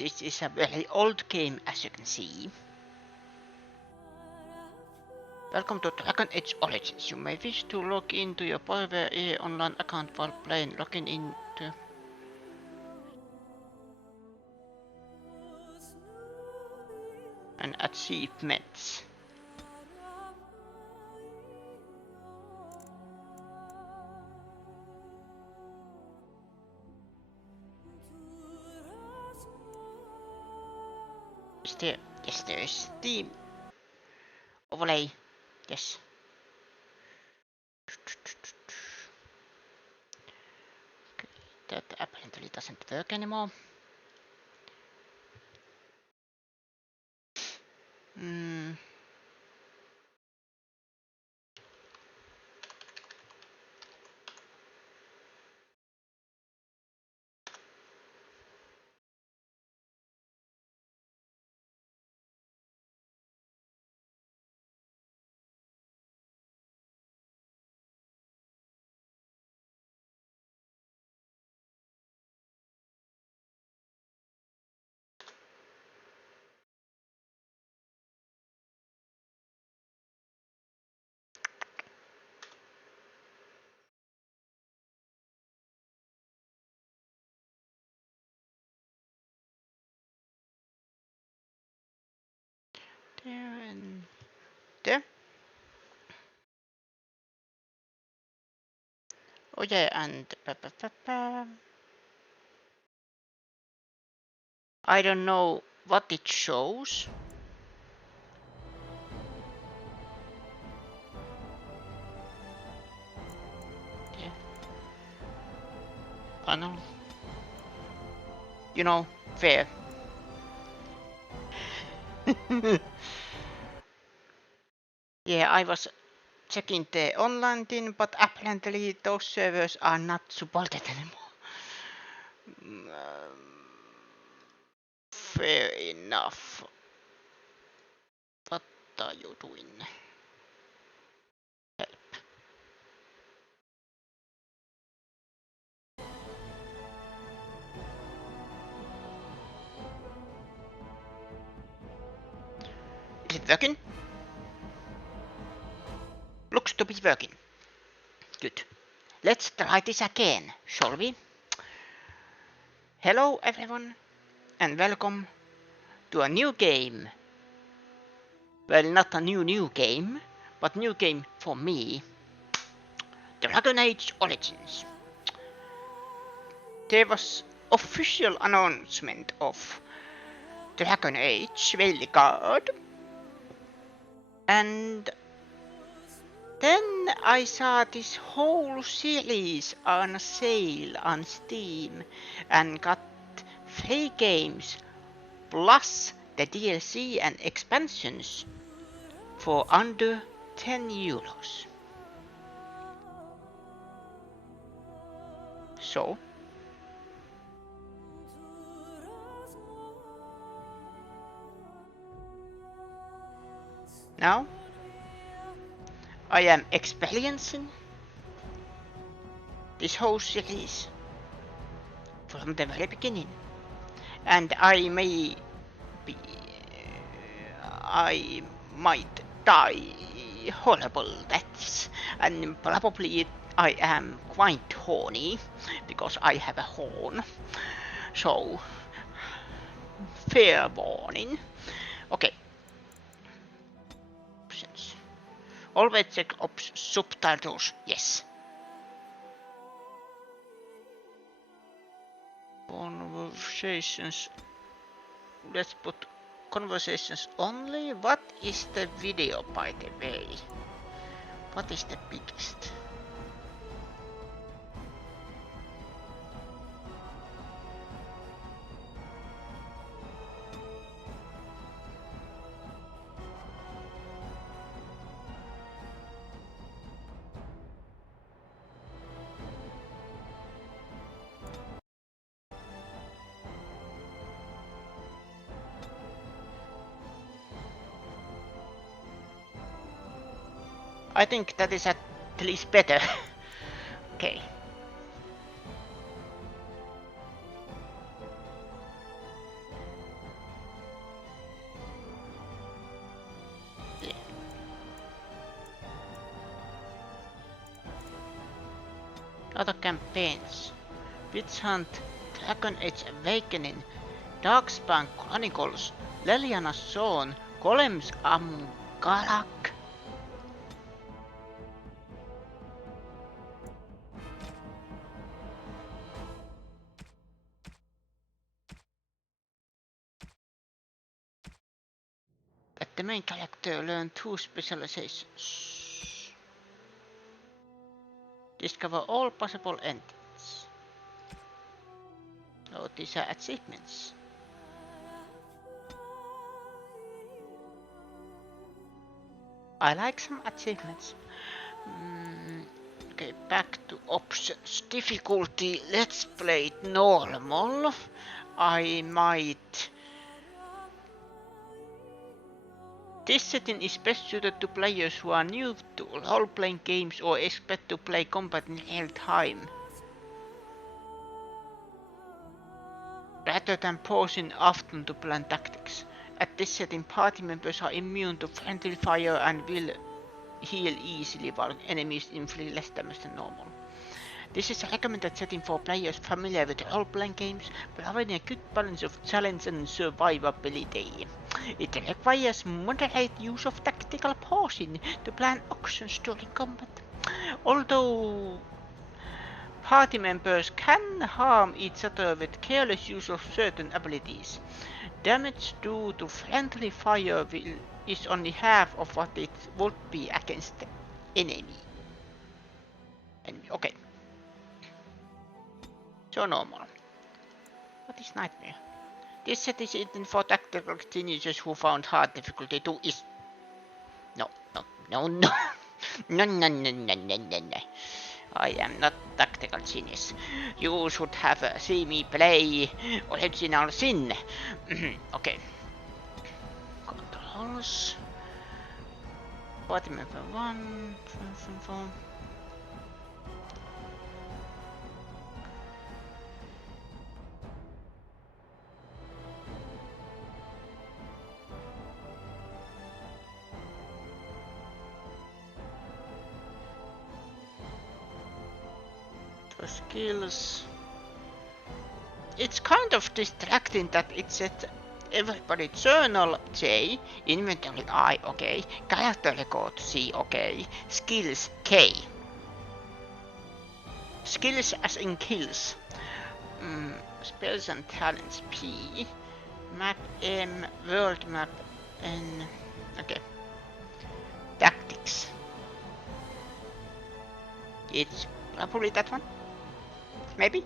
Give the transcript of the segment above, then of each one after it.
This is a very old game, as you can see. Welcome to Dragon Age Origins. You may wish to log into your BioWare EA Online account while playing. Logging into and achievements. Yes, there is Steam overlay. Yes. That apparently doesn't work anymore. There and there. Oh yeah, and I don't know what it shows. Yeah. Panel. You know, fair. Yeah, I was checking the online thing, but apparently those servers are not supported anymore. Fair enough. What are you doing? Help. Is it working? Looks to be working. Good. Let's try this again, shall we? Hello everyone, and welcome to a new game. Well, not a new game, but new game for me. Dragon Age Origins. There was official announcement of Dragon Age Veilguard, and then I saw this whole series on sale on Steam and got 3 games plus the DLC and expansions for under €10. So now I am experiencing this whole series from the very beginning, and I might die horrible deaths, and probably I am quite horny because I have a horn. So fair warning. Okay. Options. Always check subtitles. Yes. Conversations. Let's put conversations only. What is the video, by the way? What is the biggest? I think that is at least better. Okay. Other campaigns: Witch Hunt, Dragon Age Awakening, Darkspan Chronicles, Leliana's Zone, Golem's Amgalak. Let the main character learn 2 specializations. Discover all possible entities. Oh, these are achievements. I like some achievements. Okay, back to options. Difficulty, let's play it normal. I might... This setting is best suited to players who are new to role-playing games or expect to play combat in real time, rather than pausing often to plan tactics. At this setting, party members are immune to friendly fire and will heal easily while enemies inflict less damage than normal. This is a recommended setting for players familiar with role-playing games, providing a good balance of challenge and survivability. It requires moderate use of tactical pausing to plan actions during combat. Although party members can harm each other with careless use of certain abilities, damage due to friendly fire is only half of what it would be against the enemy. Okay. So normal. What is Nightmare? This set is intended for tactical geniuses who found hard difficulty to is... No. No. I am not tactical genius. You should have seen me play Original Sin. Okay. Controls. Party member 1. Skills. It's kind of distracting that it says everybody journal J, inventory I, okay, character record C, okay, skills K. Skills as in kills. Spells and talents P. Map M, world map N. Okay. Tactics. It's probably that one. Maybe?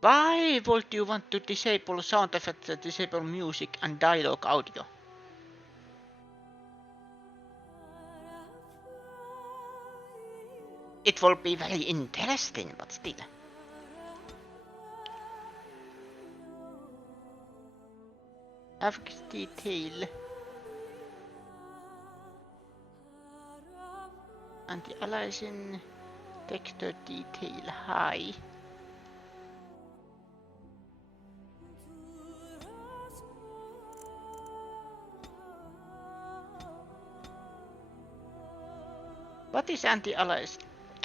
Why would you want to disable sound effects, disable music and dialogue audio? It will be very interesting, but still. Graphics detail. Anti-aliasing. Texture detail high. What is anti-aliasing?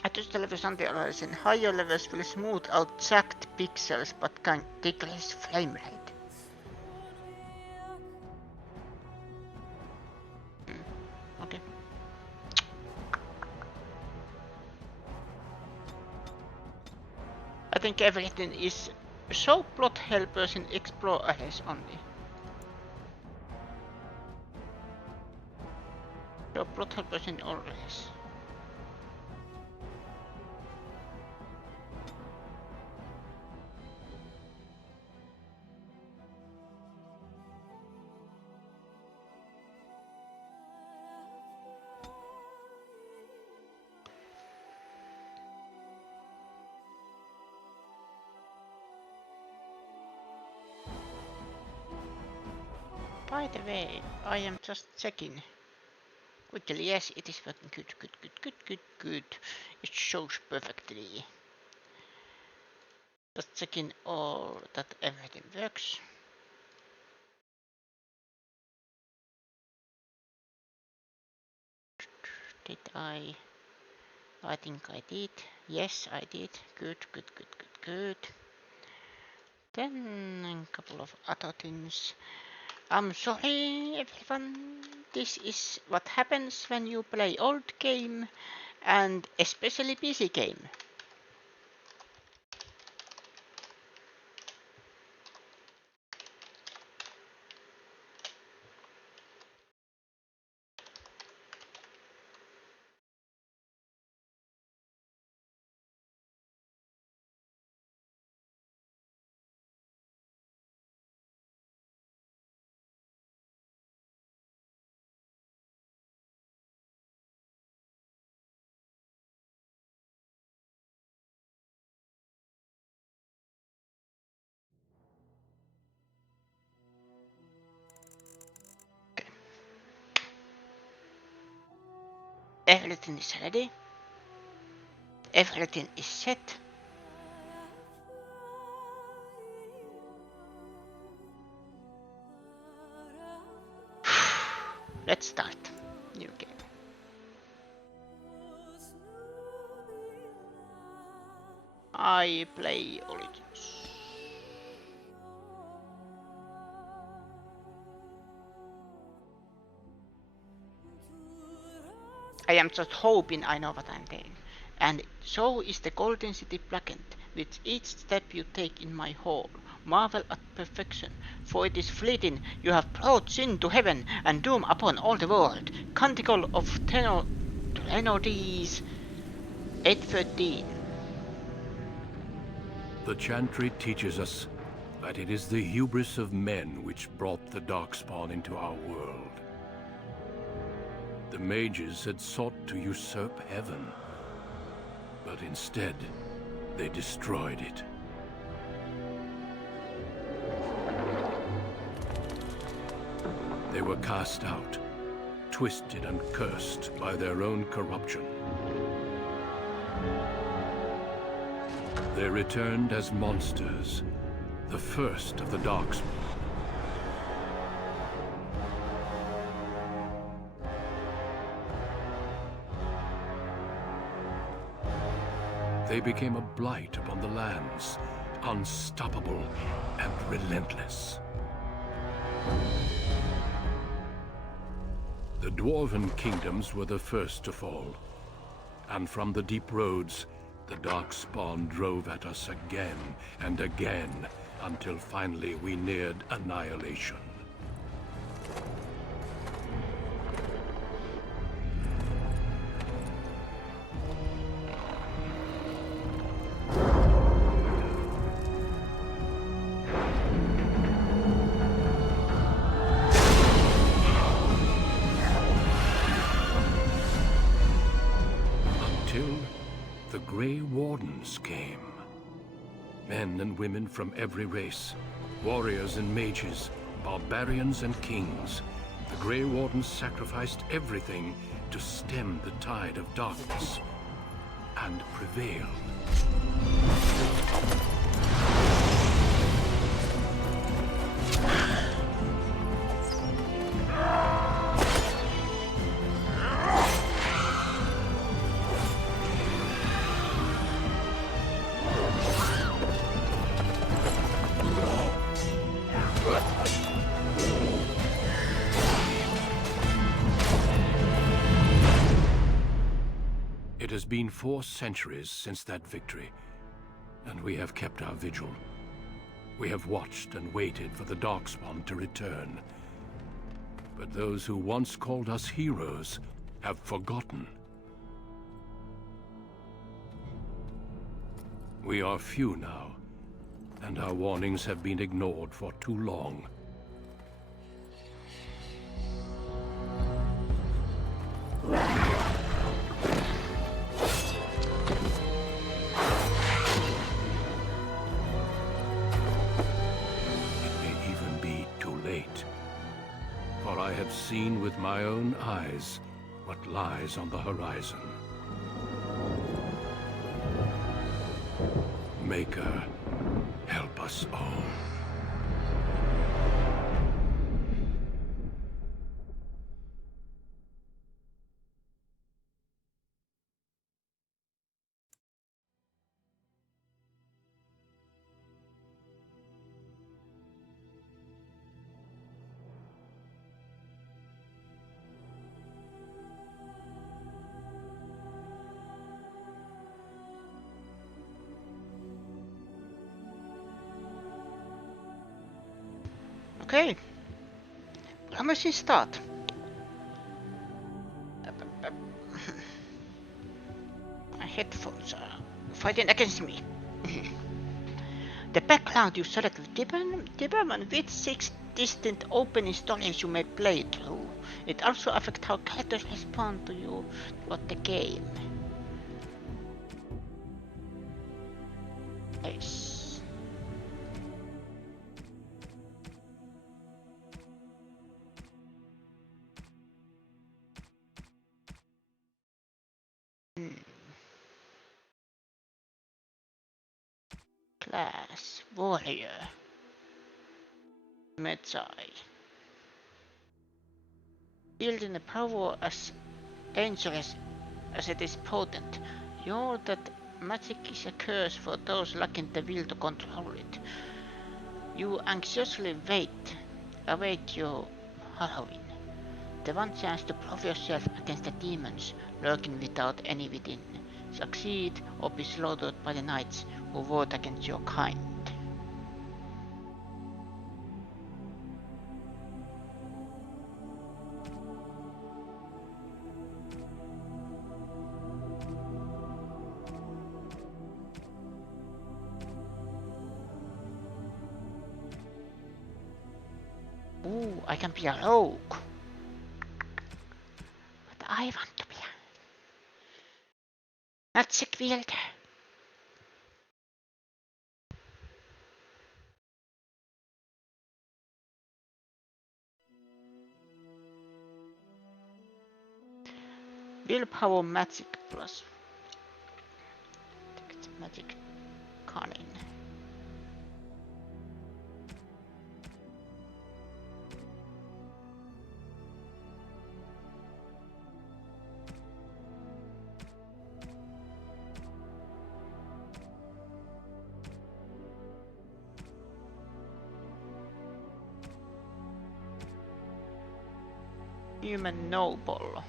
Adjust levels anti-aliasing. Higher levels will smooth out jagged pixels but can decrease frame rate. Okay. I think everything is show plot helpers in explore areas only. Show plot helpers in all areas. By the way, I am just checking. Quickly, yes, it is working good. It shows perfectly. Just checking all that everything works. Did I think I did. Yes, I did. Good. Then a couple of other things. I'm sorry everyone. This is what happens when you play old game and especially PC game. Everything is ready. Everything is set. Let's start. New game. I play Origins. I am just hoping I know what I'm doing. And so is the Golden City blackened, with each step you take in my hall. Marvel at perfection, for it is fleeting. You have brought sin to heaven and doom upon all the world. Canticle of Thenodies 8:13. The Chantry teaches us that it is the hubris of men which brought the Darkspawn into our world. The mages had sought to usurp heaven, but instead, they destroyed it. They were cast out, twisted and cursed by their own corruption. They returned as monsters, the first of the Darkspawn. They became a blight upon the lands, unstoppable and relentless. The Dwarven kingdoms were the first to fall, and from the deep roads, the Darkspawn drove at us again and again, until finally we neared annihilation. The Grey Wardens came. Men and women from every race, warriors and mages, barbarians and kings. The Grey Wardens sacrificed everything to stem the tide of darkness, and prevailed. It has been 4 centuries since that victory, and we have kept our vigil. We have watched and waited for the Darkspawn to return. But those who once called us heroes have forgotten. We are few now, and our warnings have been ignored for too long. For I have seen with my own eyes what lies on the horizon. Maker, us all. Okay. Promising start. My headphones are fighting against me. The background you select will determine which 6 distinct opening stories you may play through. It also affects how characters respond to you throughout the game. Nice. Class Warrior Medjay. Wielding a power as dangerous as it is potent, you know that magic is a curse for those lacking the will to control it. You anxiously await your Halloween, the one chance to prove yourself against the demons lurking without any within, succeed or be slaughtered by the knights who vote against your kind. Ooh, I can be a rogue. But I want to be a magic wielder. Willpower magic plus magic cunning. Human noble.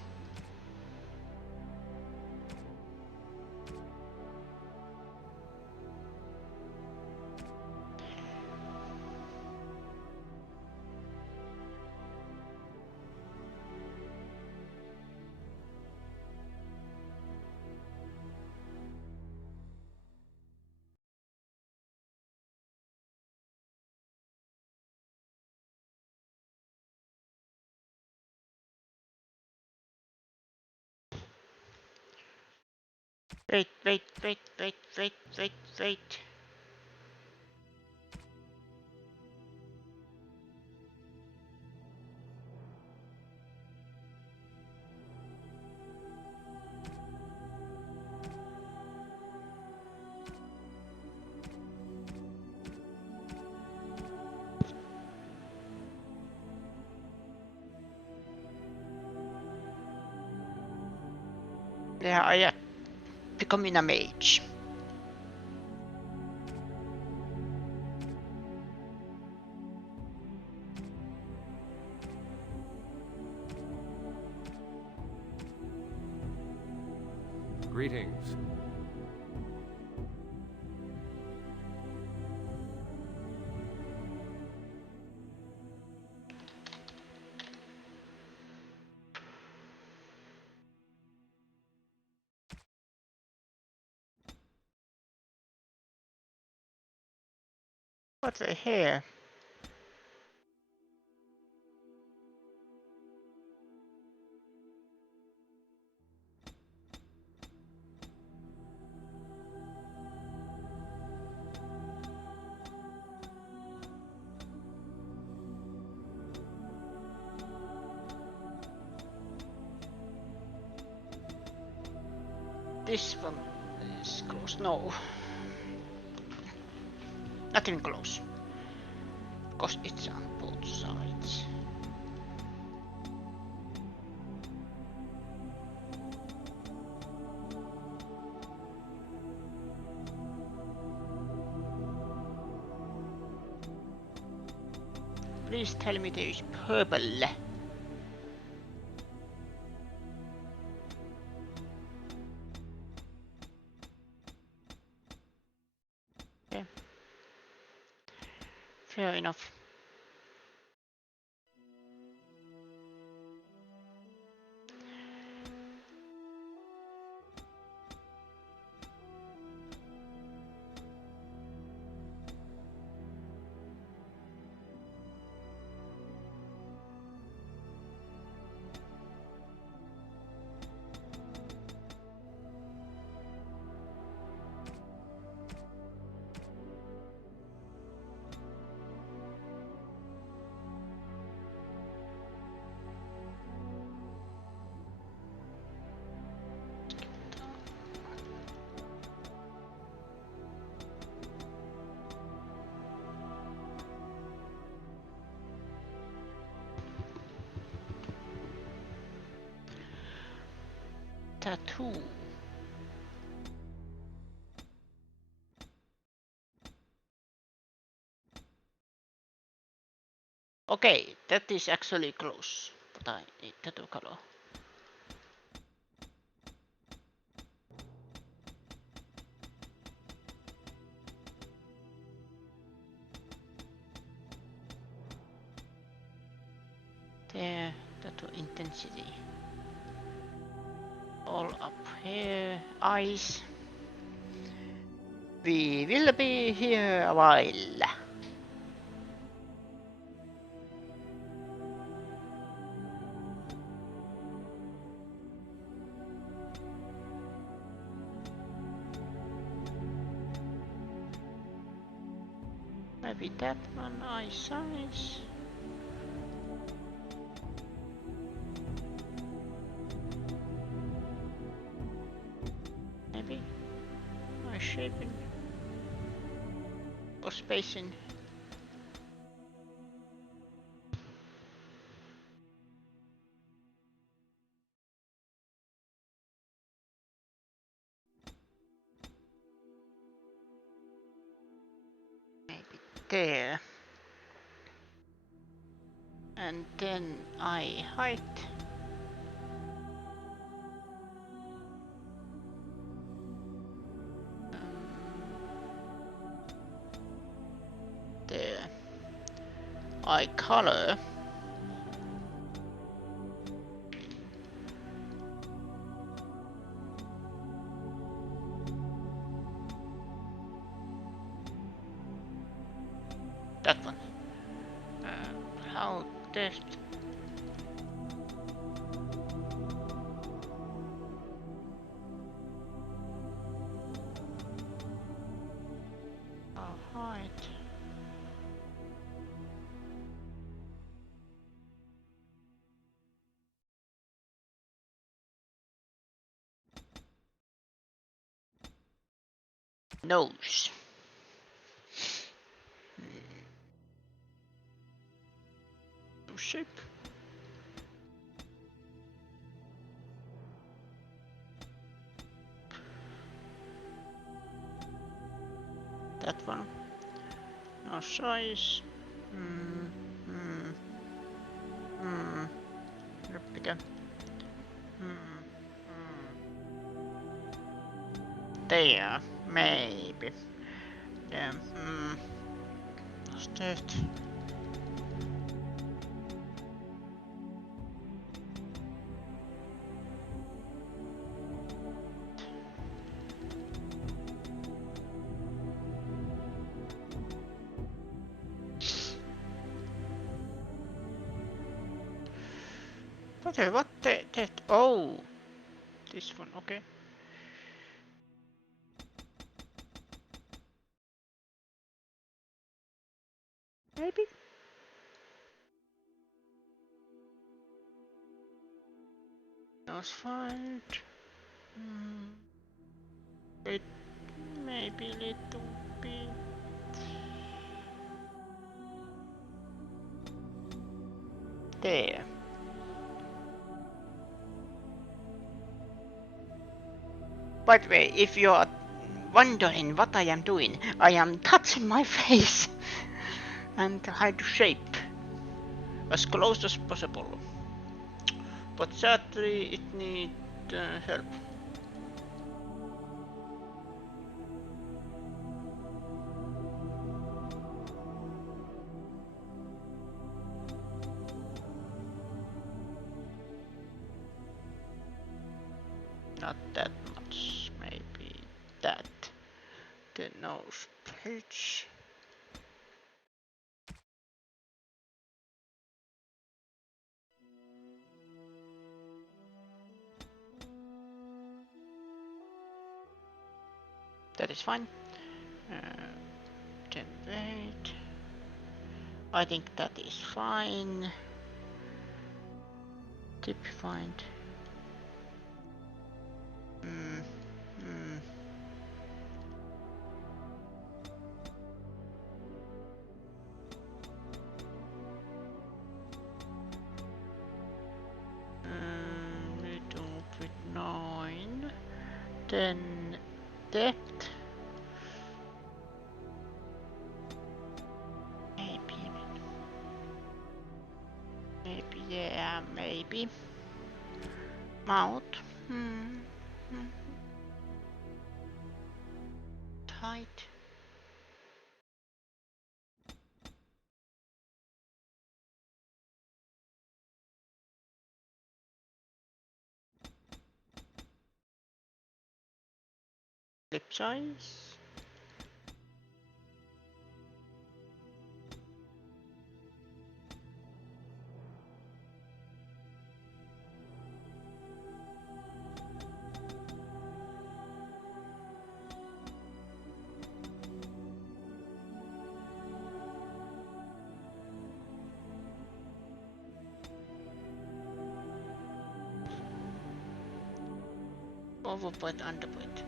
Wait. There I am, becoming a mage. Greetings. What's here? This one is close. No. not even close. Because it's on both sides. Please tell me there is purple. Okay. Fair enough. Tattoo. Okay, that is actually close, but I need tattoo color. There, tattoo intensity. All up here, eyes. We will be here a while. Maybe that one eye size. Maybe eye shaping or spacing. Maybe there. And then eye height. There. Eye color. That one. How test? How height? Nose. Nose shape. That one. No size. Replica. There, maybe. Yeah. What's that? What the oh, this one, okay. Maybe. Nose fine. It maybe little bit. There. By the way, if you are wondering what I am doing, I am touching my face and trying to shape as close as possible. But sadly, it needs help. Not that much, maybe that. The nose bridge. That is fine. Generate. I think that is fine. Tip find. Middle with 9. Then depth. Maybe, yeah, maybe. Mouth. Tight. Lip size. Overbite, underbite.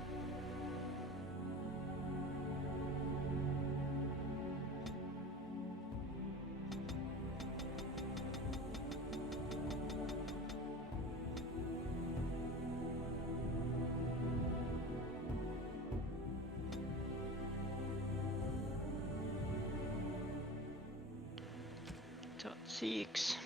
So 6.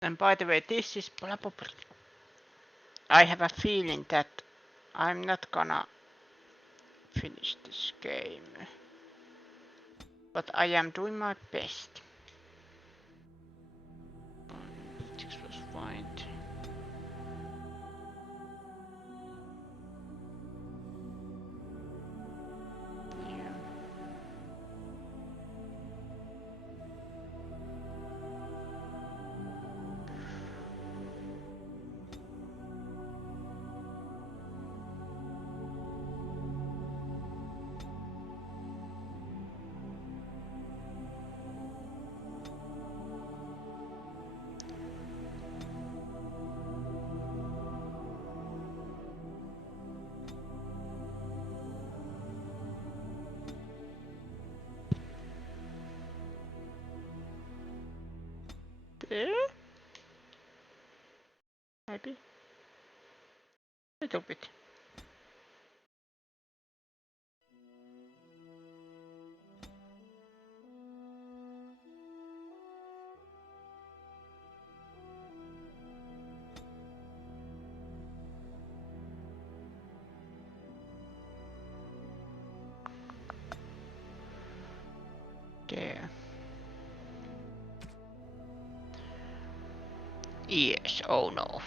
And by the way, this is probably... I have a feeling that I'm not gonna finish this game. But I am doing my best. 6 was fine. Yeah. There? Maybe? Little bit. There. Yes, oh no.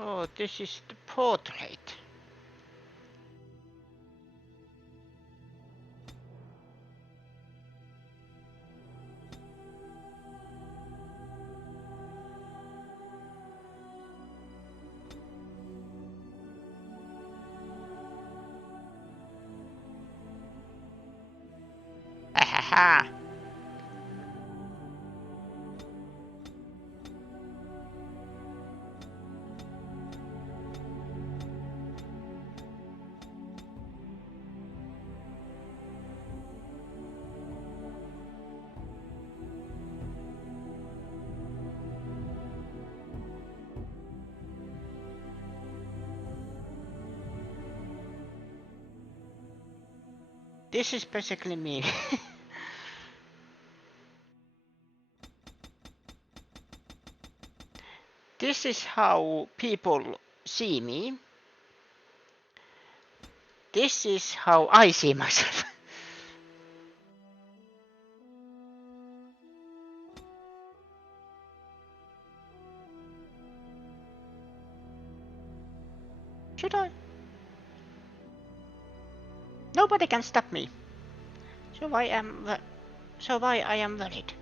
Oh, this is the portrait. Ahaha. This is basically me. This is how people see me. This is how I see myself. Should I? Nobody can stop me. So why I am worried?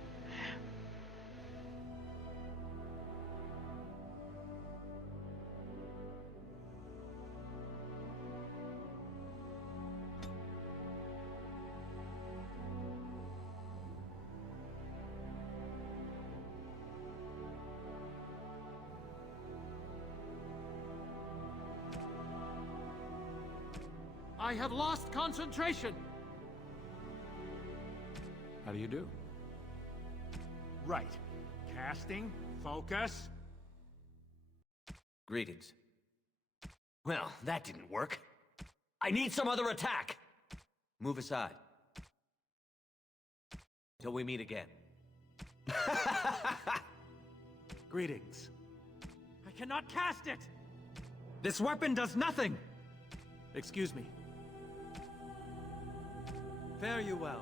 I have lost concentration! How do you do? Right. Casting, focus. Greetings. Well, that didn't work. I need some other attack! Move aside. Till we meet again. Greetings. I cannot cast it! This weapon does nothing! Excuse me. Fare you well.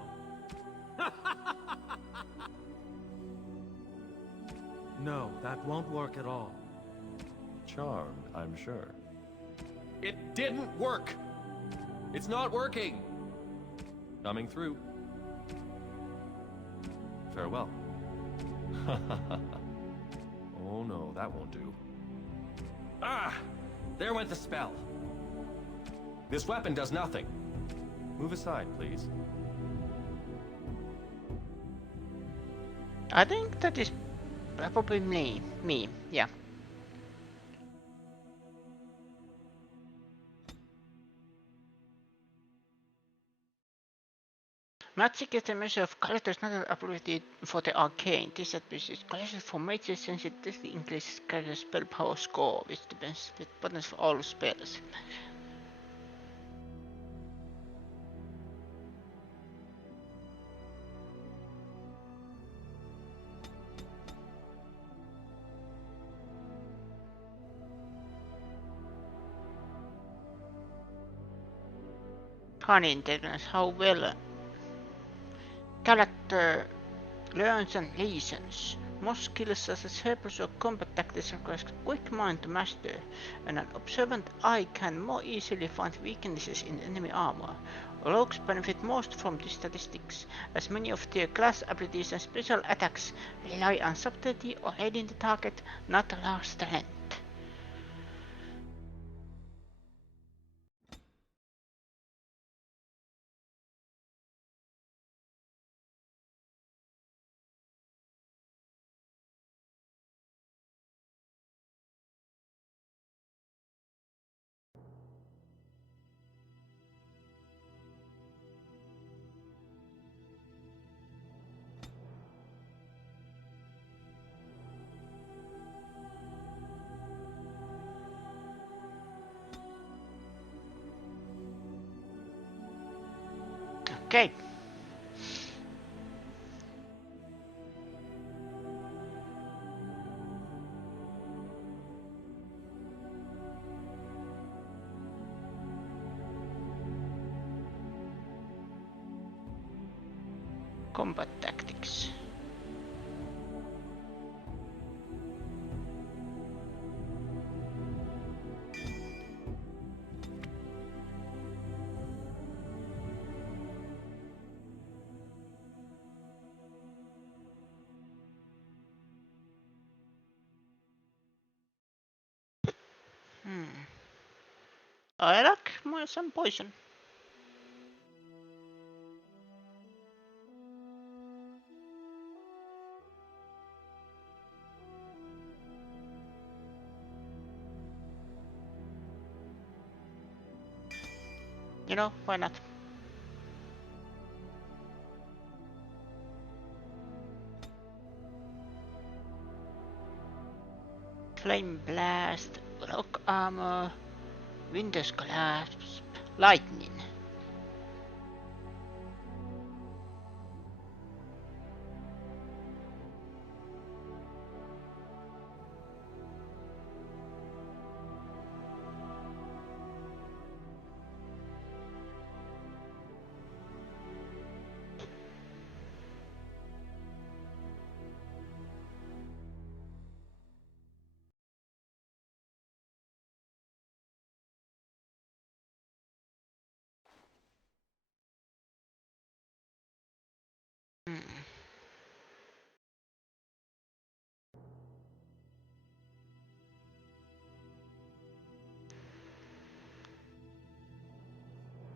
No, that won't work at all. Charmed, I'm sure. It didn't work! It's not working! Coming through. Farewell. Oh no, that won't do. Ah! There went the spell. This weapon does nothing. Move aside, please. I think that is probably me, yeah. Magic is the measure of character's natural ability for the arcane. This ability is collected for mages since it increases character's spell power score, which depends with buttons for all spells. Honey intelligence, how well character learns and listens. Most skills such as helpers or combat tactics require quick mind to master, and an observant eye can more easily find weaknesses in enemy armor. Rogues benefit most from these statistics, as many of their class abilities and special attacks rely on subtlety or aiding the target, not raw strength. Okay. Combat tactics. I like some poison. You know, why not? Flame blast, rock armor, windows collapse, lightning.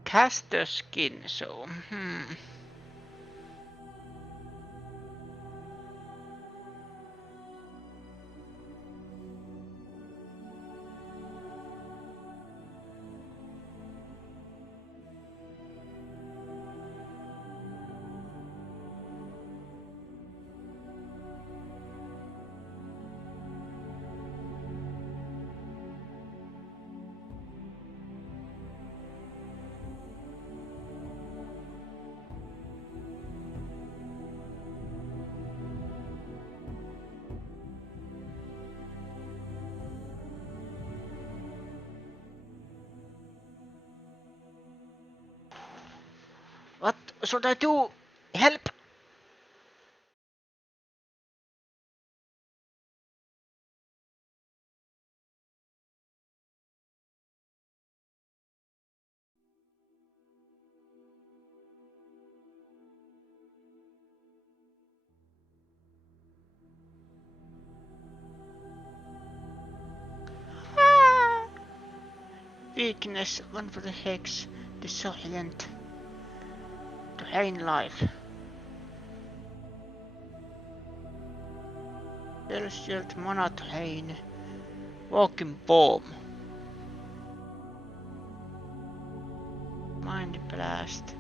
Caster skin, so what should I do? Help! Ah! Weakness, one for the hex, the silent. To gain life. Spell shield, mana to gain. Walking bomb. Mind blast.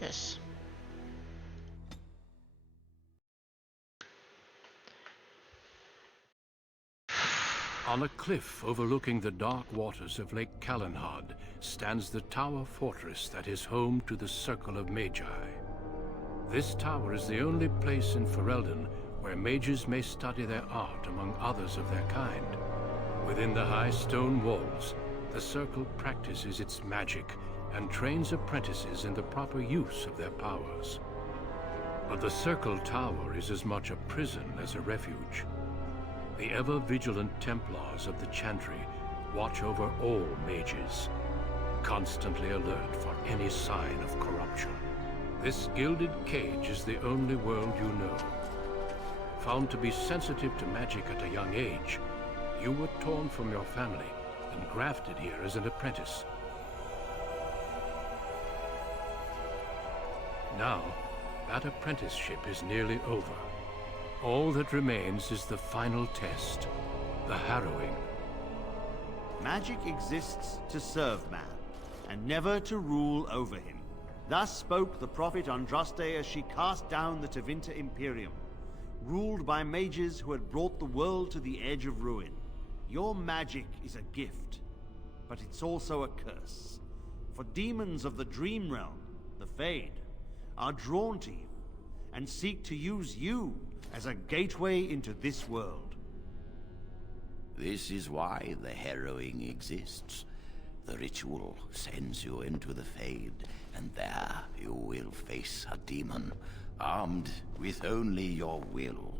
Yes. On a cliff overlooking the dark waters of Lake Calenhad stands the Tower Fortress that is home to the Circle of Magi. This tower is the only place in Ferelden where mages may study their art among others of their kind. Within the high stone walls, the Circle practices its magic and trains apprentices in the proper use of their powers. But the Circle Tower is as much a prison as a refuge. The ever-vigilant Templars of the Chantry watch over all mages. constantly alert for any sign of corruption. This gilded cage is the only world you know. Found to be sensitive to magic at a young age, you were torn from your family and grafted here as an apprentice. Now, that apprenticeship is nearly over. All that remains is the final test, the harrowing. Magic exists to serve man, and never to rule over him. Thus spoke the prophet Andraste as she cast down the Tevinter Imperium, ruled by mages who had brought the world to the edge of ruin. Your magic is a gift, but it's also a curse. For demons of the Dream Realm, the Fade, are drawn to you, and seek to use you as a gateway into this world. This is why the harrowing exists. The ritual sends you into the Fade, and there you will face a demon, armed with only your will.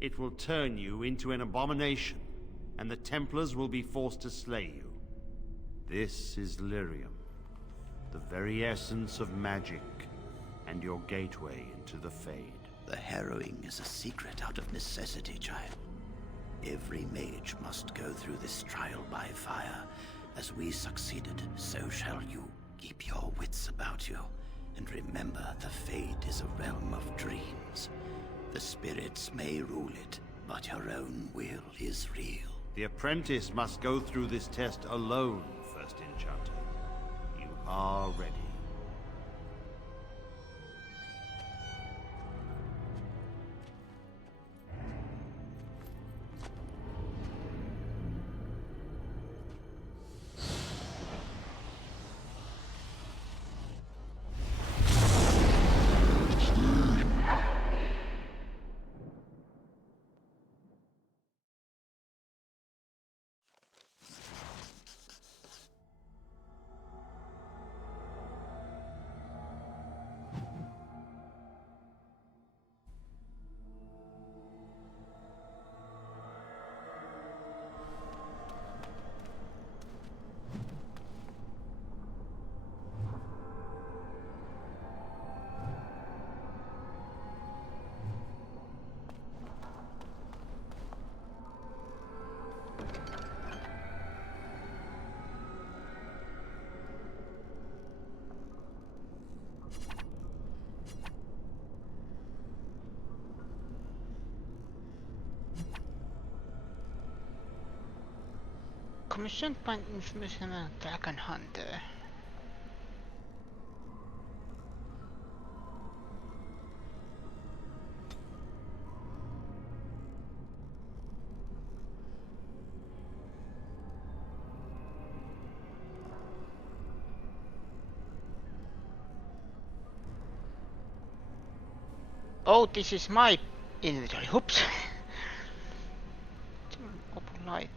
It will turn you into an abomination, and the Templars will be forced to slay you. This is Lyrium, the very essence of magic, and your gateway into the Fade. The harrowing is a secret out of necessity, child. Every mage must go through this trial by fire. As we succeeded, so shall you. Keep your wits about you, and remember the Fade is a realm of dreams. The spirits may rule it, but your own will is real. The apprentice must go through this test alone, First Enchanter. You are ready. Commissioned by information on Dragon Hunter. Oh, this is my inventory. Oops. Open light.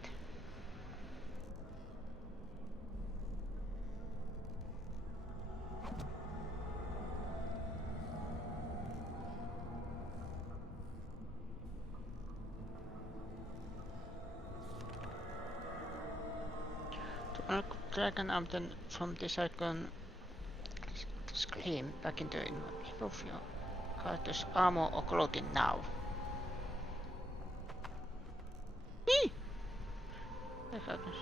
Dragon Amden from this icon scream back into of your character's armor or clothing now. Eee! My goodness.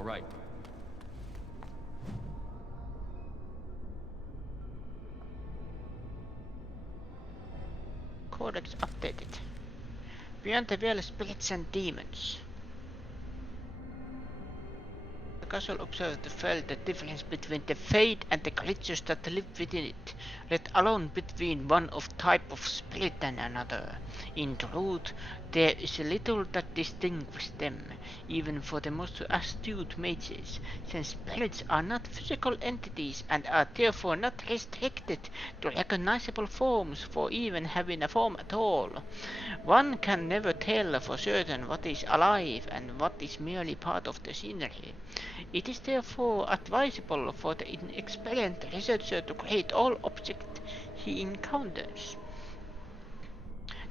All right. Codex updated. Beyond the Veil, spirits and demons. The castle observed and felt the difference between the Fade and the creatures that live within it, let alone between one of type of spirit and another. In truth, there is little that distinguishes them, even for the most astute mages, since spirits are not physical entities and are therefore not restricted to recognizable forms for even having a form at all. One can never tell for certain what is alive and what is merely part of the scenery. It is therefore advisable for the inexperienced researcher to create all objects he encounters.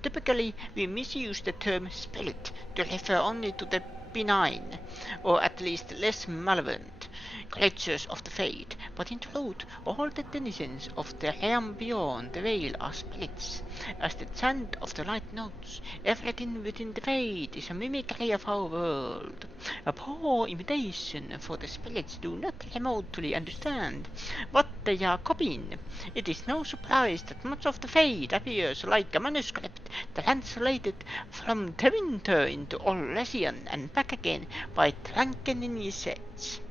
Typically, we misuse the term spirit to refer only to the benign, or at least less malevolent, creatures of the Fade, but in truth, all the denizens of the realm beyond the veil are spirits. As the chant of the light notes, everything within the Fade is a mimicry of our world, a poor imitation, for the spirits do not remotely understand what they are copying. It is no surprise that much of the Fade appears like a manuscript translated from Tevinter into Orlesian and back again by drunken initiates.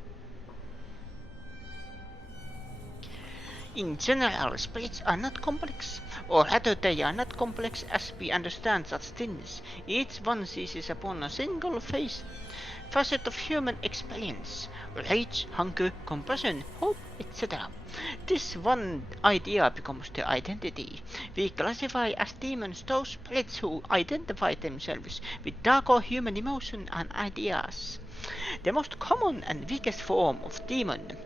In general, spirits are not complex, or rather they are not complex as we understand such things. Each one seizes upon a single facet of human experience: rage, hunger, compassion, hope, etc. This one idea becomes the identity. We classify as demons those spirits who identify themselves with darker human emotion and ideas. The most common and weakest form of demon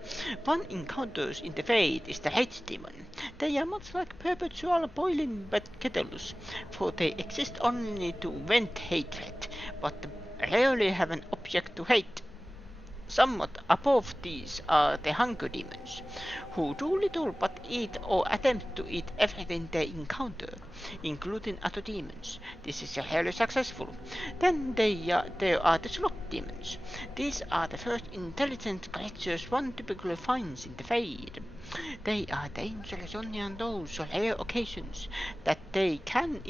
one encounters in the Fade is the Rage Demon. They are much like perpetual boiling wet kettles, for they exist only to vent hatred, but rarely have an object to hate. Somewhat above these are the Hunger Demons, who do little but eat or attempt to eat everything they encounter, including other demons. This is rarely successful. Then there are the Sloth Demons. These are the first intelligent creatures one typically finds in the Fade. They are dangerous only on those rare occasions that they can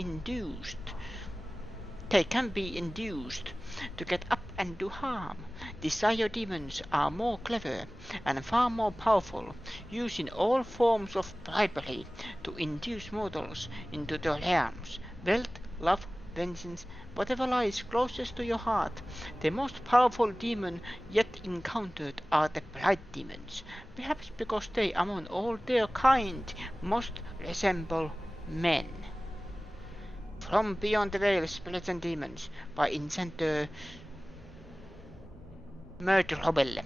be induced to get up and do harm. Desire demons are more clever and far more powerful, using all forms of bribery to induce mortals into their realms. Wealth, love, vengeance, whatever lies closest to your heart. The most powerful demon yet encountered are the Blight Demons, perhaps because they among all their kind most resemble men. From Beyond the Veil, Spirits and Demons by Incenter Murderobel.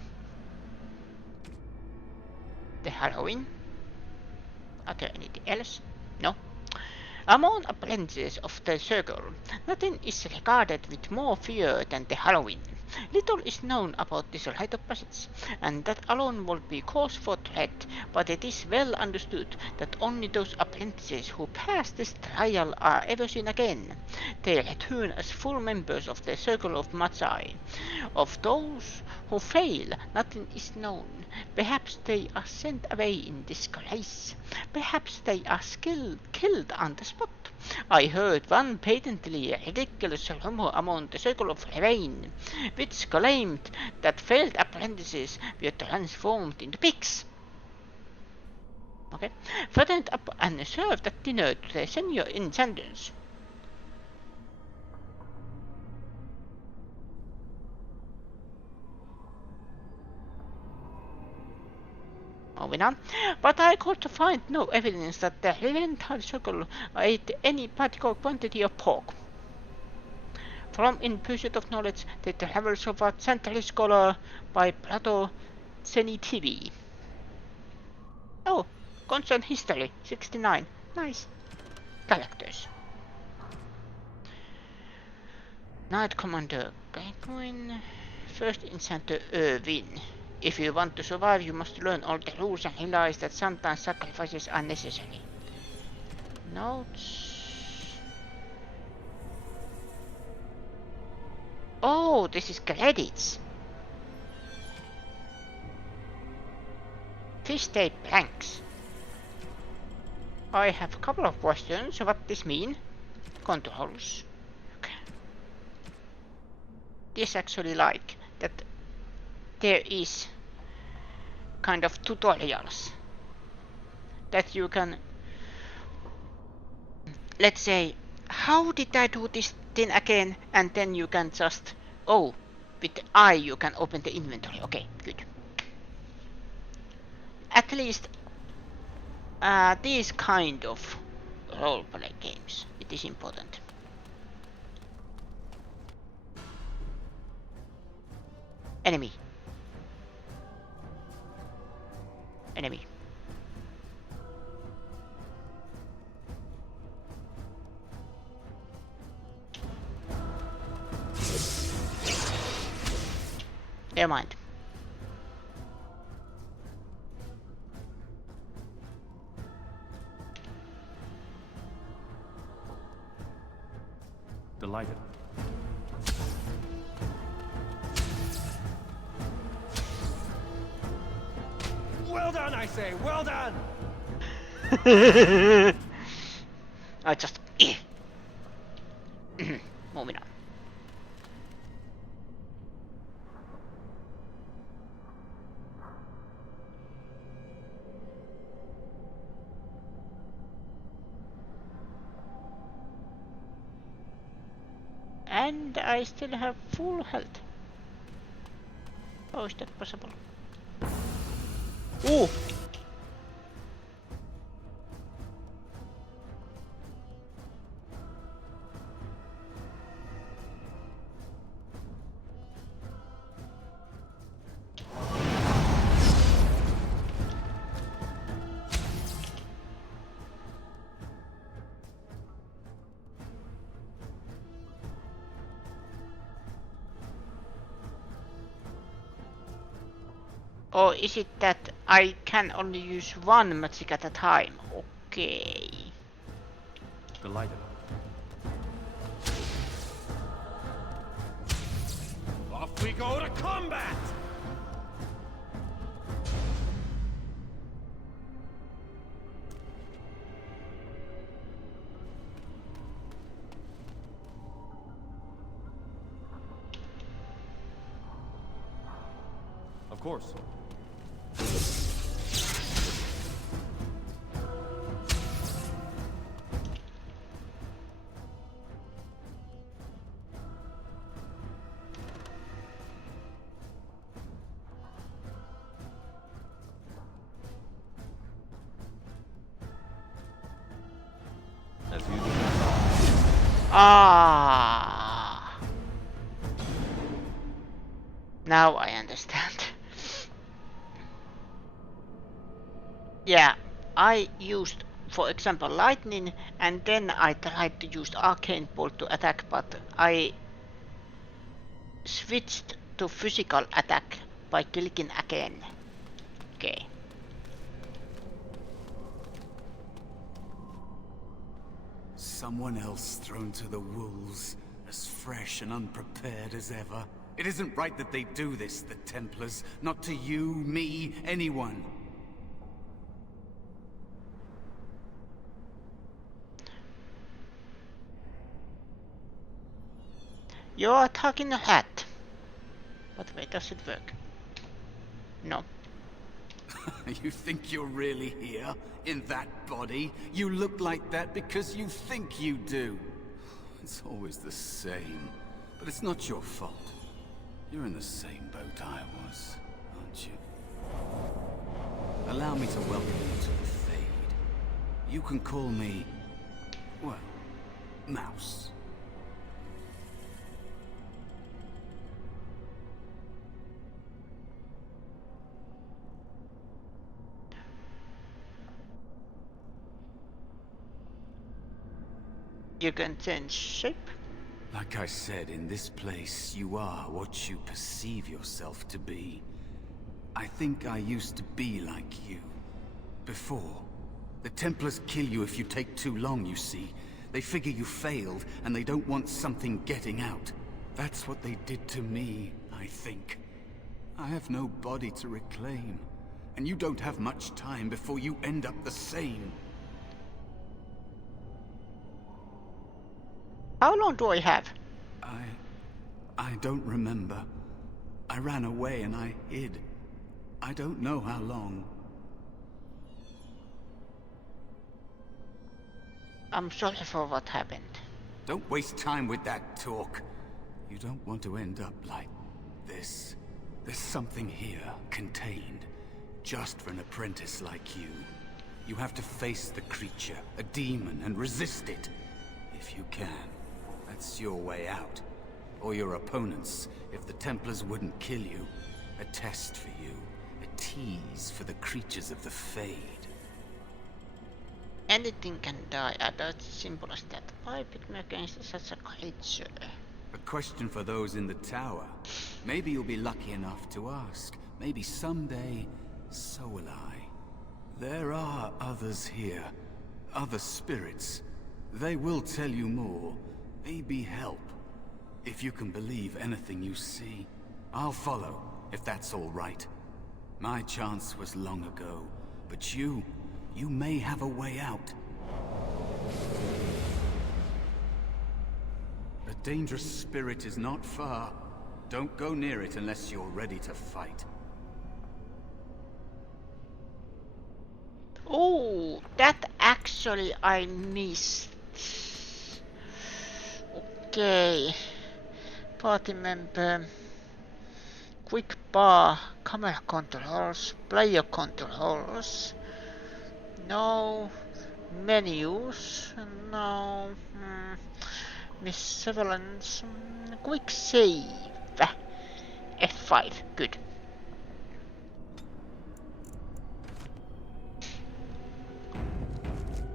The Halloween. Are there anything else? No. Among apprentices of the Circle, nothing is regarded with more fear than the Halloween. Little is known about this rite of passage, and that alone would be cause for dread, but it is well understood that only those apprentices who pass this trial are ever seen again. They return as full members of the Circle of Magi. Of those who fail, nothing is known. Perhaps they are sent away in disgrace. Perhaps they are killed on the spot. I heard one patently ridiculous rumor among the Circle of Ravine, which claimed that failed apprentices were transformed into pigs. Okay, fattened up and served at dinner to the senior enchanters. Moving on, but I could find no evidence that the Reventide Circle ate any particular quantity of pork. From In Pursuit of Knowledge, The Travels of a Century Scholar by Plato Zenitivi. Oh, Concern History, 69. Nice. Characters. Knight Commander Gawain, First Enchanter Erwin. If you want to survive, you must learn all the rules and realize that sometimes sacrifices are necessary. Notes. Oh, this is credits. Fish tape blanks. I have a couple of questions. What this mean? Controls. Okay. This actually like that there is kind of tutorials that you can, let's say, how did I do this thing again, and then you can just, oh, with the I you can open the inventory. Okay, good. At least these kind of roleplay games, it is important. Enemy. Enemy. Never mind. Delighted. Well done, I say! Well done! I just moving on. And I still have full health. How is that possible? Oh! Or is it that I can only use one magic at a time? Okay. Delighted. Off we go to combat! Of course. As usual. Ah. Now I understand. Yeah, I used, for example, lightning, and then I tried to use arcane bolt to attack, but I switched to physical attack by clicking again. Okay. Someone else thrown to the wolves, as fresh and unprepared as ever. It isn't right that they do this, the Templars. Not to you, me, anyone. You're attacking a hat. But wait, does it work? No. You think you're really here? In that body? You look like that because you think you do. It's always the same. But it's not your fault. You're in the same boat I was, aren't you? Allow me to welcome you to the Fade. You can call me, well, Mouse. You can change shape. Like I said, in this place, you are what you perceive yourself to be. I think I used to be like you. Before. The Templars kill you if you take too long, you see. They figure you failed, and they don't want something getting out. That's what they did to me, I think. I have no body to reclaim. And you don't have much time before you end up the same. How long do I have? I don't remember. I ran away and I hid. I don't know how long. I'm sorry for what happened. Don't waste time with that talk. You don't want to end up like this. There's something here, contained, just for an apprentice like you. You have to face the creature, a demon, and resist it. If you can. That's your way out. Or your opponents, if the Templars wouldn't kill you. A test for you. A tease for the creatures of the Fade. Anything can die, that's simple as that. I pick me against such a creature. A question for those in the tower. Maybe you'll be lucky enough to ask. Maybe someday, so will I. There are others here. Other spirits. They will tell you more. Maybe help. If you can believe anything you see. I'll follow, if that's all right. My chance was long ago. But you may have a way out. A dangerous spirit is not far. Don't go near it unless you're ready to fight. Oh, that actually I missed. Okay. Party member. Quick bar. Camera controls. Player controls. No. Menus. No. Miss Severance. Quick save. F5. Good.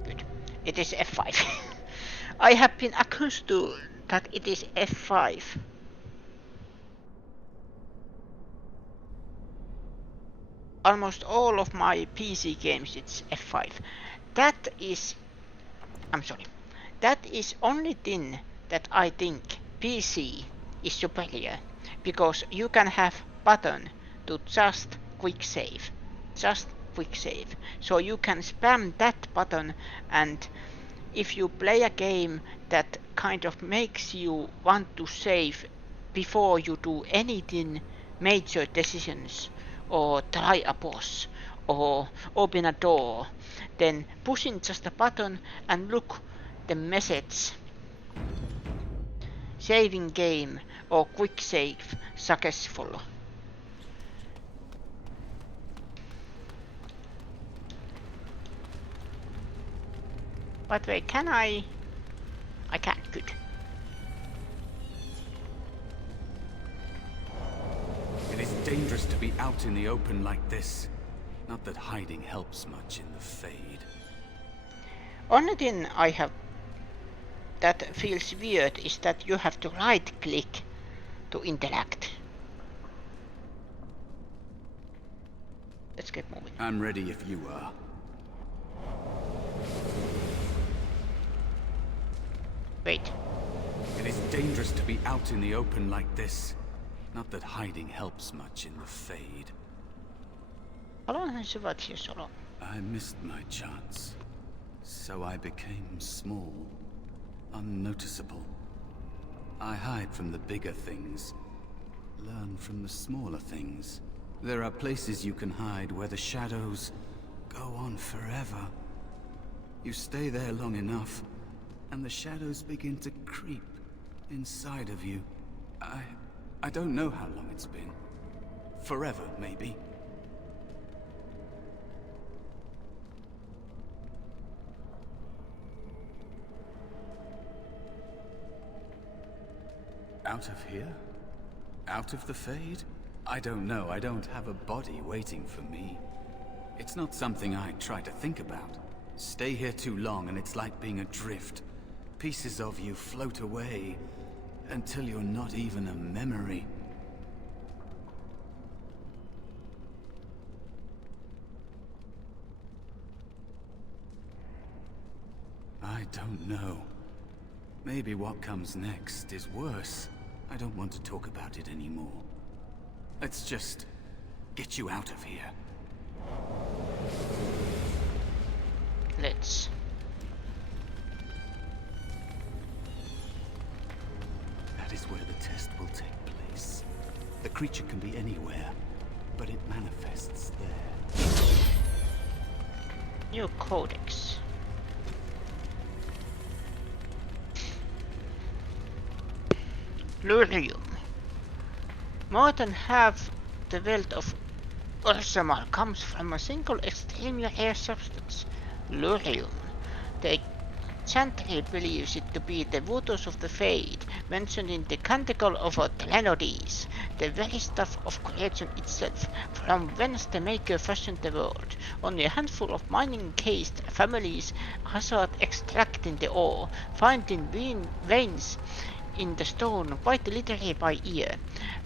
Good. It is F5. I have been accused to that it is F5. Almost all of my PC games it's F5. That is... I'm sorry. That is only thing that I think PC is superior. Because you can have button to just quick save. Just quick save. So you can spam that button, and if you play a game that kind of makes you want to save before you do anything major decisions or try a boss or open a door, then pushing just a button and look the message saving game or quick save successful. But wait, can I can't. Good. It is dangerous to be out in the open like this. Not that hiding helps much in the Fade. Only thing I have that feels weird is that you have to right click to interact. Let's get moving. I'm ready if you are. Wait. It is dangerous to be out in the open like this. Not that hiding helps much in the Fade. Haluan syvät siis olla. I missed my chance. So I became small. Unnoticeable. I hide from the bigger things. Learn from the smaller things. There are places you can hide where the shadows go on forever. You stay there long enough, and the shadows begin to creep inside of you. I don't know how long it's been. Forever, maybe. Out of here? Out of the Fade? I don't know. I don't have a body waiting for me. It's not something I try to think about. Stay here too long and it's like being adrift. Pieces of you float away until you're not even a memory. I don't know. Maybe what comes next is worse. I don't want to talk about it anymore. Let's just get you out of here. Let's. That is where the test will take place. The creature can be anywhere, but it manifests there. New codex. Lurium. More than half the wealth of Orzammar comes from a single extremely rare substance, Lurium. The Chantry believes it to be the waters of the Fade, mentioned in the Canticle of Atlanades, the very stuff of creation itself, from whence the Maker fashioned the world. Only a handful of mining-cased families hazard extracting the ore, finding veins in the stone quite literally by ear,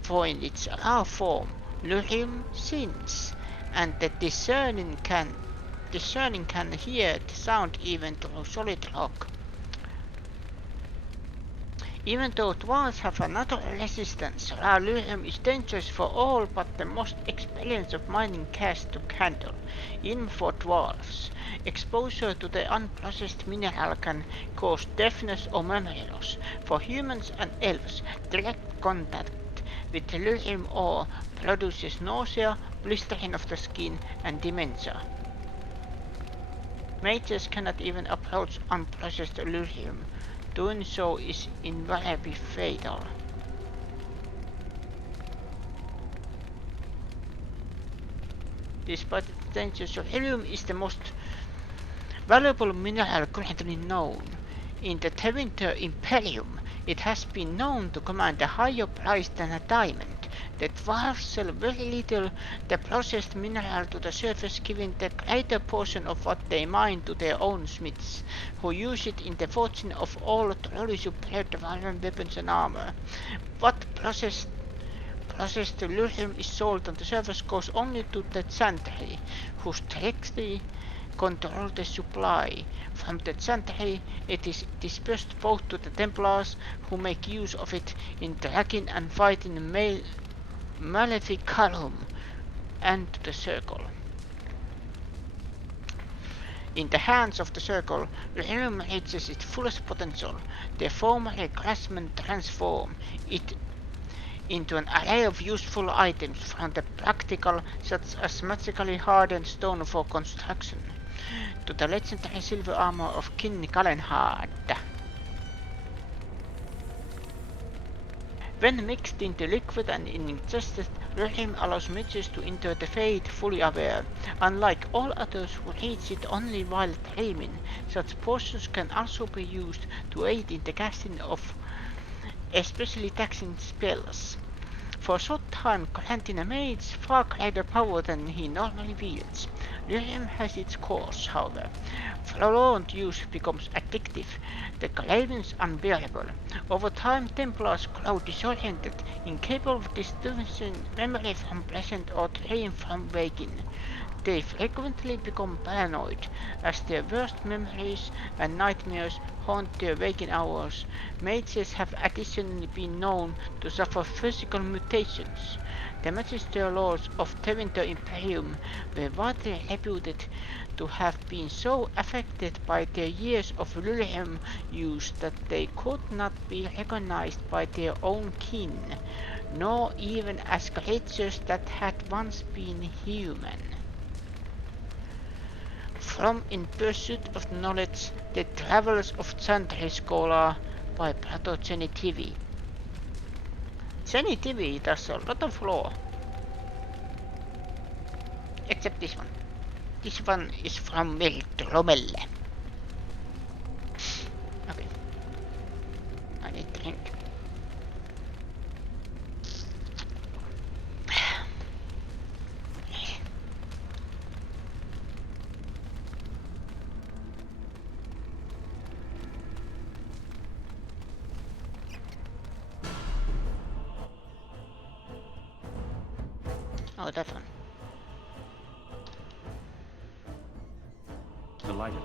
for in its raw form, Lurium sins, and the discerning can hear the sound even through solid rock. Even though dwarves have a natural resistance, raw Lurium is dangerous for all but the most experienced of mining castes to handle. Even for dwarves, exposure to the unprocessed mineral can cause deafness or memory loss. For humans and elves, direct contact with Lurium ore produces nausea, blistering of the skin, and dementia. Mages cannot even approach unprocessed Lurium. Doing so is invariably fatal. Despite its dangers, Lurium is the most valuable mineral currently known. In the Tevinter Imperium, it has been known to command a higher price than a diamond. The dwarves sell very little the processed mineral to the surface, giving the greater portion of what they mine to their own smiths, who use it in the forging of all truly superior dwarven weapons and armor. What processed Lurium is sold on the surface goes only to the Chantry, who strictly control the supply. From the Chantry, it is dispersed both to the Templars, who make use of it in tracking and fighting Maleficarum, and to the Circle. In the hands of the Circle, Lurium reaches its fullest potential. The former craftsmen transform it into an array of useful items, from the practical, such as magically hardened stone for construction, to the legendary silver armor of King Galenhard. When mixed into liquid and ingested, Lurium allows mages to enter the Fade fully aware. Unlike all others who reach it only while dreaming, such potions can also be used to aid in the casting of especially taxing spells. For a short time, granting a mage far greater power than he normally wields. Lurium has its course, however. Prolonged use becomes addictive, the cravings unbearable. Over time, Templars grow disoriented, incapable of distinguishing memory from present or dream from waking. They frequently become paranoid, as their worst memories and nightmares haunt their waking hours. Mages have additionally been known to suffer physical mutations. The magister lords of Tevinter Imperium were widely reputed to have been so affected by their years of Lurium use that they could not be recognized by their own kin, nor even as creatures that had once been human. From In Pursuit of Knowledge, The Travels of Chantry Scholar by Prato Genitivi. Genitivi does a lot of lore. Except this one. This one is from Rommel. Okay. I need to drink. Oh, that one. Delighted.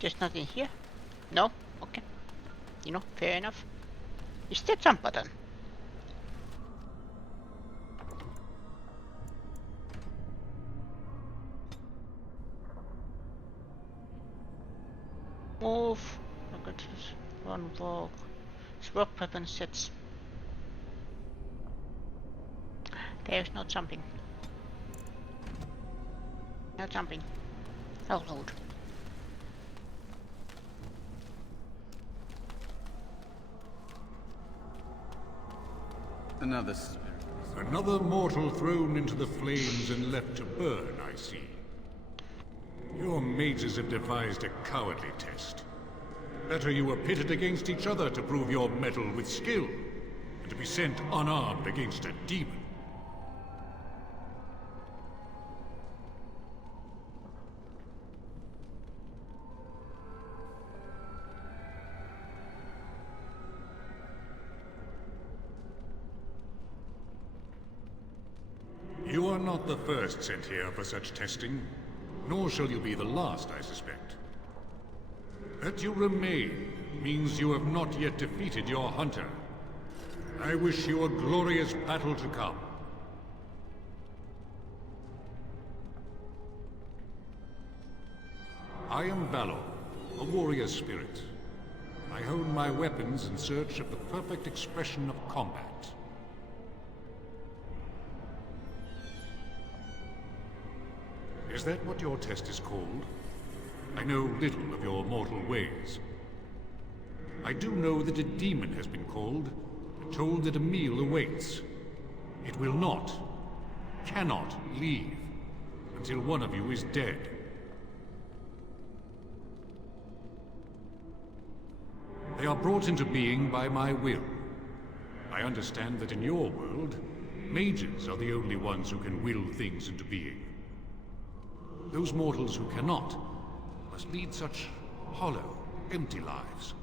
There's nothing here? No? Okay. You know, fair enough. Is that jump button? Move. Look at this. One walk. Swap weapon sets. There's no jumping. No jumping. Oh lord. Another spirit. Another mortal thrown into the flames and left to burn, I see. Your mages have devised a cowardly test. Better you were pitted against each other to prove your mettle with skill, and to be sent unarmed against a demon. You are not the first sent here for such testing, nor shall you be the last, I suspect. That you remain means you have not yet defeated your hunter. I wish you a glorious battle to come. I am Valor, a warrior spirit. I hone my weapons in search of the perfect expression of combat. Is that what your test is called? I know little of your mortal ways. I do know that a demon has been called, and told that a meal awaits. It will not, cannot leave, until one of you is dead. They are brought into being by my will. I understand that in your world, mages are the only ones who can will things into being. Those mortals who cannot must lead such hollow, empty lives.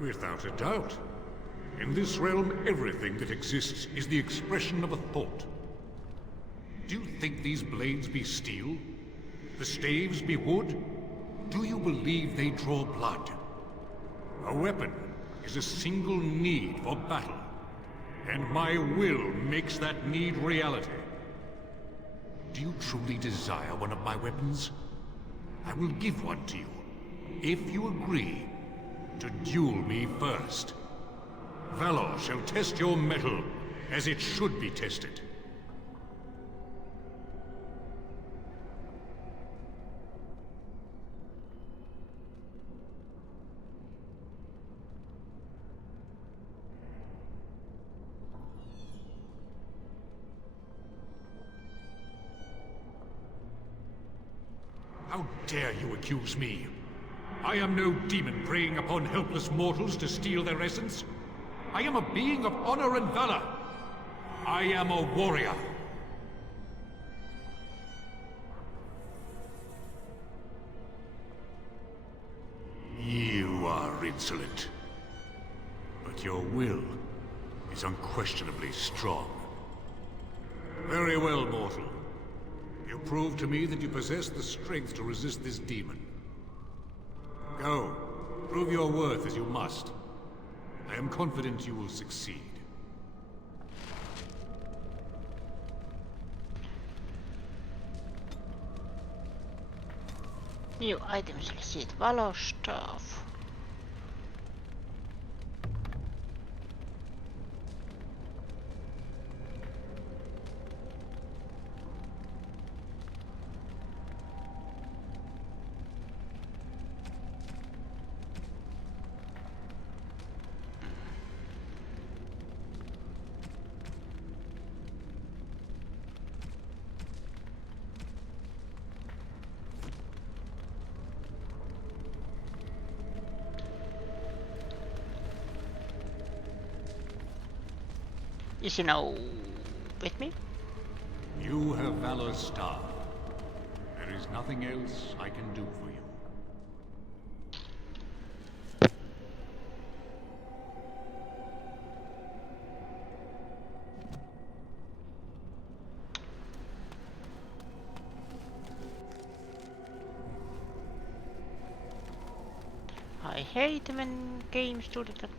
Without a doubt. In this realm, everything that exists is the expression of a thought. Do you think these blades be steel? The staves be wood? Do you believe they draw blood? A weapon is a single need for battle. And my will makes that need reality. Do you truly desire one of my weapons? I will give one to you, if you agree to duel me first. Valor shall test your mettle as it should be tested. How dare you accuse me? I am no demon preying upon helpless mortals to steal their essence. I am a being of honor and valor. I am a warrior. You are insolent. But your will is unquestionably strong. Very well, mortal. You prove to me that you possess the strength to resist this demon. Go. Prove your worth as you must. I am confident you will succeed. New items receipt. Valor staff. Is he now with me? You have Valor's staff. There is nothing else I can do for you. I hate when games do that.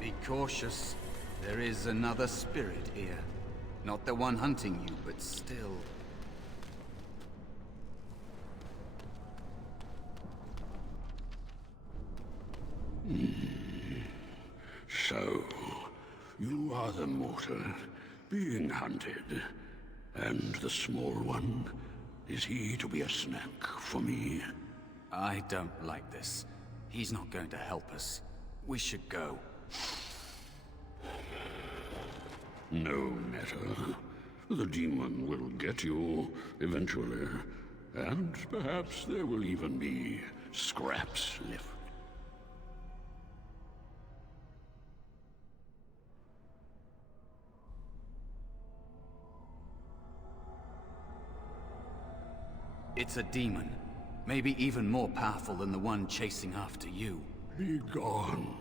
Be cautious. There is another spirit here. Not the one hunting you, but still. So, you are the mortal being hunted. And the small one, is he to be a snack for me? I don't like this. He's not going to help us. We should go. No matter. The demon will get you eventually. And perhaps there will even be scraps left. It's a demon. Maybe even more powerful than the one chasing after you. Be gone.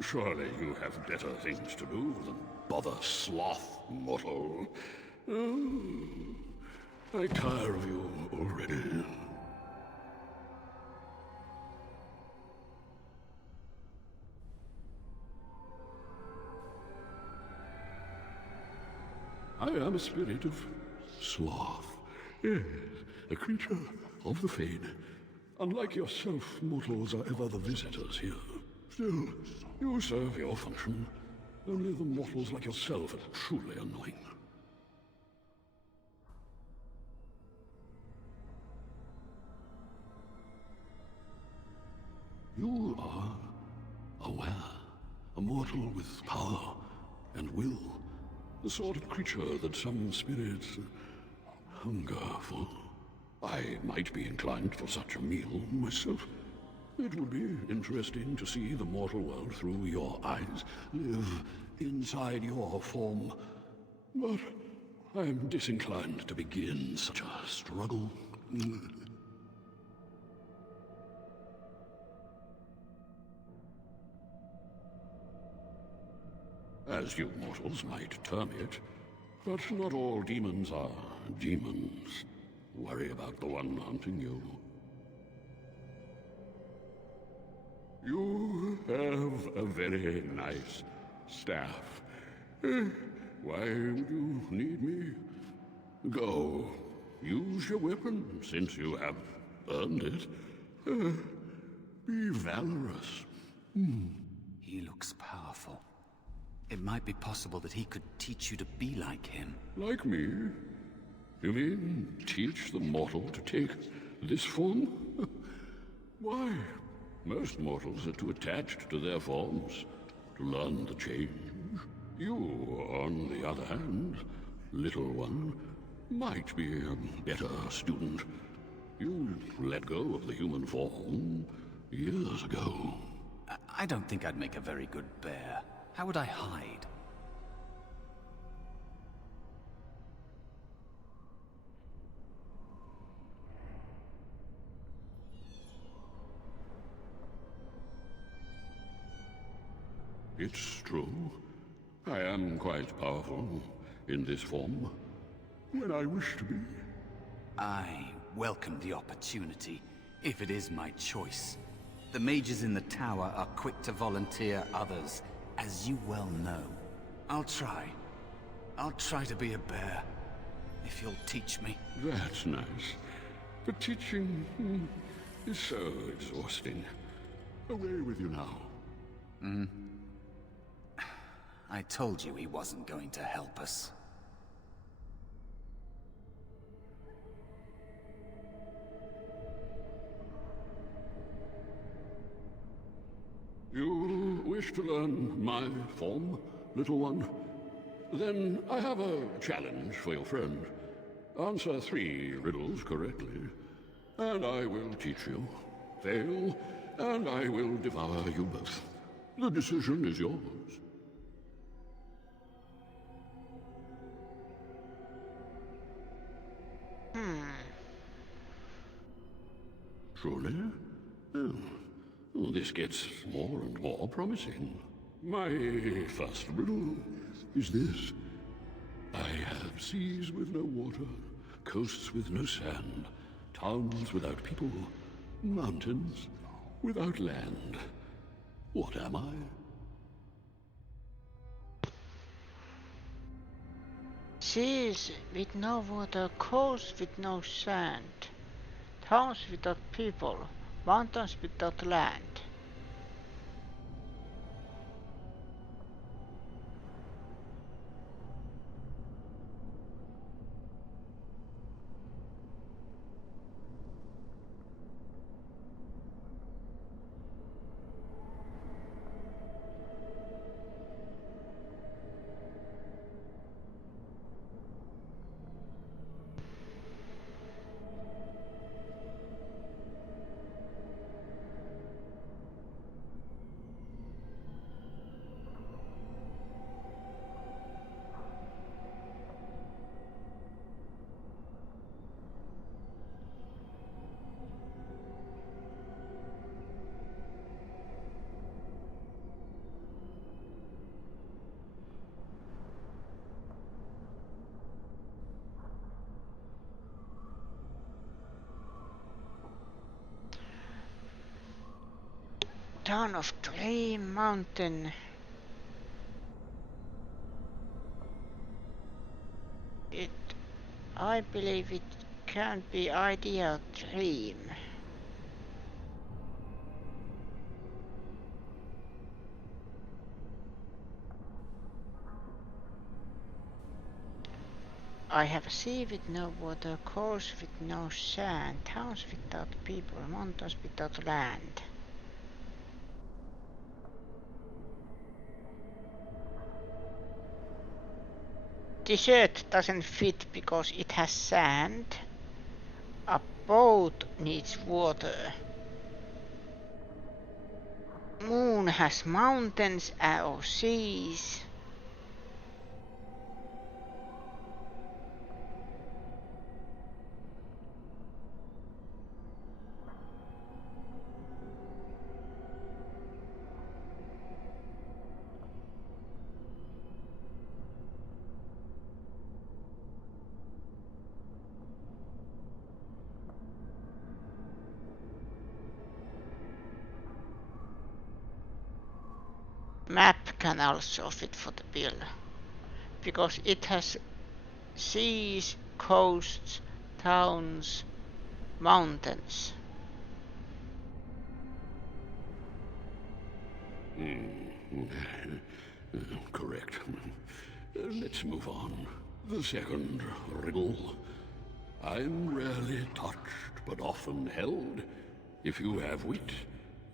Surely you have better things to do than bother sloth, mortal. I tire of you already. I am a spirit of sloth. Yes, a creature of the Fade. Unlike yourself, mortals are ever the visitors here. Still, you serve your function. Only the mortals like yourself are truly annoying. You are aware, a mortal with power and will. The sort of creature that some spirits hunger for. I might be inclined for such a meal myself. It would be interesting to see the mortal world through your eyes, live inside your form. But I'm disinclined to begin such a struggle. As you mortals might term it, but not all demons are demons. Worry about the one hunting you. You have a very nice staff. Why would you need me? Go. Use your weapon, since you have earned it. Be valorous. He looks powerful. It might be possible that he could teach you to be like him. Like me? You mean teach the mortal to take this form? Why? Most mortals are too attached to their forms to learn the change. You, on the other hand, little one, might be a better student. You let go of the human form years ago. I don't think I'd make a very good bear. How would I hide? It's true. I am quite powerful in this form. When I wish to be. I welcome the opportunity, if it is my choice. The mages in the tower are quick to volunteer others, as you well know. I'll try. I'll try to be a bear, if you'll teach me. That's nice. But teaching is so exhausting. Away with you now. I told you he wasn't going to help us. You wish to learn my form, little one? Then I have a challenge for your friend. Answer 3 riddles correctly, and I will teach you. Fail, and I will devour you both. The decision is yours. Truly? Oh. This gets more and more promising. My first riddle is this. I have seas with no water, coasts with no sand, towns without people, mountains without land. What am I? Seas with no water, coasts with no sand, towns without people, mountains without land. Town of Dream Mountain. I believe it can be Ideal Dream. I have a sea with no water, coast with no sand, towns without people, mountains without land. Desert doesn't fit because it has sand. A boat needs water. Moon has mountains or seas. Map can also fit for the bill, because it has seas, coasts, towns, mountains. Correct. Let's move on. The second riddle. I'm rarely touched, but often held. If you have wit,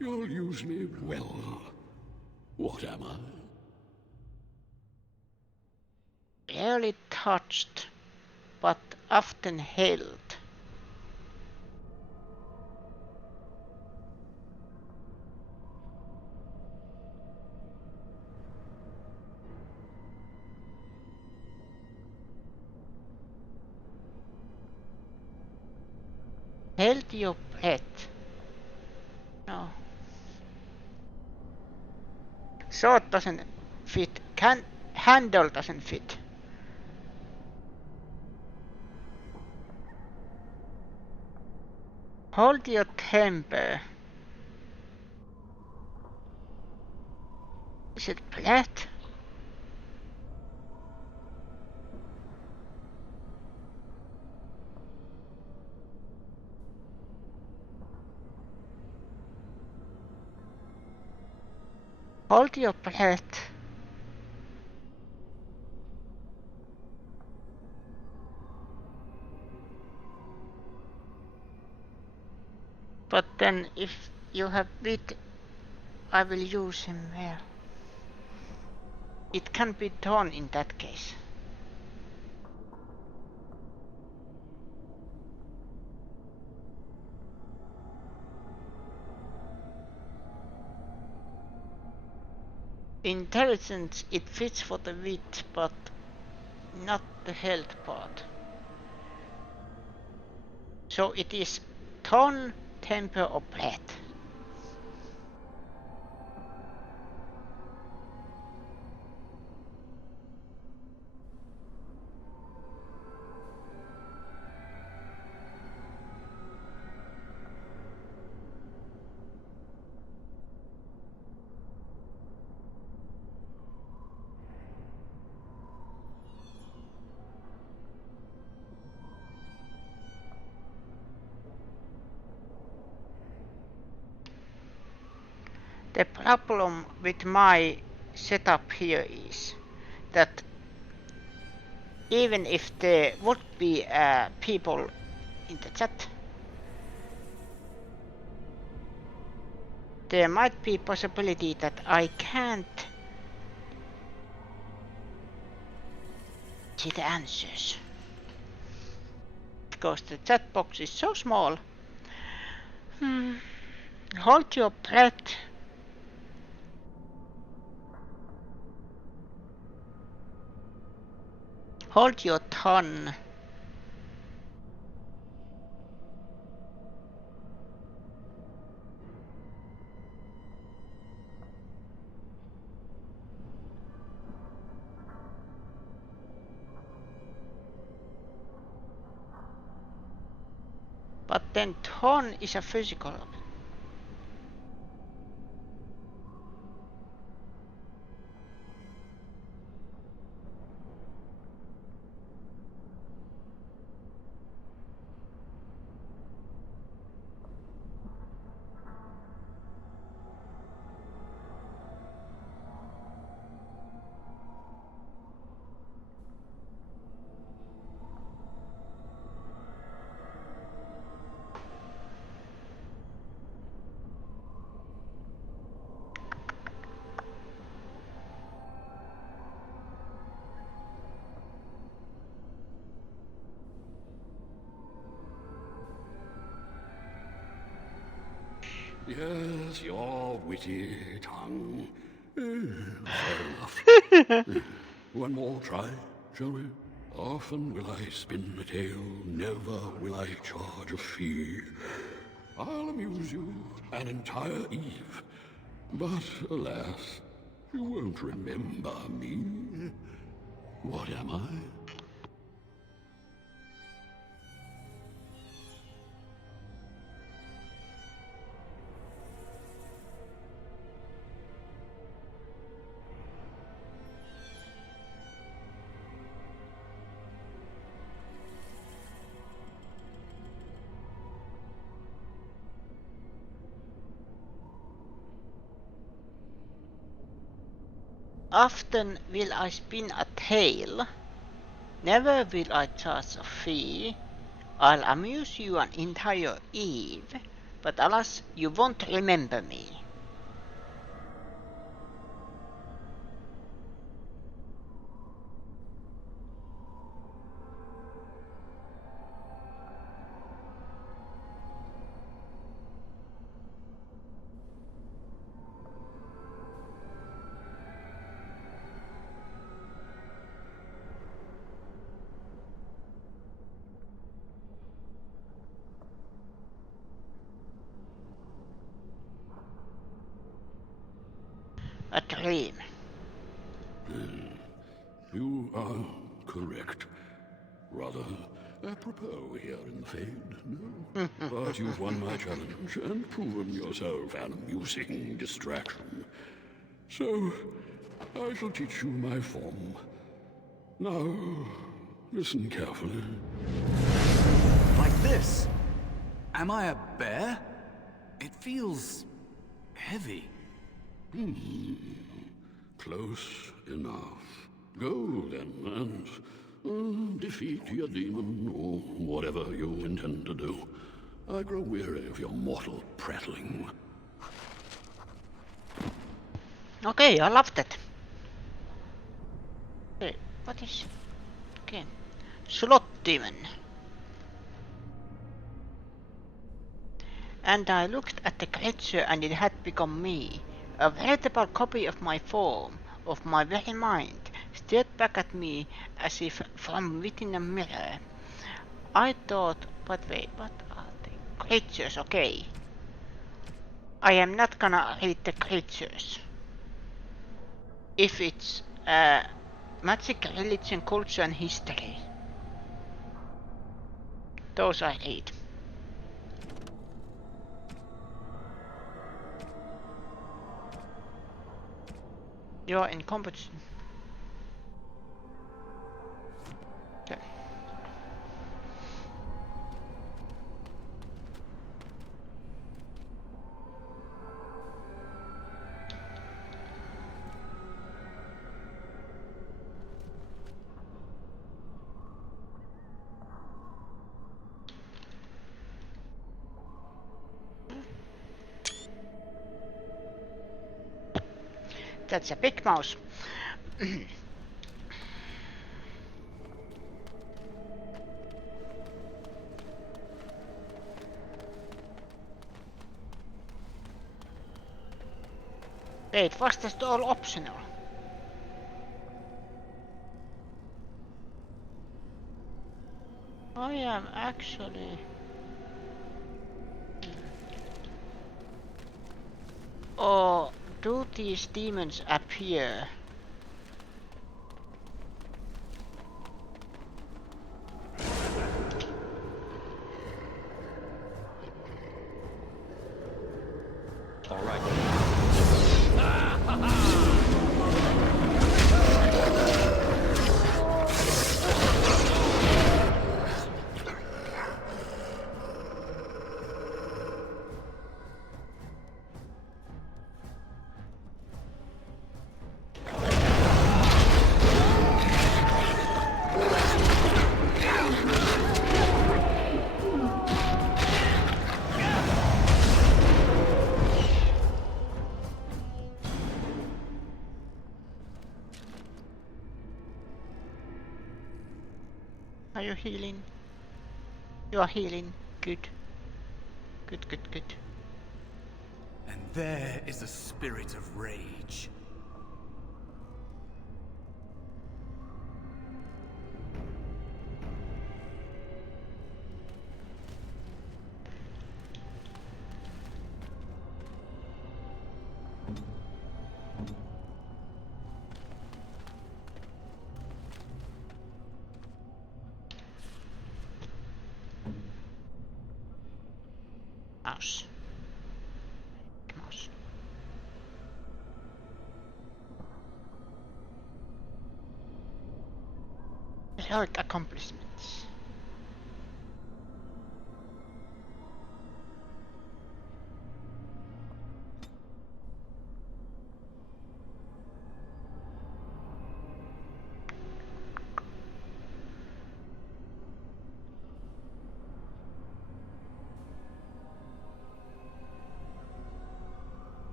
you'll use me well. What am I? Rarely touched, but often held. Held your breath. No. Sword doesn't fit. Handle doesn't fit. Hold your temper. Is it breath? Hold your breath. But then if you have wit, I will use him where? It can be done in that case. Intelligence, it fits for the wit, but not the health part. So it is tone, temper or breath. The problem with my setup here is that even if there would be people in the chat, there might be possibility that I can't see the answers because the chat box is so small. Hold your breath. Hold your tongue. But then tongue is a physical. Yes, your witty tongue. Fair enough. One more try, shall we? Often will I spin the tale, never will I charge a fee. I'll amuse you an entire eve, but alas, you won't remember me. What am I? Often will I spin a tale, never will I charge a fee. I'll amuse you an entire eve, but alas, you won't remember me. A dream. You are correct. Rather apropos here in the Fade, no? But you've won my challenge and proven yourself an amusing distraction. So, I shall teach you my form. Now, listen carefully. Like this? Am I a bear? It feels heavy. Close enough. Go then and defeat your demon or whatever you intend to do. I grow weary of your mortal prattling. Okay, I loved it. Okay, what is... Okay. Slot demon. And I looked at the creature and it had become me. A veritable copy of my form, of my very mind, stared back at me as if from within a mirror. I thought, but wait, what are the creatures? Okay. I am not gonna read the creatures. If it's magic, religion, culture and history. Those I read. You're in competition. Okay. That's a big mouse. Wait, was this all optional? I am actually... Or do these demons appear? All right. Are you healing? You are healing. Good. Good, good, good. And there is a spirit of rage. Mouse. Mouse. Heroic accomplishments.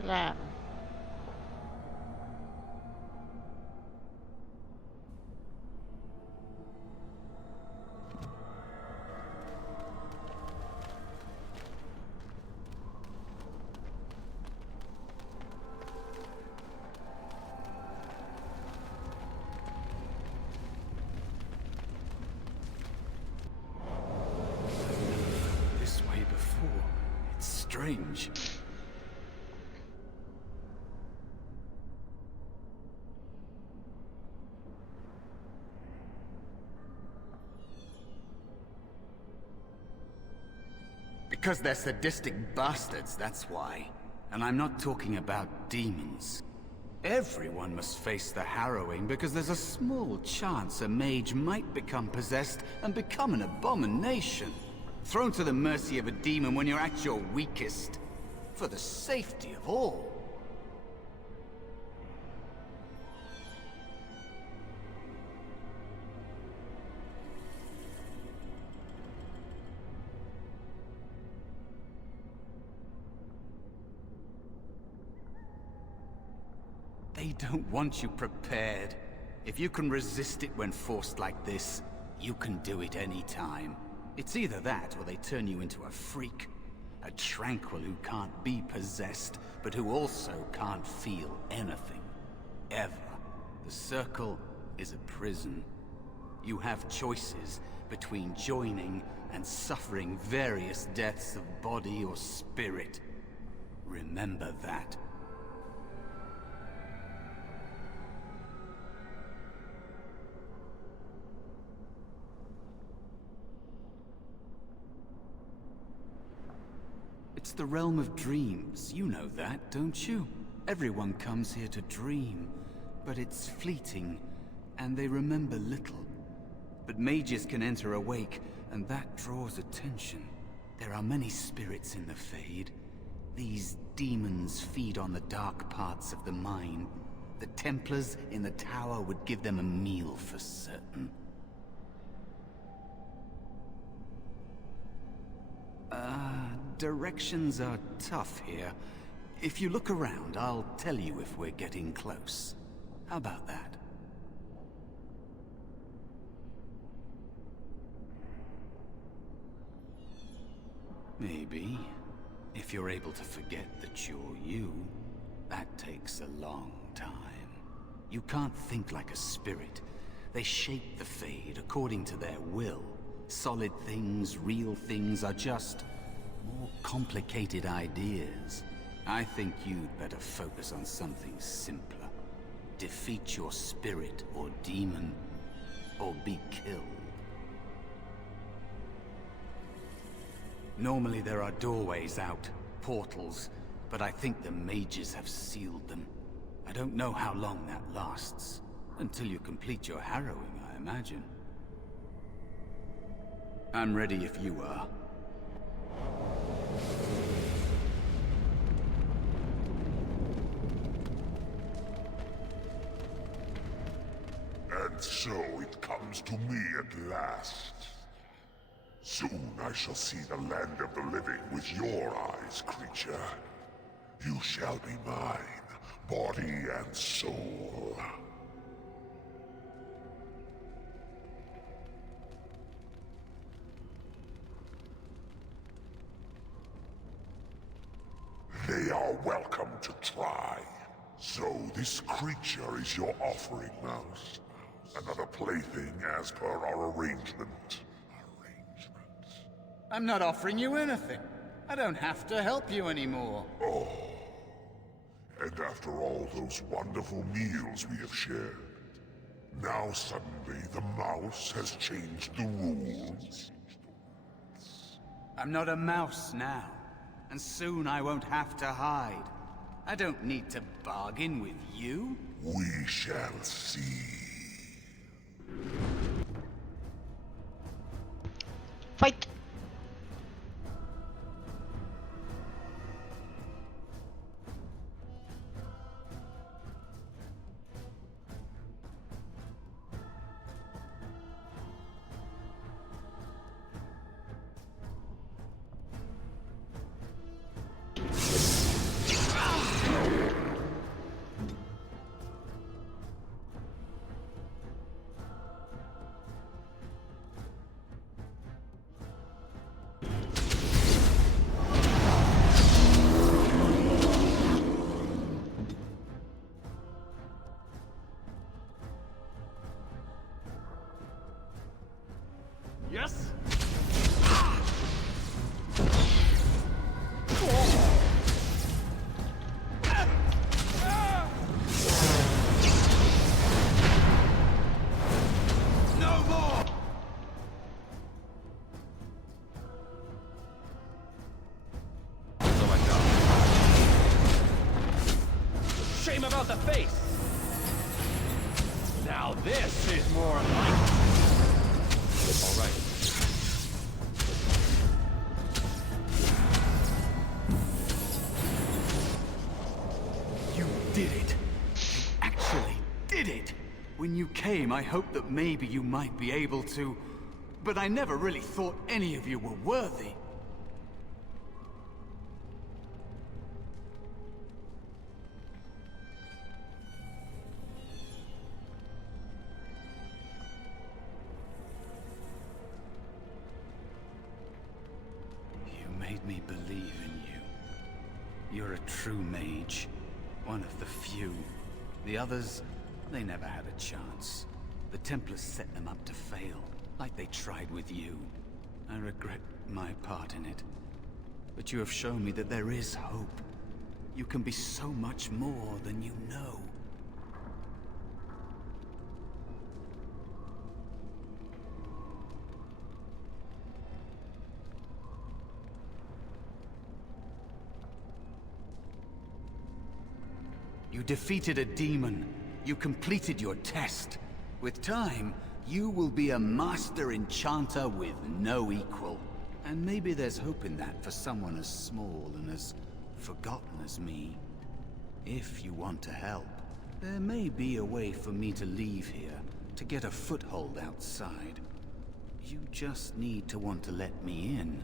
Slam. This way before. It's strange. Because they're sadistic bastards, that's why. And I'm not talking about demons. Everyone must face the harrowing because there's a small chance a mage might become possessed and become an abomination. Thrown to the mercy of a demon when you're at your weakest. For the safety of all. They don't want you prepared. If you can resist it when forced like this, you can do it any time. It's either that or they turn you into a freak. A tranquil who can't be possessed, but who also can't feel anything. Ever. The Circle is a prison. You have choices between joining and suffering various deaths of body or spirit. Remember that. It's the realm of dreams. You know that, don't you? Everyone comes here to dream, but it's fleeting, and they remember little. But mages can enter awake, and that draws attention. There are many spirits in the Fade. These demons feed on the dark parts of the mind. The Templars in the tower would give them a meal for certain. Directions are tough here. If you look around, I'll tell you if we're getting close. How about that? Maybe. If you're able to forget that you're you, that takes a long time. You can't think like a spirit. They shape the Fade according to their will. Solid things, real things are just more complicated ideas. I think you'd better focus on something simpler. Defeat your spirit or demon, or be killed. Normally there are doorways out, portals, but I think the mages have sealed them. I don't know how long that lasts. Until you complete your harrowing, I imagine. I'm ready if you are. And so it comes to me at last. Soon I shall see the land of the living with your eyes, creature. You shall be mine, body and soul. They are welcome to try. So this creature is your offering, Mouse. Another plaything as per our arrangement. I'm not offering you anything. I don't have to help you anymore. Oh. And after all those wonderful meals we have shared, now suddenly the mouse has changed the rules. I'm not a mouse now, and soon I won't have to hide. I don't need to bargain with you. We shall see. Fight! Yes? No more! So I got. Shame about the face! Now this is more like... All right. You did it. You actually did it. When you came, I hoped that maybe you might be able to, but I never really thought any of you were worthy. made me believe in you. You're a true mage. One of the few. The others, they never had a chance. The Templars set them up to fail, like they tried with you. I regret my part in it. But you have shown me that there is hope. You can be so much more than you know. You defeated a demon. You completed your test. With time, you will be a master enchanter with no equal. And maybe there's hope in that for someone as small and as forgotten as me. If you want to help, there may be a way for me to leave here, to get a foothold outside. You just need to want to let me in.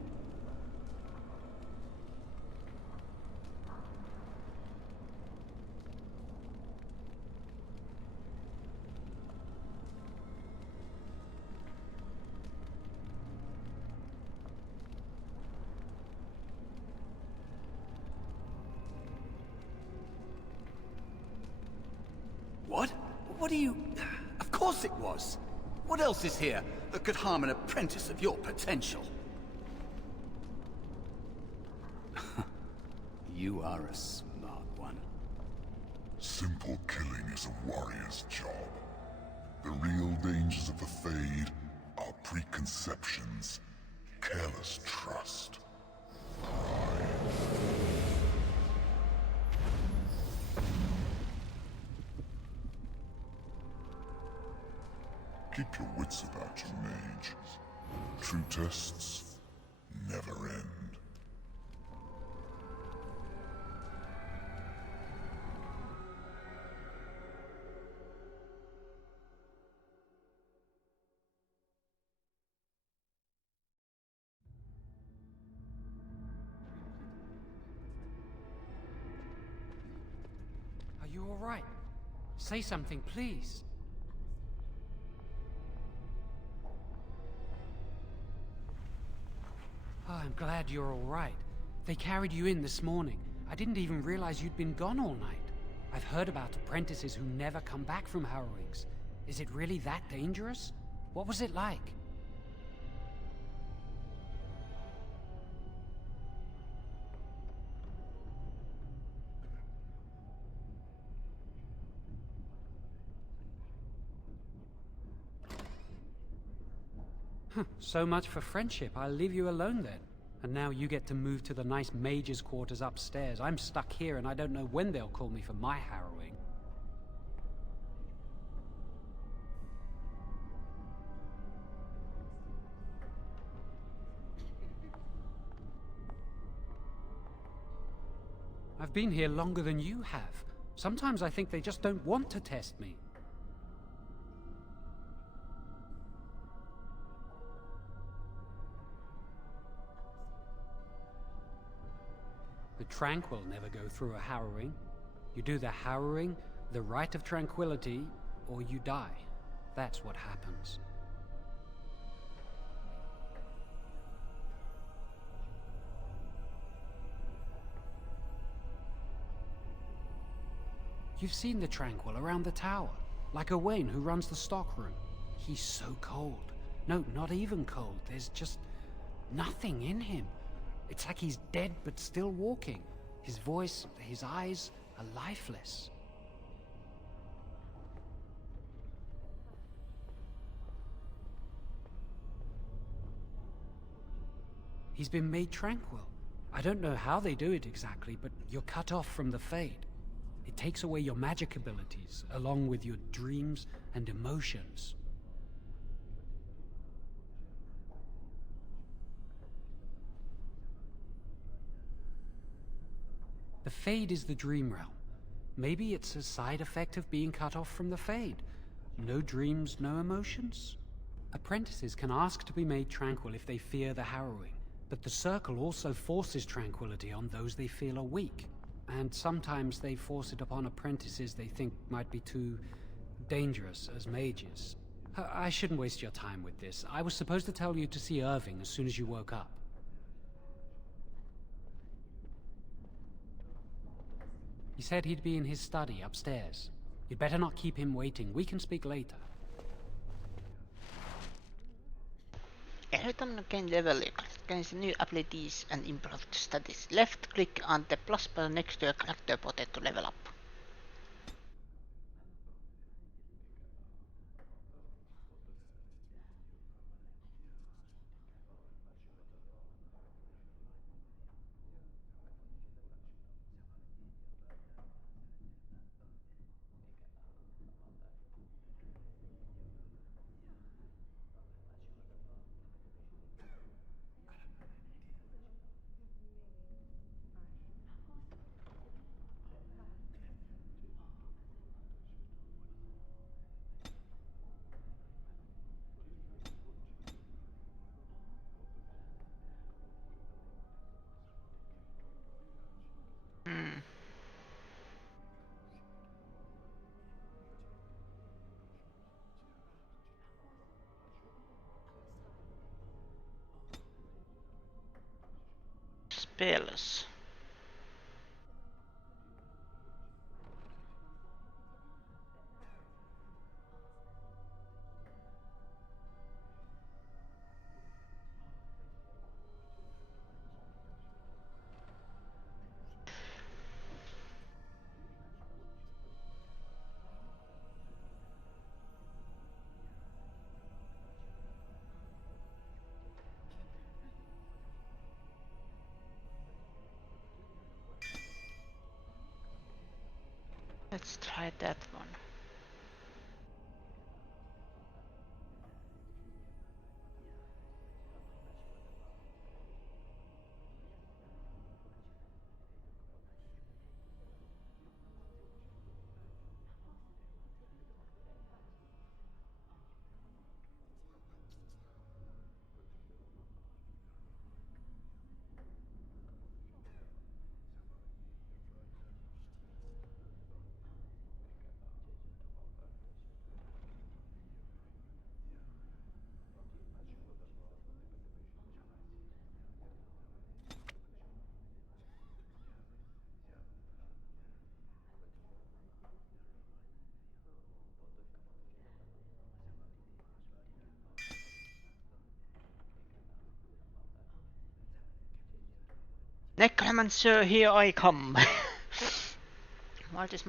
What? What do you... Of course it was! What else is here that could harm an apprentice of your potential? You are a smart one. Simple killing is a warrior's job. The real dangers of the Fade are preconceptions, careless trust, pride. Keep your wits about you, mage. True tests never end. Are you all right? Say something, please. Oh, I'm glad you're all right. They carried you in this morning. I didn't even realize you'd been gone all night. I've heard about apprentices who never come back from harrowings. Is it really that dangerous? What was it like? So much for friendship. I'll leave you alone then. And now you get to move to the nice mage's quarters upstairs. I'm stuck here and I don't know when they'll call me for my harrowing. I've been here longer than you have. Sometimes I think they just don't want to test me. The Tranquil never go through a harrowing. You do the harrowing, the rite of tranquility, or you die. That's what happens. You've seen the Tranquil around the tower, like Owain who runs the stockroom. He's so cold. No, not even cold. There's just nothing in him. It's like he's dead but still walking. His voice, his eyes are lifeless. He's been made tranquil. I don't know how they do it exactly, but you're cut off from the Fade. It takes away your magic abilities, along with your dreams and emotions. The Fade is the dream realm. Maybe it's a side effect of being cut off from the Fade. No dreams, no emotions? Apprentices can ask to be made tranquil if they fear the harrowing, but the Circle also forces tranquility on those they feel are weak. And sometimes they force it upon apprentices they think might be too dangerous as mages. I shouldn't waste your time with this. I was supposed to tell you to see Irving as soon as you woke up. He said he'd be in his study upstairs. You'd better not keep him waiting. We can speak later. Every time you gain level, you gain new abilities and improved status. Left click on the plus button next to your character body to level up. Spells. Let's try that one. Necromancer, here I come. Martis.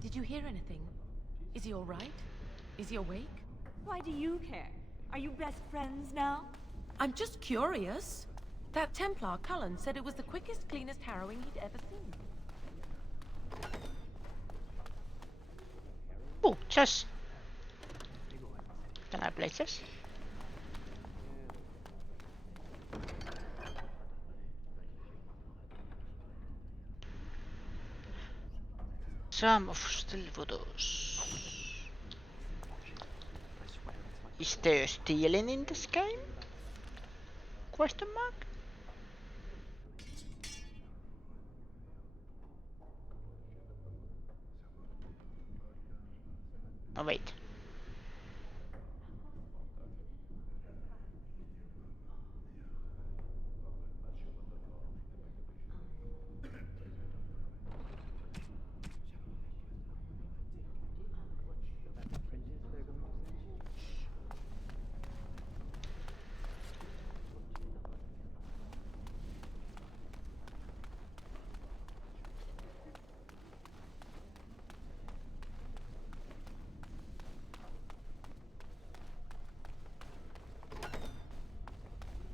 Did you hear anything? Is he all right? Is he awake? Why do you care? Are you best friends now? I'm just curious. That Templar, Cullen, said it was the quickest, cleanest harrowing he'd ever seen. Oh, chess! Can I play chess? Some of still photos. Is there stealing in this game? Question mark? Oh wait.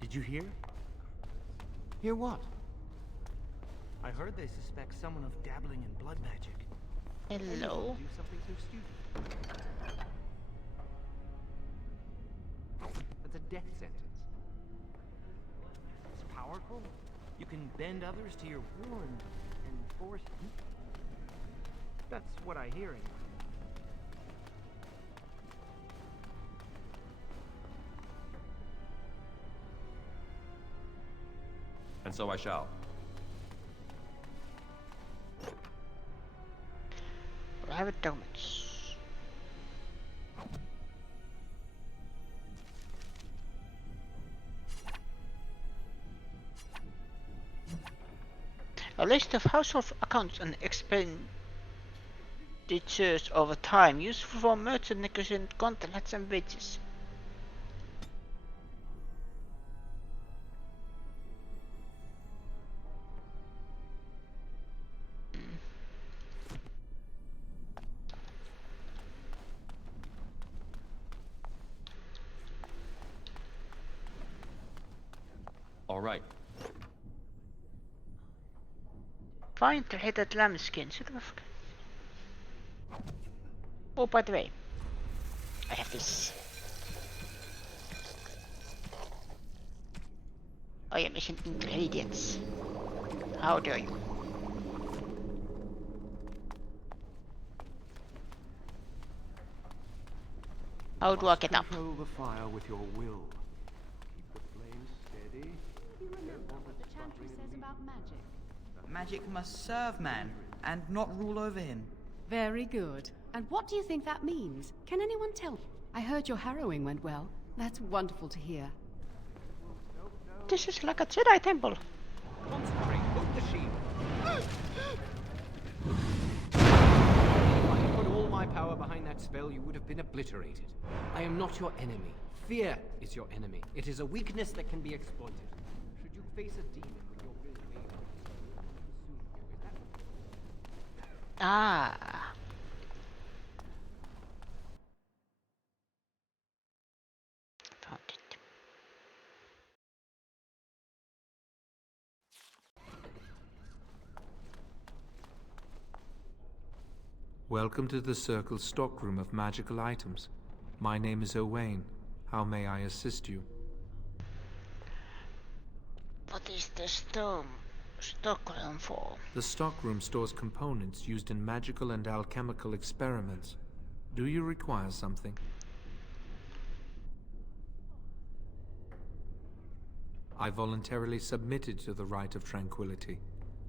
Did you hear? Hear what? I heard they suspect someone of dabbling in blood magic. Hello. Do something so stupid. That's a death sentence. It's powerful. You can bend others to your will and force. That's what I hear. And so I shall. Private documents. A list of household accounts and expenditures over time, useful for merchant negotiating contracts and wages. All right. Find the headed lambskin. Oh, by the way, I have this. I am missing ingredients. How dare you? How do I get up? Control the fire with your will. Keep the flames steady. You remember what the chantry says about magic? Magic must serve man, and not rule over him. Very good. And what do you think that means? Can anyone tell? I heard your harrowing went well. That's wonderful to hear. This is like a Jedi temple. Concentrate, hold the shield. If I had put all my power behind that spell, you would have been obliterated. I am not your enemy. Fear is your enemy. It is a weakness that can be exploited. Should you face a demon with your will made up, soon you get that. Ah. Found it. Welcome to the Circle's stockroom of magical items. My name is Owain. How may I assist you? What is the stockroom for? The stockroom stores components used in magical and alchemical experiments. Do you require something? I voluntarily submitted to the rite of tranquility.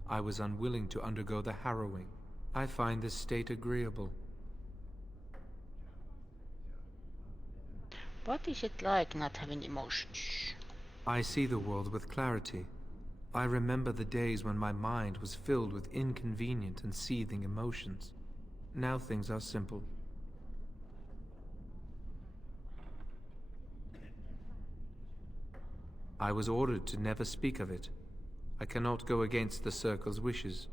I was unwilling to undergo the harrowing. I find this state agreeable. What is it like not having emotions? I see the world with clarity. I remember the days when my mind was filled with inconvenient and seething emotions. Now things are simple. I was ordered to never speak of it. I cannot go against the Circle's wishes.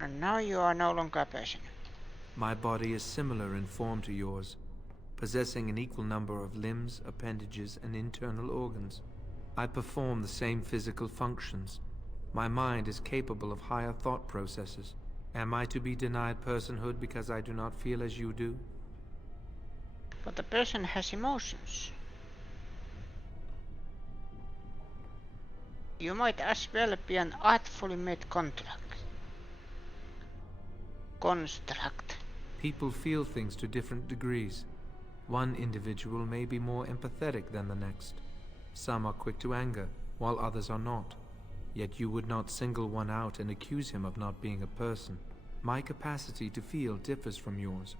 And now you are no longer a person. My body is similar in form to yours, possessing an equal number of limbs, appendages, and internal organs. I perform the same physical functions. My mind is capable of higher thought processes. Am I to be denied personhood because I do not feel as you do? But the person has emotions. You might as well be an artfully made construct. People feel things to different degrees. One individual may be more empathetic than the next. Some are quick to anger, while others are not. Yet you would not single one out and accuse him of not being a person. My capacity to feel differs from yours,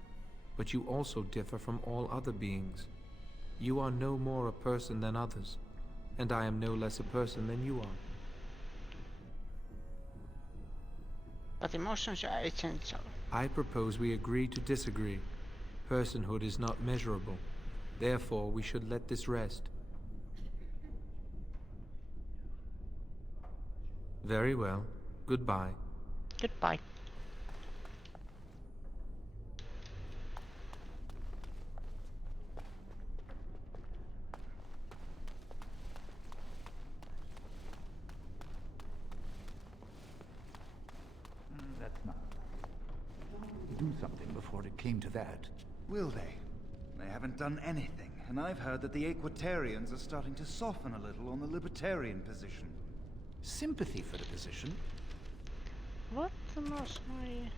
but you also differ from all other beings. You are no more a person than others, and I am no less a person than you are. But emotions are essential. I propose we agree to disagree. Personhood is not measurable. Therefore, we should let this rest. Very well. Goodbye. Goodbye. That's not. Do something before it came to that. Will they? They haven't done anything, and I've heard that the Equitarians are starting to soften a little on the Libertarian position. Sympathy for the position? What was my...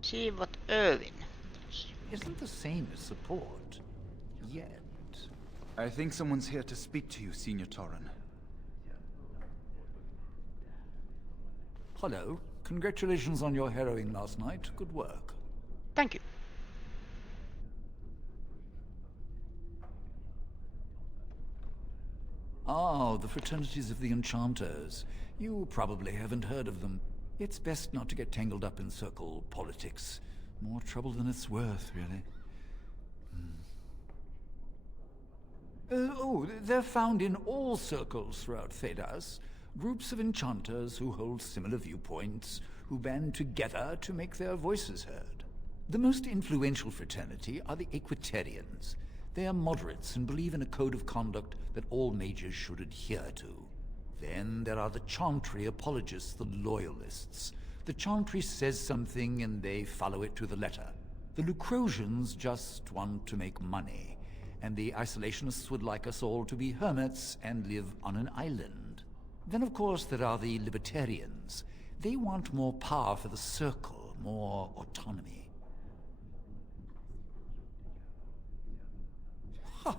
See what Irwin... Isn't the same as support. Yet. I think someone's here to speak to you, Senior Torren. Hello. Congratulations on your harrowing last night. Good work. Thank you. Oh, the fraternities of the Enchanters. You probably haven't heard of them. It's best not to get tangled up in circle politics. More trouble than it's worth, really. They're found in all circles throughout Thedas. Groups of enchanters who hold similar viewpoints, who band together to make their voices heard. The most influential fraternity are the Equitarians. They are moderates and believe in a code of conduct that all mages should adhere to. Then there are the Chantry apologists, the Loyalists. The Chantry says something and they follow it to the letter. The Lucrosians just want to make money, and the Isolationists would like us all to be hermits and live on an island. Then of course there are the Libertarians. They want more power for the Circle, more autonomy. Huh.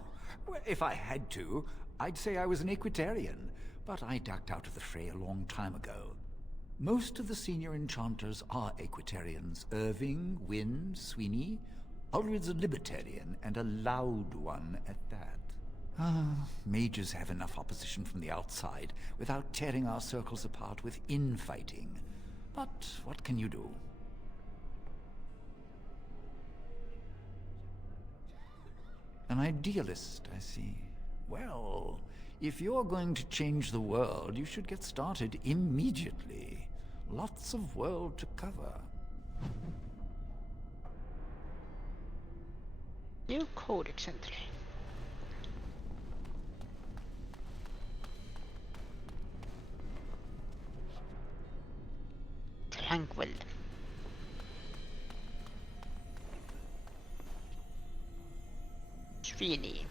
Well, if I had to, I'd say I was an Equitarian, but I ducked out of the fray a long time ago. Most of the senior enchanters are Equitarians. Irving, Wynne, Sweeney. Ulrid's a Libertarian, and a loud one at that. Mages have enough opposition from the outside without tearing our circles apart with infighting. But what can you do? An idealist, I see. Well, if you're going to change the world, you should get started immediately. Lots of world to cover. New Codex entry. Tranquil. Sweeney.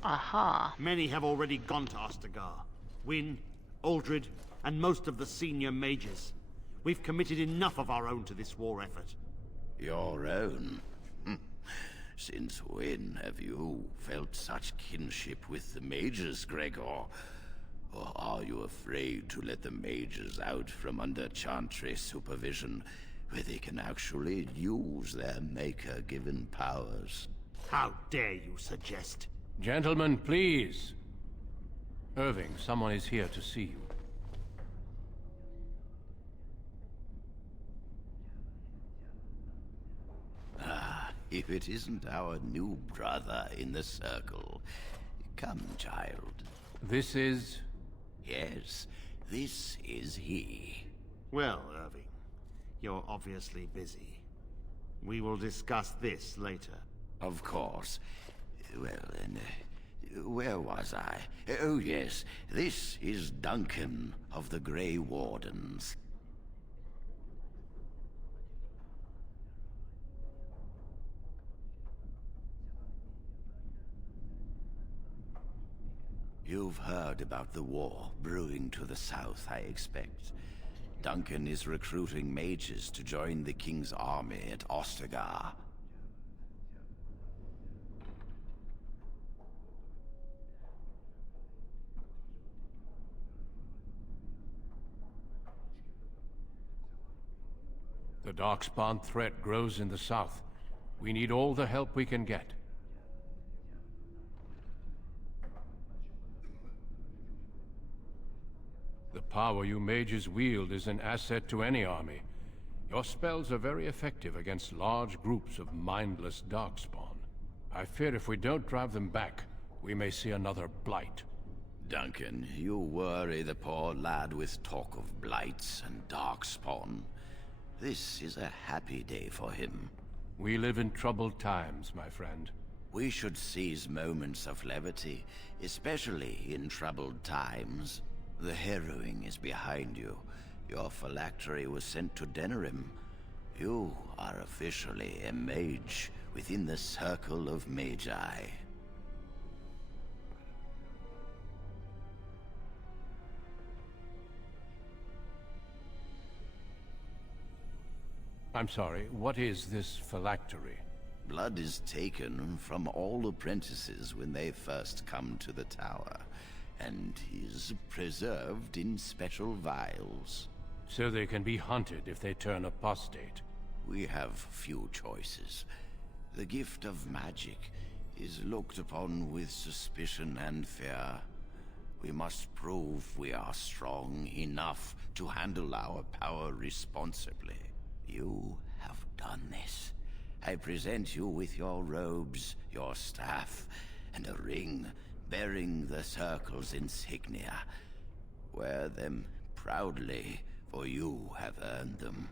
Aha. Many have already gone to Ostagar. Wynne, Aldred, and most of the senior mages. We've committed enough of our own to this war effort. Your own? Since when have you felt such kinship with the mages, Gregor? Or are you afraid to let the mages out from under Chantry supervision, where they can actually use their Maker-given powers? How dare you suggest? Gentlemen, please. Irving, someone is here to see you. If it isn't our new brother in the Circle. Come, child. This is... Yes, this is he. Well, Irving, you're obviously busy. We will discuss this later. Of course. Well, then, where was I? Oh, yes, this is Duncan of the Grey Wardens. You've heard about the war brewing to the south, I expect. Duncan is recruiting mages to join the King's army at Ostagar. The Darkspawn threat grows in the south. We need all the help we can get. The power you mages wield is an asset to any army. Your spells are very effective against large groups of mindless Darkspawn. I fear if we don't drive them back, we may see another blight. Duncan, you worry the poor lad with talk of blights and Darkspawn. This is a happy day for him. We live in troubled times, my friend. We should seize moments of levity, especially in troubled times. The harrowing is behind you. Your phylactery was sent to Denerim. You are officially a mage within the Circle of Magi. I'm sorry, what is this phylactery? Blood is taken from all apprentices when they first come to the tower, and is preserved in special vials. So they can be hunted if they turn apostate. We have few choices. The gift of magic is looked upon with suspicion and fear. We must prove we are strong enough to handle our power responsibly. You have done this. I present you with your robes, your staff, and a ring bearing the Circle's insignia. Wear them proudly, for you have earned them.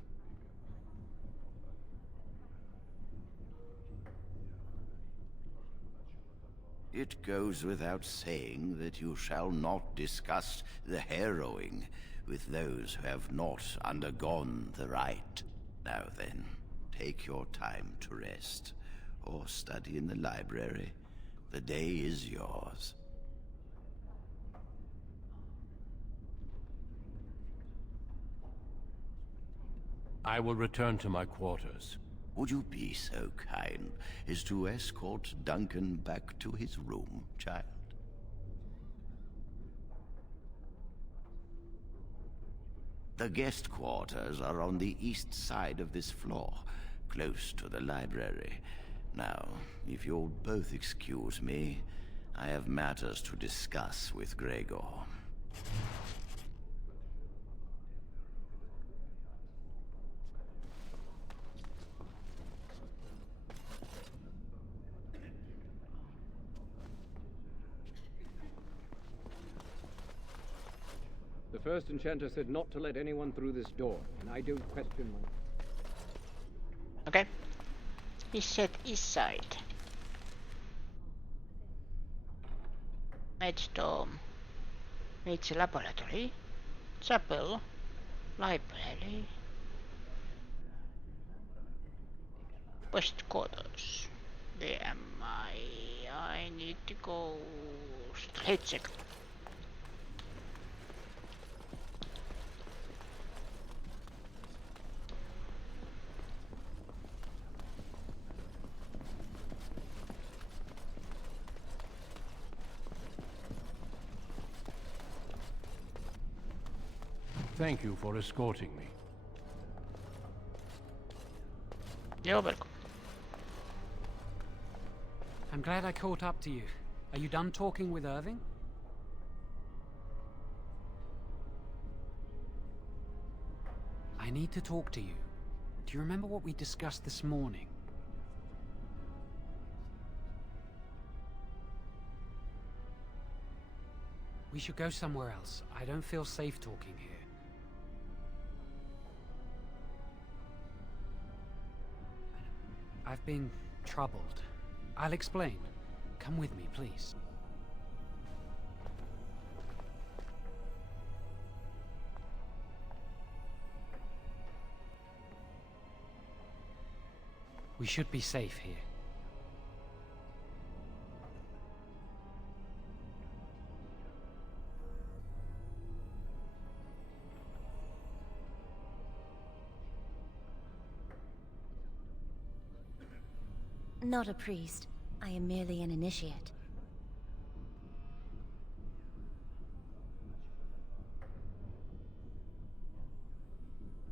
It goes without saying that you shall not discuss the harrowing with those who have not undergone the rite. Now then, take your time to rest, or study in the library. The day is yours. I will return to my quarters. Would you be so kind as to escort Duncan back to his room, child? The guest quarters are on the east side of this floor, close to the library. Now, if you'll both excuse me, I have matters to discuss with Gregor. The first enchanter said not to let anyone through this door, and I don't question my... Okay. He said east side. Mage Dome. Mage Laboratory. Chapel. Library. Post quarters. Where am I? I need to go straight check. Thank you for escorting me. You're welcome. I'm glad I caught up to you. Are you done talking with Irving? I need to talk to you. Do you remember what we discussed this morning? We should go somewhere else. I don't feel safe talking here. I've been troubled. I'll explain. Come with me, please. We should be safe here. Not a priest. I am merely an initiate.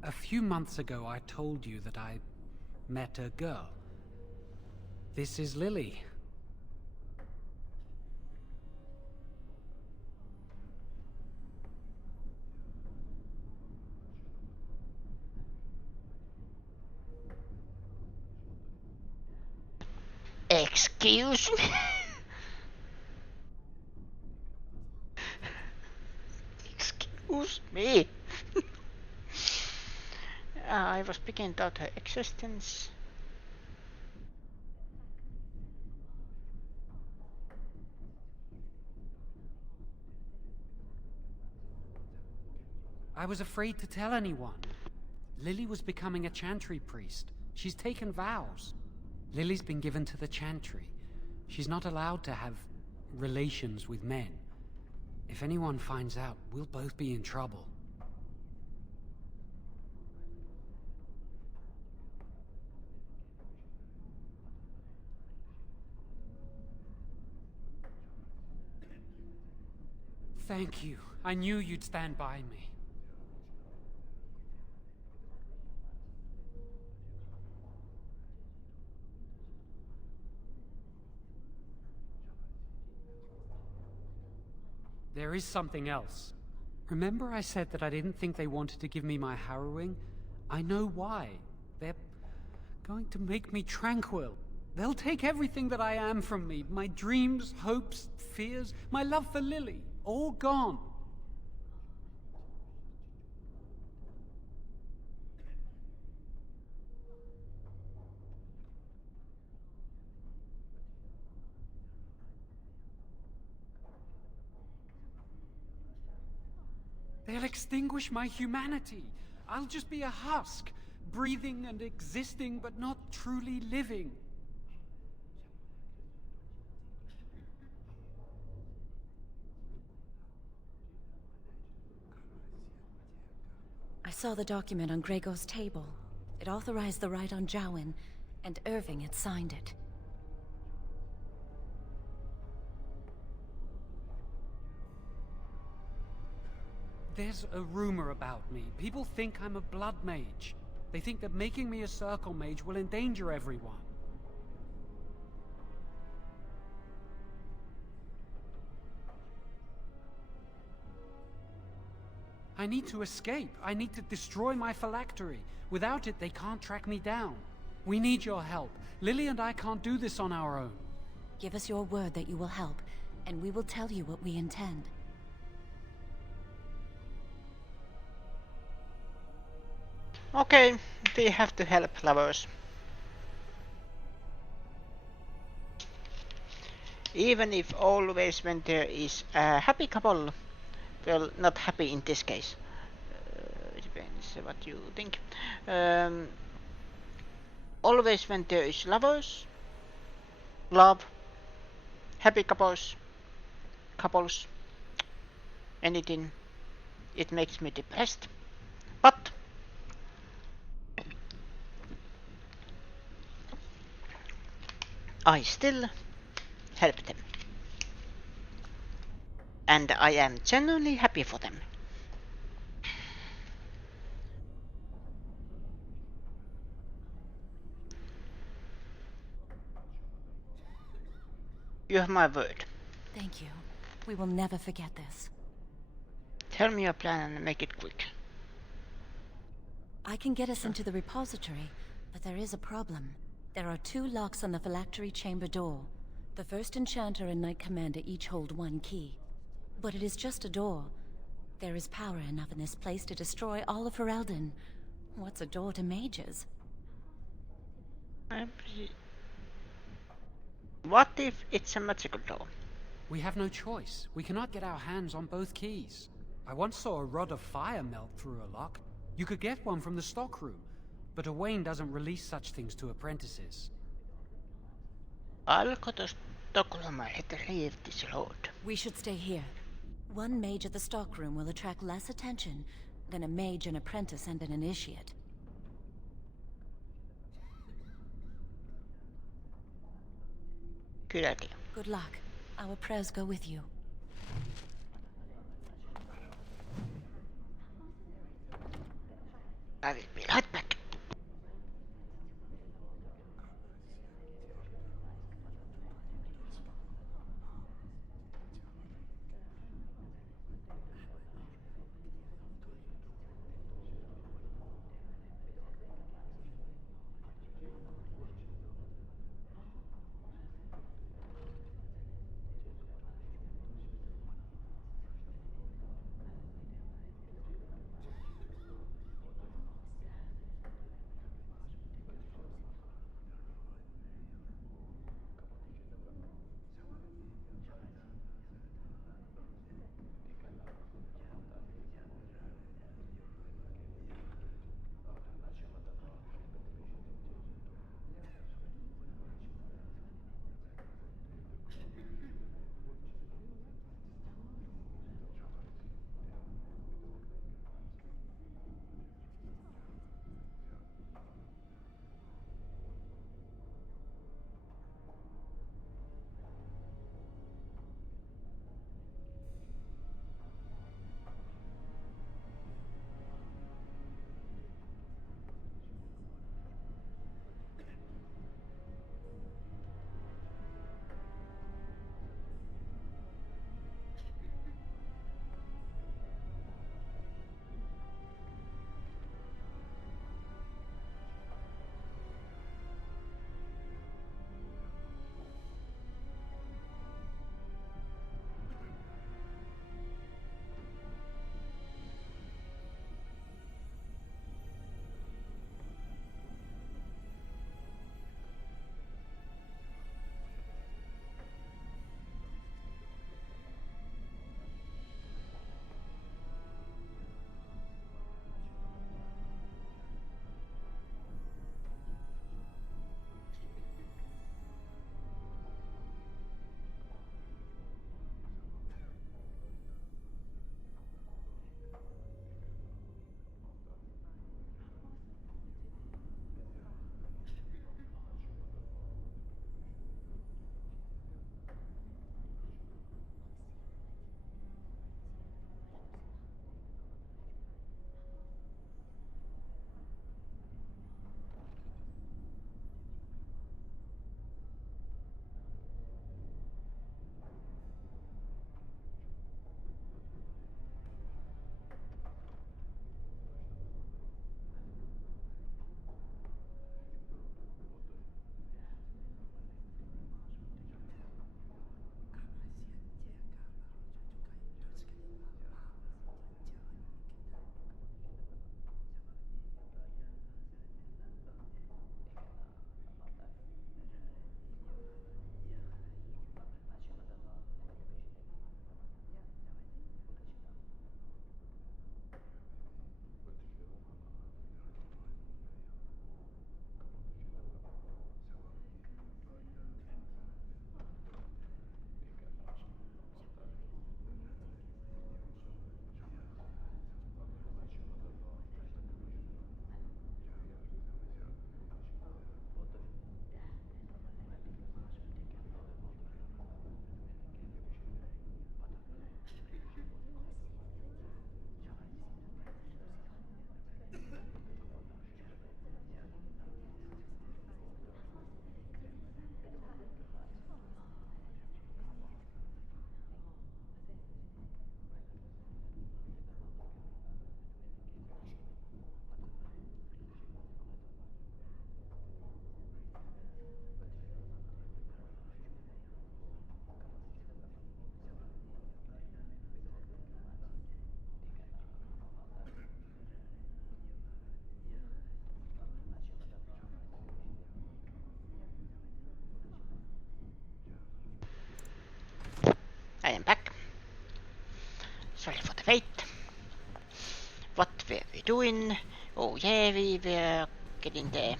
A few months ago, I told you that I met a girl. This is Lily. Excuse me? Excuse me? I was picking out her existence. I was afraid to tell anyone. Lily was becoming a Chantry priest. She's taken vows. Lily's been given to the Chantry. She's not allowed to have relations with men. If anyone finds out, we'll both be in trouble. Thank you. I knew you'd stand by me. There is something else. Remember I said that I didn't think they wanted to give me my harrowing? I know why. They're going to make me tranquil. They'll take everything that I am from me. My dreams, hopes, fears, my love for Lily. All gone. They'll extinguish my humanity. I'll just be a husk, breathing and existing, but not truly living. I saw the document on Gregor's table. It authorized the right on Jowen, and Irving had signed it. There's a rumor about me. People think I'm a blood mage. They think that making me a circle mage will endanger everyone. I need to escape. I need to destroy my phylactery. Without it, they can't track me down. We need your help. Lily and I can't do this on our own. Give us your word that you will help, and we will tell you what we intend. Okay, we have to help lovers. Even if always when there is a happy couple, well, not happy in this case. Depends what you think. Always when there is lovers, love, happy couples, anything, it makes me depressed. But I still help them. And I am genuinely happy for them. You have my word. Thank you. We will never forget this. Tell me your plan and make it quick. I can get us into the repository, but there is a problem. There are 2 locks on the phylactery chamber door. The first enchanter and knight commander each hold 1 key. But it is just a door. There is power enough in this place to destroy all of Ferelden. What's a door to mages? What if it's a magical door? We have no choice. We cannot get our hands on both keys. I once saw a rod of fire melt through a lock. You could get one from the stockroom, but Owain doesn't release such things to apprentices. Alko Stockholm hette leave this road. We should stay here. 1 mage at the stockroom will attract less attention than a mage, an apprentice, and an initiate. Good idea. Good luck. Our prayers go with you. I will be right back. Sorry for the wait. What were we doing? Oh yeah, we were getting there.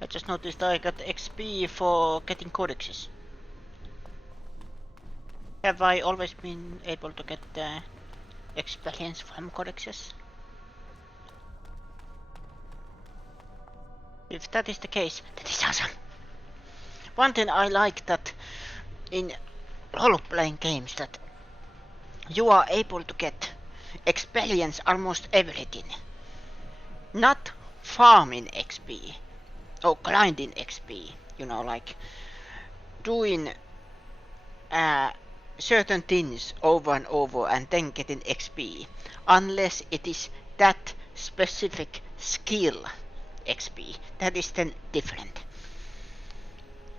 I just noticed I got XP for getting codexes. Have I always been able to get experience from codexes? If that is the case, that is awesome. One thing I like that in role-playing games that you are able to get experience almost everything. Not farming XP or grinding XP, you know, like doing certain things over and over and then getting XP, unless it is that specific skill XP. That is then different.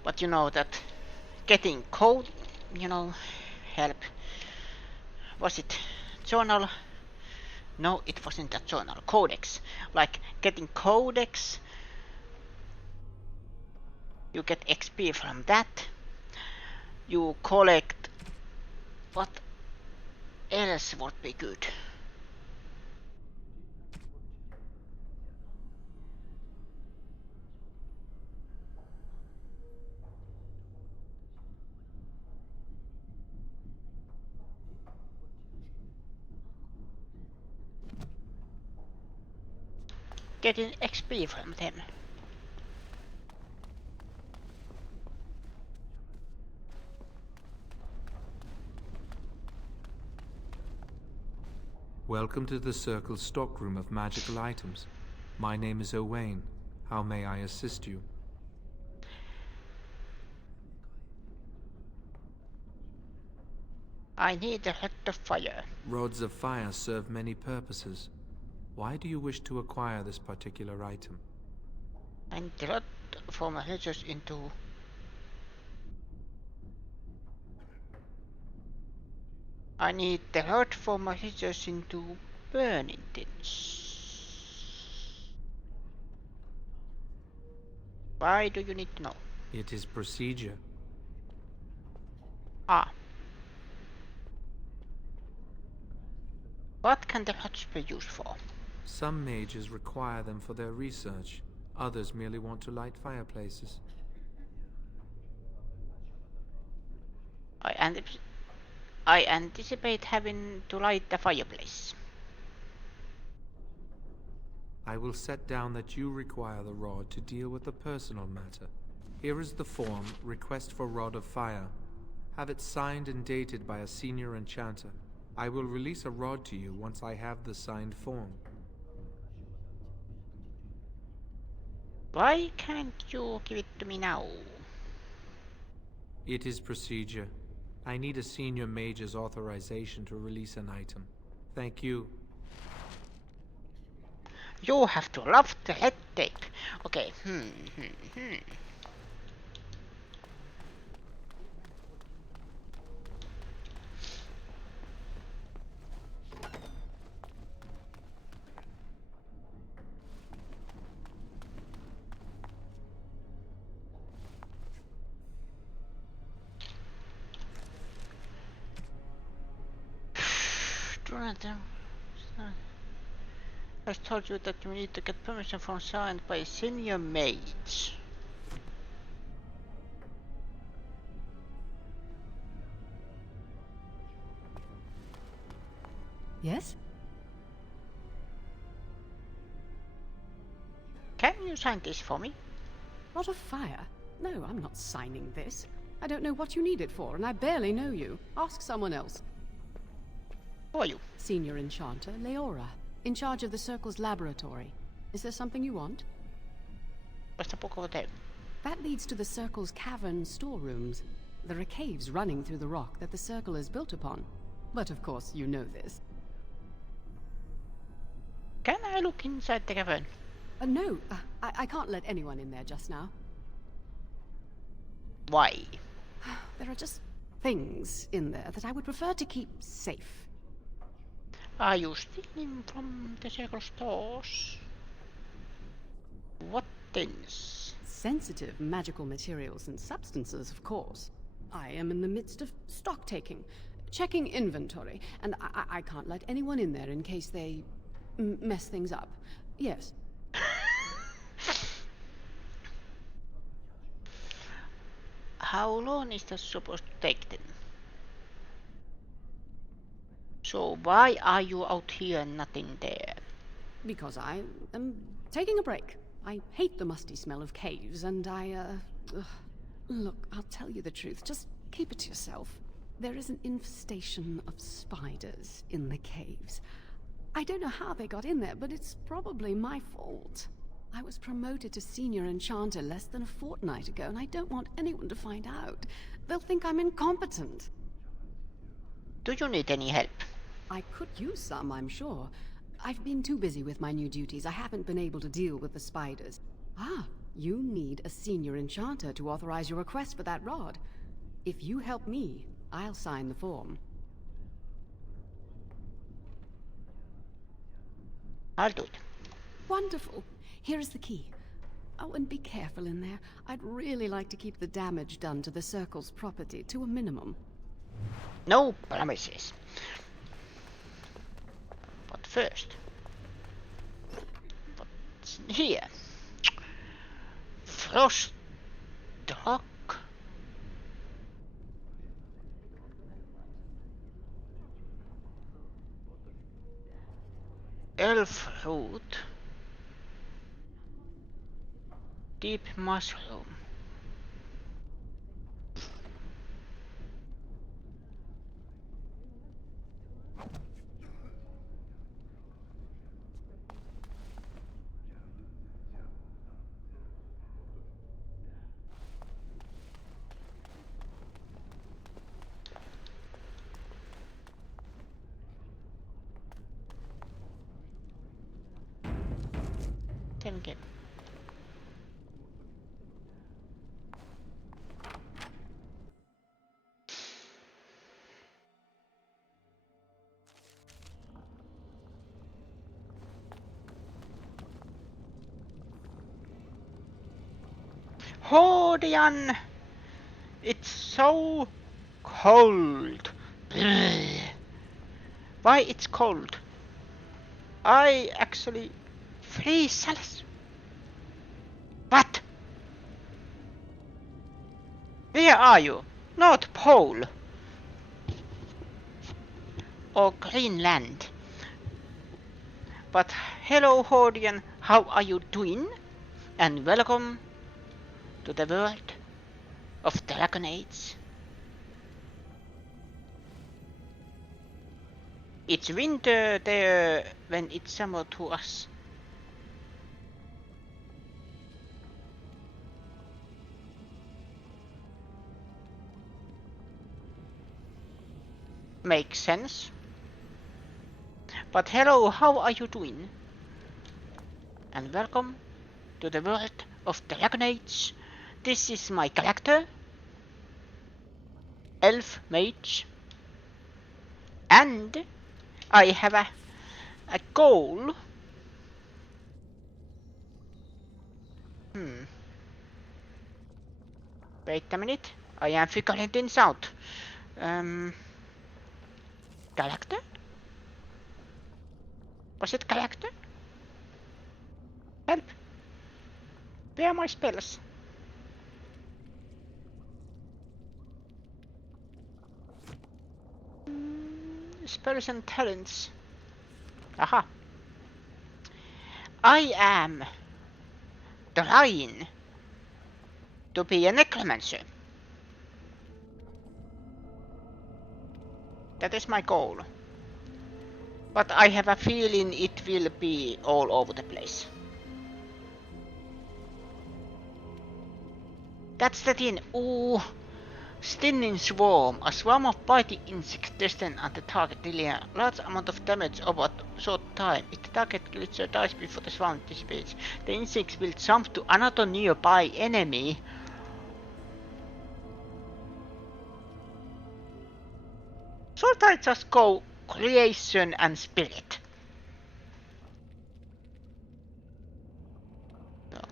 But you know that getting code, you know, help. Was it journal? No, it wasn't a journal. Codex. Like getting codex, you get XP from that. You collect. What else would be good? Getting XP from them. Welcome to the Circle's stockroom of magical items. My name is Owain. How may I assist you? I need a rod of fire. Rods of fire serve many purposes. Why do you wish to acquire this particular item? I need a rod for my research into... I need the rod for my research into burning things. Why do you need to know? It is procedure. Ah. What can the rods be used for? Some mages require them for their research. Others merely want to light fireplaces. I anticipate having to light the fireplace. I will set down that you require the rod to deal with a personal matter. Here is the form, request for Rod of Fire. Have it signed and dated by a senior enchanter. I will release a rod to you once I have the signed form. Why can't you give it to me now? It is procedure. I need a senior mage's authorization to release an item. Thank you. You have to love the head tape. Okay. I told you that you need to get permission from signed by a senior mage. Yes? Can you sign this for me? Rod of Fire? No, I'm not signing this. I don't know what you need it for, and I barely know you. Ask someone else. Who are you? Senior Enchanter, Leora. In charge of the Circle's laboratory. Is there something you want? What's the book over there? That leads to the Circle's cavern storerooms. There are caves running through the rock that the Circle is built upon. But of course, you know this. Can I look inside the cavern? No, I can't let anyone in there just now. Why? There are just things in there that I would prefer to keep safe. Are you stealing from the Circle stores? things. Sensitive magical materials and substances, of course. I am in the midst of stock taking, checking inventory, and I can't let anyone in there in case they mess things up. Yes. How long is that supposed to take then? So why are you out here and nothing there? Because I am taking a break. I hate the musty smell of caves, and Look, I'll tell you the truth. Just keep it to yourself. There is an infestation of spiders in the caves. I don't know how they got in there, but it's probably my fault. I was promoted to senior enchanter less than a fortnight ago, and I don't want anyone to find out. They'll think I'm incompetent. Do you need any help? I could use some, I'm sure. I've been too busy with my new duties. I haven't been able to deal with the spiders. Ah, you need a senior enchanter to authorize your request for that rod. If you help me, I'll sign the form. I'll do it. Wonderful. Here is the key. Oh, and be careful in there. I'd really like to keep the damage done to the Circle's property to a minimum. No promises. But first, what's here? Frost Rock. Elf root. Deep mushroom. Thank you. Hordian! It's so cold. Bleh. Why it's cold? I actually freeze Celeste. What? Where are you? North Pole or Greenland? But hello Hordian, how are you doing? And welcome to the world of Dragonades. It's winter there when it's summer to us. Makes sense. But hello, how are you doing? And welcome to the world of Dragonades. This is my character, Elf Mage, and I have a goal. Wait a minute, I am figuring things out. Character? Was it character? Help! Where are my spells? Spells and talents. Aha. I am trying to be a necromancer. That is my goal. But I have a feeling it will be all over the place. That's the thing. Ooh. Stinging swarm. A swarm of biting insects destined at the target dealing a large amount of damage over a short time. If the target creature dies before the swarm dissipates, the insects will jump to another nearby enemy. Should I just go creation and spirit?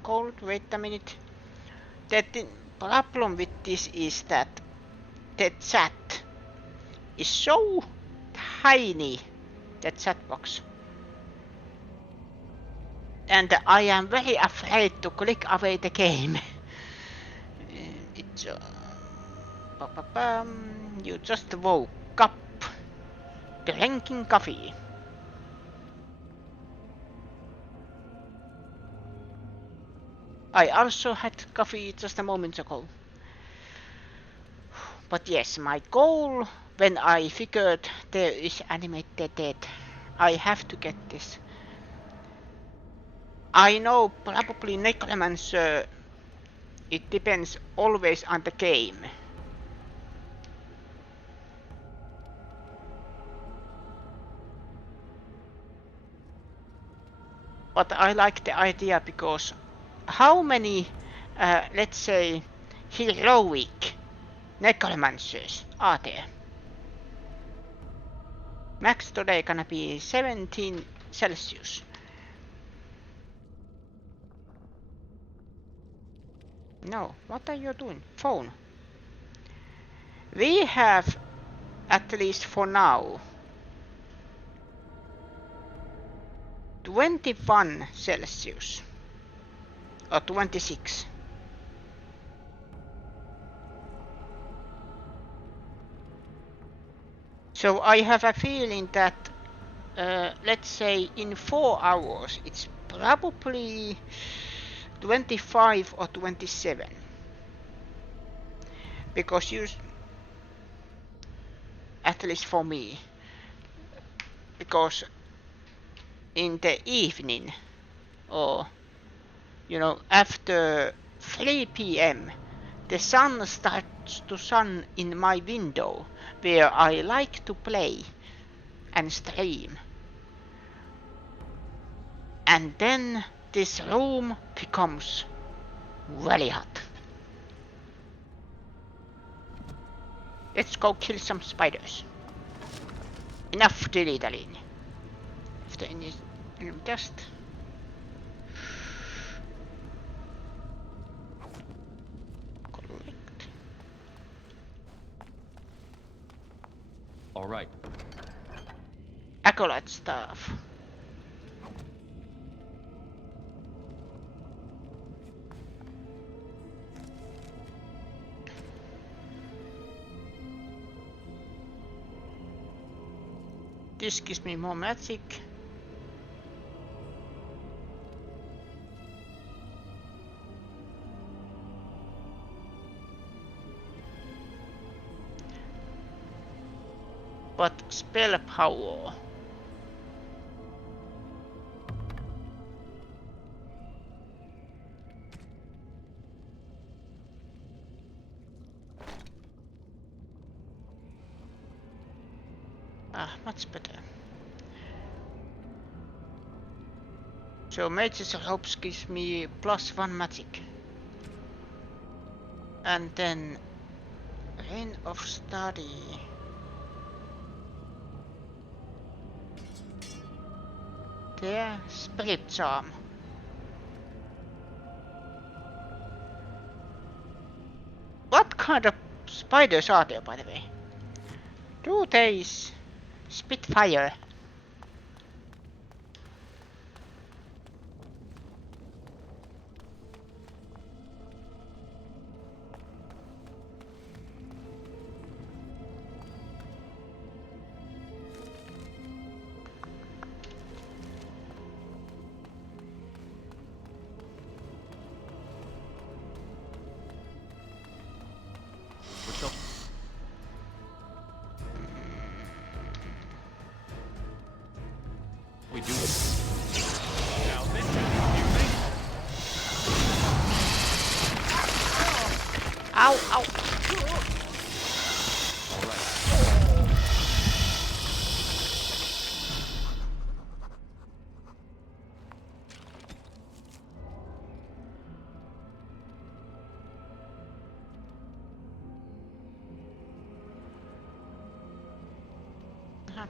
cold. Wait a minute. The problem with this is that the chat is so tiny, the chat box. And I am very afraid to click away the game. It's you just woke up drinking coffee. I also had coffee just a moment ago. But yes, my goal when I figured there is animated death, I have to get this. I know probably Necromancer, it depends always on the game. But I like the idea because how many, let's say, heroic Necromancers are there? Max today gonna be 17 Celsius. No, what are you doing? Phone. We have, at least for now, 21 Celsius. Or 26. So I have a feeling that, let's say in 4 hours, it's probably 25 or 27. Because you, at least for me, because in the evening, or you know, after 3 p.m. the sun starts to shine in my window where I like to play and stream. And then this room becomes very hot. Let's go kill some spiders. Enough dilly-dallying. If there is just... collect. All right. Acolyte staff. This gives me more magic. But spell power. Ah, much better. So Mage's Robes gives me +1 magic. And then Reign of Study. There, Spirit Charm. What kind of spiders are there, by the way? Do they spit fire? We do this. Now this Ow, ow. All right.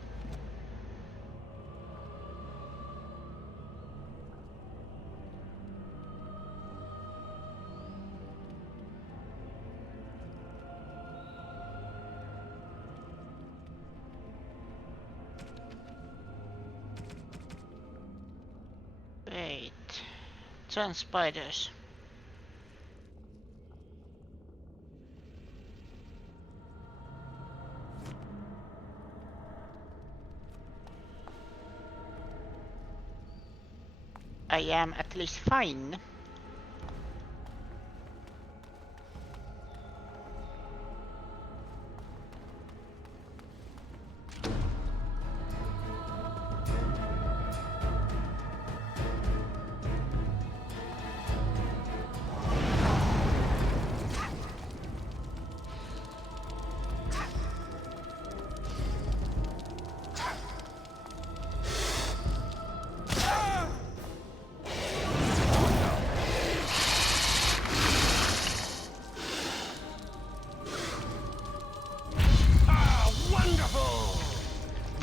Giant spiders. I am at least fine.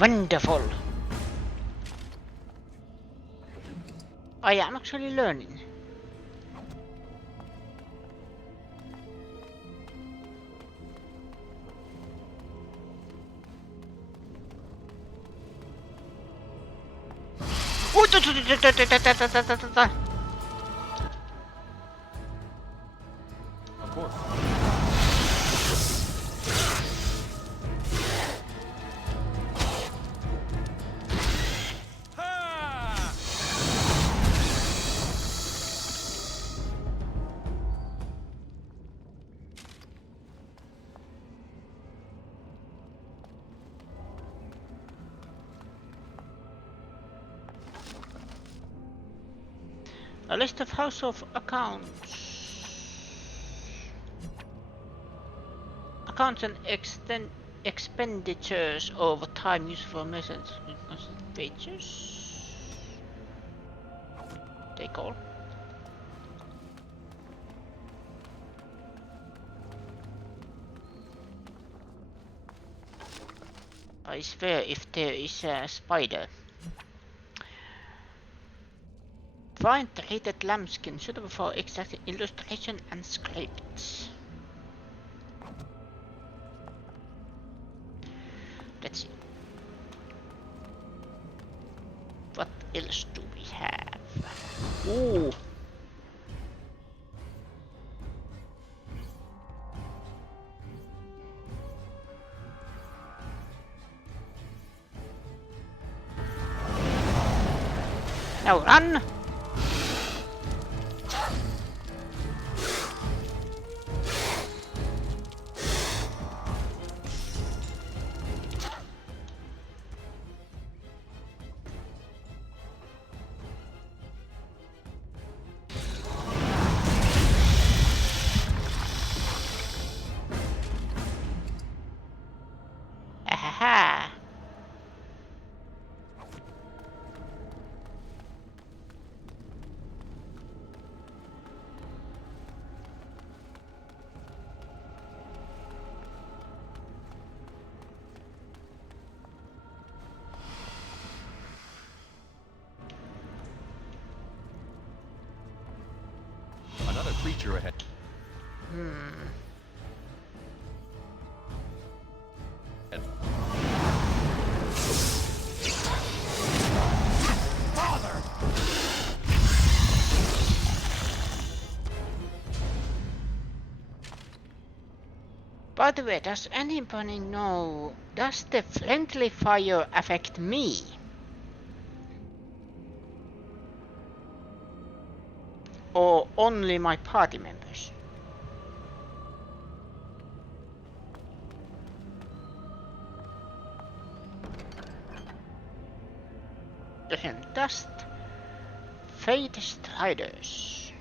Wonderful! I am actually learning. Of course. A list of household accounts. Accounts and expenditures over time used for methods with features. Take all. I swear if there is a spider. Find treated lambskin suitable for exact illustration and scripts. Let's see. What else do we have? Ooh. Now run! Aha! Another creature ahead. By the way, does anybody know, does the friendly fire affect me? Or only my party members? Doesn't dust. Fade Striders.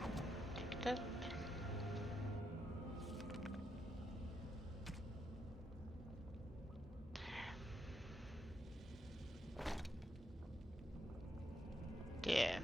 Take that. There.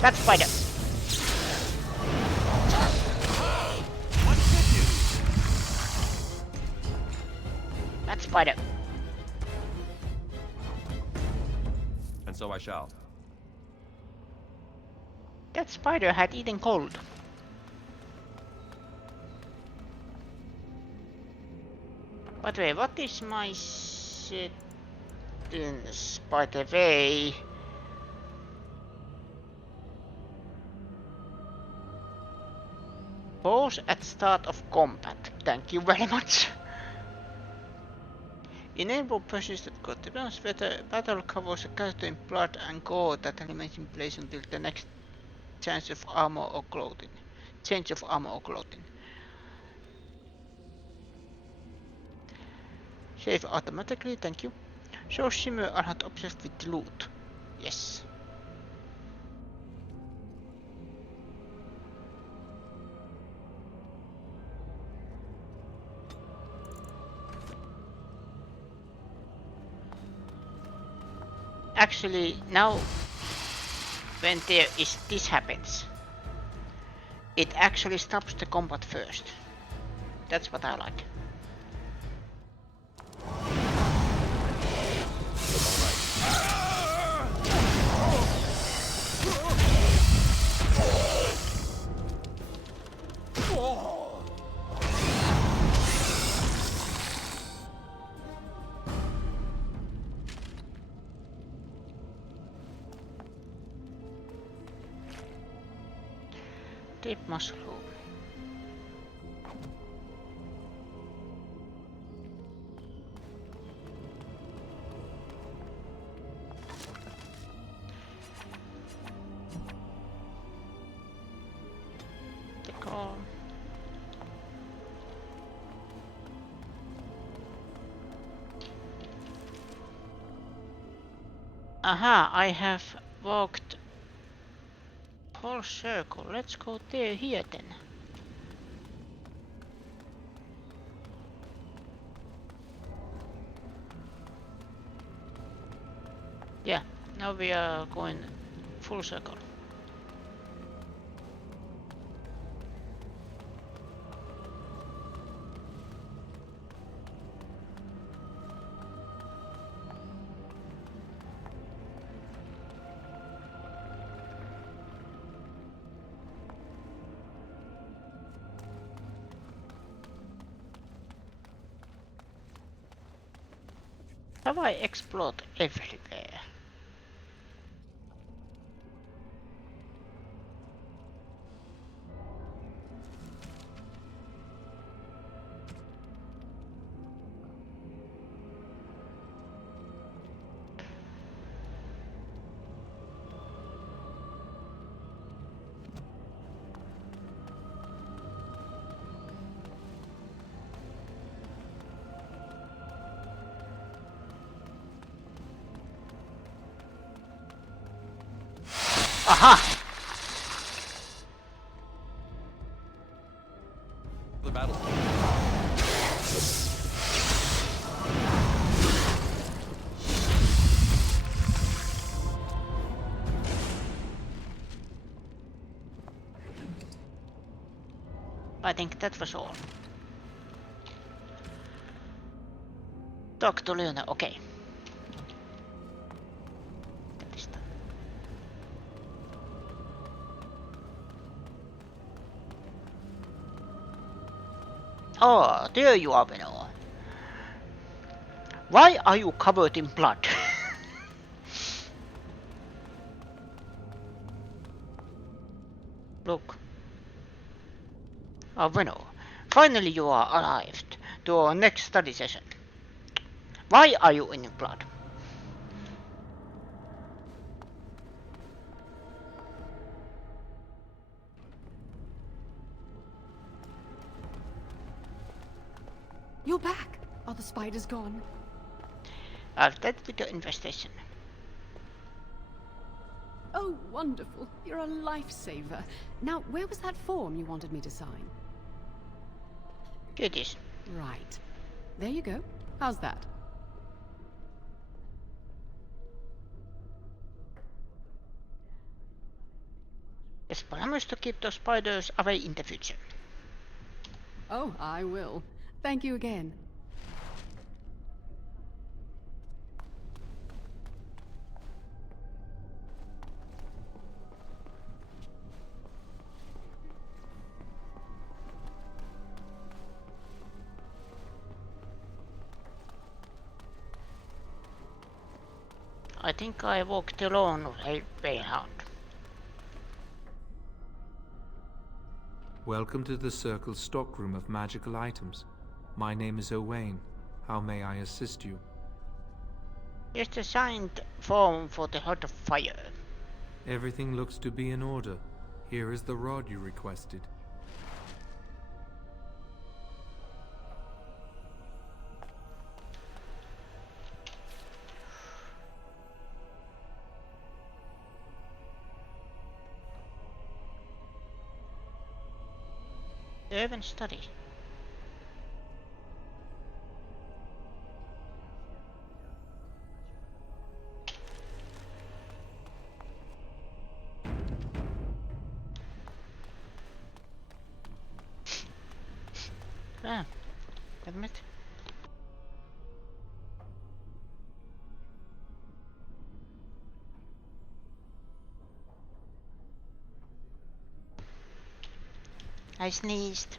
That spider. spider. And so I shall. That spider had eaten cold. By the way, what is my settings? By the way, pause at start of combat. Thank you very much. Enable persistent code. Depends whether battle covers a character in blood and gore that remains in place until the next change of armor or clothing. Change of armor or clothing. Save automatically, thank you. Show Shimmer are not obsessed with the loot. Yes. Actually, now when this happens, it actually stops the combat first. That's what I like. Deep mushroom. Take all. Aha, I have walked whole circle. Let's go there here then. Yeah, now we are going full circle. Have I explored everywhere? Aha! The battle. I think that was all. Talk to Luna, okay. Oh, there you are, Venor. Why are you covered in blood? Look. Oh, Venor. Finally you are arrived to our next study session. Why are you in blood? You're back. Are the spiders gone? I'll dealt with the infestation. Oh, wonderful. You're a lifesaver. Now, where was that form you wanted me to sign? Here it is. Right. There you go. How's that? Yes, promise to keep those spiders away in the future. Oh, I will. Thank you again. I think I walked alone way out. Welcome to the Circle's stockroom of magical items. My name is Owain. How may I assist you? Just a signed form for the Heart of Fire. Everything looks to be in order. Here is the rod you requested. Urban study. Ah, admit. I sneezed.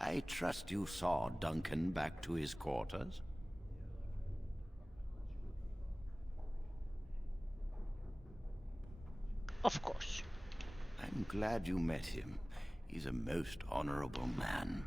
I trust you saw Duncan back to his quarters? Of course. I'm glad you met him. He's a most honorable man.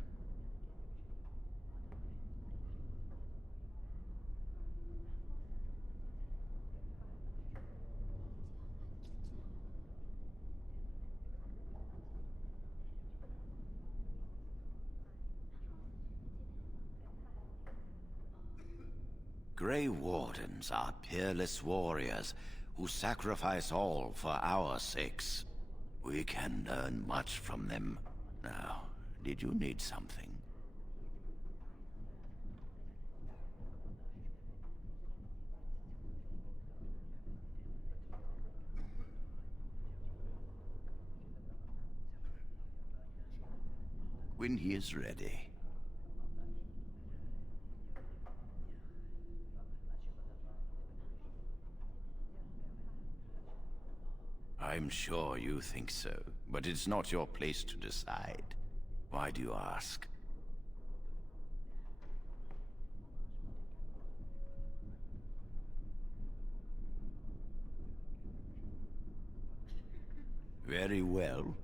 Grey Wardens are peerless warriors who sacrifice all for our sakes. We can learn much from them. Now, did you need something? When he is ready. I'm sure you think so, but it's not your place to decide. Why do you ask? Very well.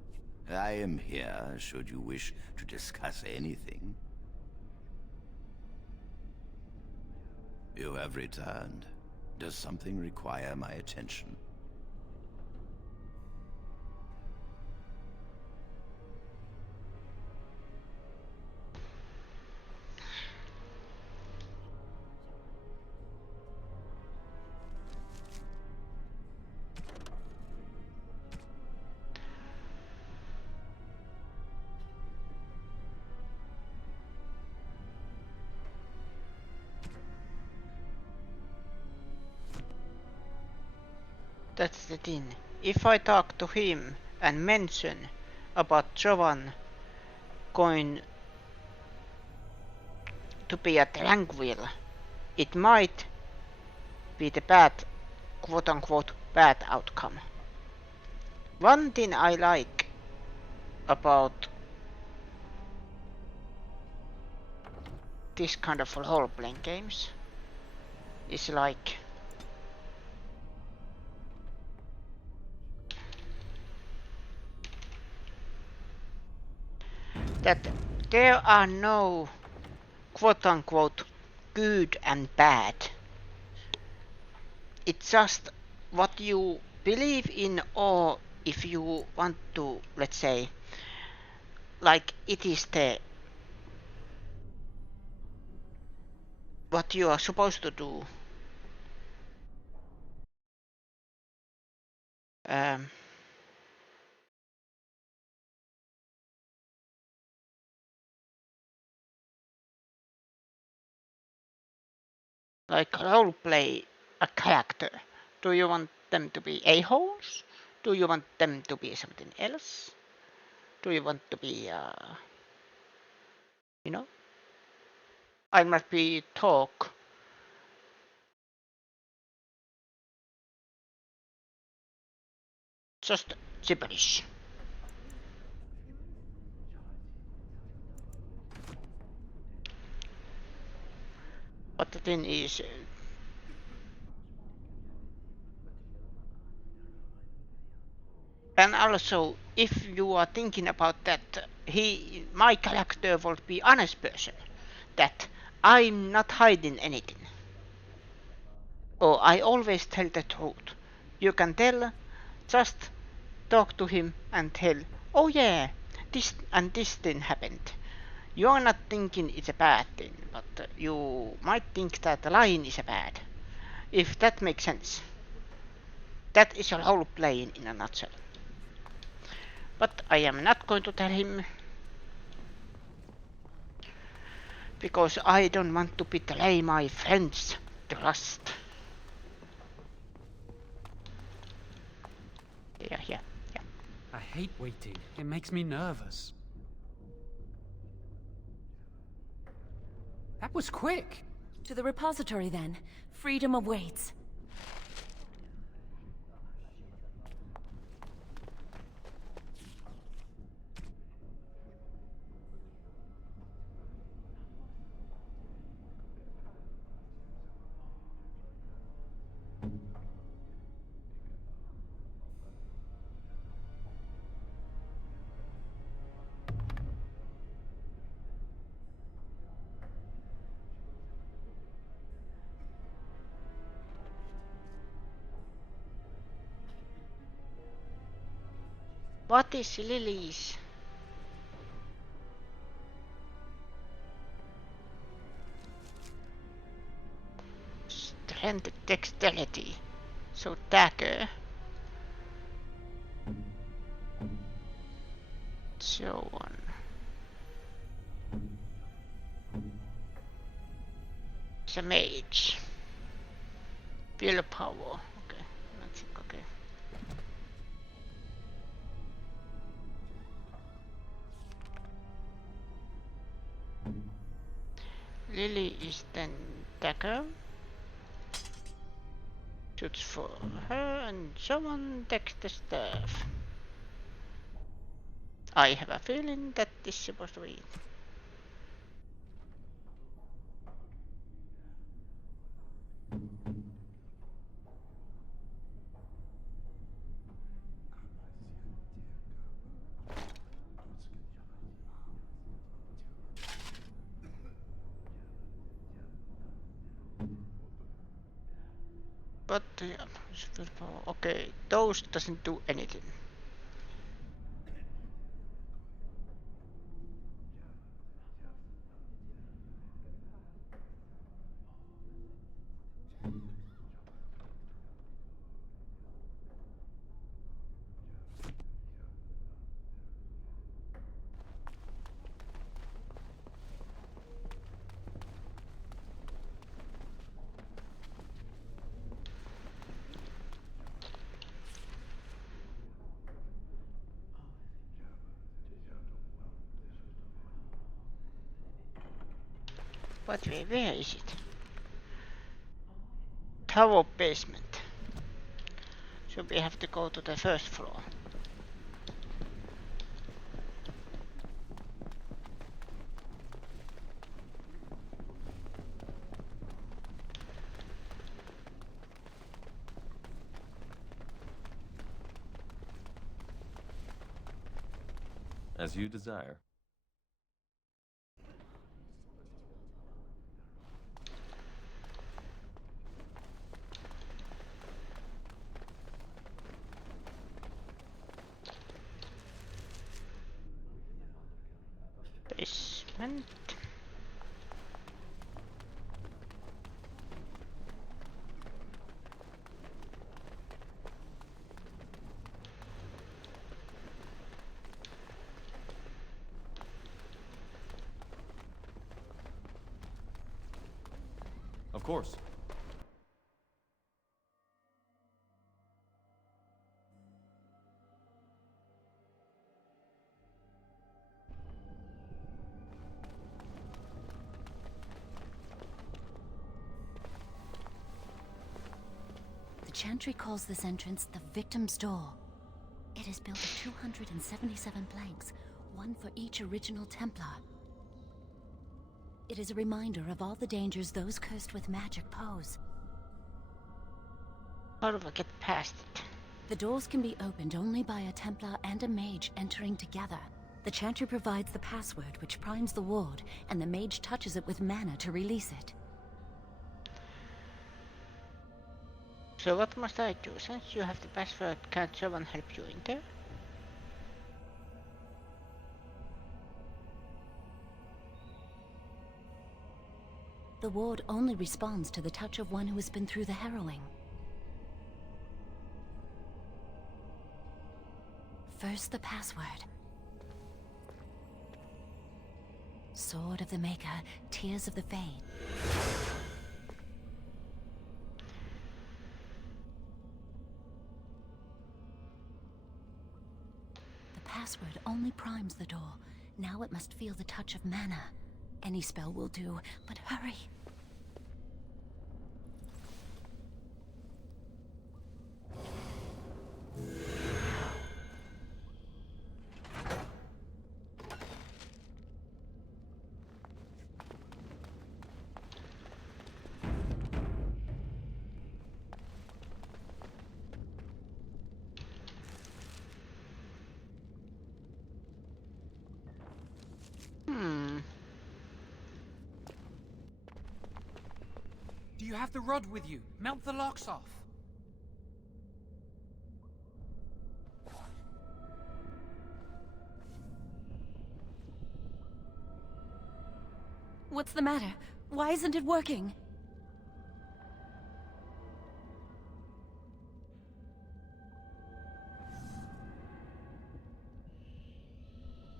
I am here should you wish to discuss anything. You have returned. Does something require my attention? That's the thing. If I talk to him and mention about Jovan going to be at Langville, it might be the bad, quote-unquote, bad outcome. One thing I like about this kind of role-playing games is like that there are no quote-unquote good and bad. It's just what you believe in, or if you want to, let's say, like it is the what you are supposed to do. Like roleplay a character. Do you want them to be a-holes? Do you want them to be something else? Do you want to be, you know? I must be talk. Just gibberish. But the thing is, and also, if you are thinking about that, my character would be honest person, that I'm not hiding anything. Or I always tell the truth. You can tell, just talk to him and tell, oh yeah, this and this thing happened. You are not thinking it's a bad thing, but you might think that lying is a bad. If that makes sense. That is role playing in a nutshell. But I am not going to tell him, because I don't want to betray my friend's trust. Yeah. I hate waiting. It makes me nervous. That was quick. To the repository then. Freedom awaits. What is Lily's? Strength, dexterity. So dagger. So on. It's a mage. Willpower. Okay, that's it. Okay. Lily is then dagger. Shoots for her, and someone takes the staff. I have a feeling that this is supposed to be. But okay, those doesn't do anything. But where is it? Tower basement. So we have to go to the first floor. As you desire. Basement. Of course. The Chantry calls this entrance the Victim's Door. It is built of 277 planks, one for each original Templar. It is a reminder of all the dangers those cursed with magic pose. How do I get past it? The doors can be opened only by a Templar and a mage entering together. The chanter provides the password, which primes the ward, and the mage touches it with mana to release it. So what must I do? Since you have the password, can't someone help you enter? The ward only responds to the touch of one who has been through the harrowing. First, the password. Sword of the Maker, Tears of the Fade. The password only primes the door. Now it must feel the touch of mana. Any spell will do, but hurry! Do you have the rod with you? Melt the locks off. What's the matter? Why isn't it working?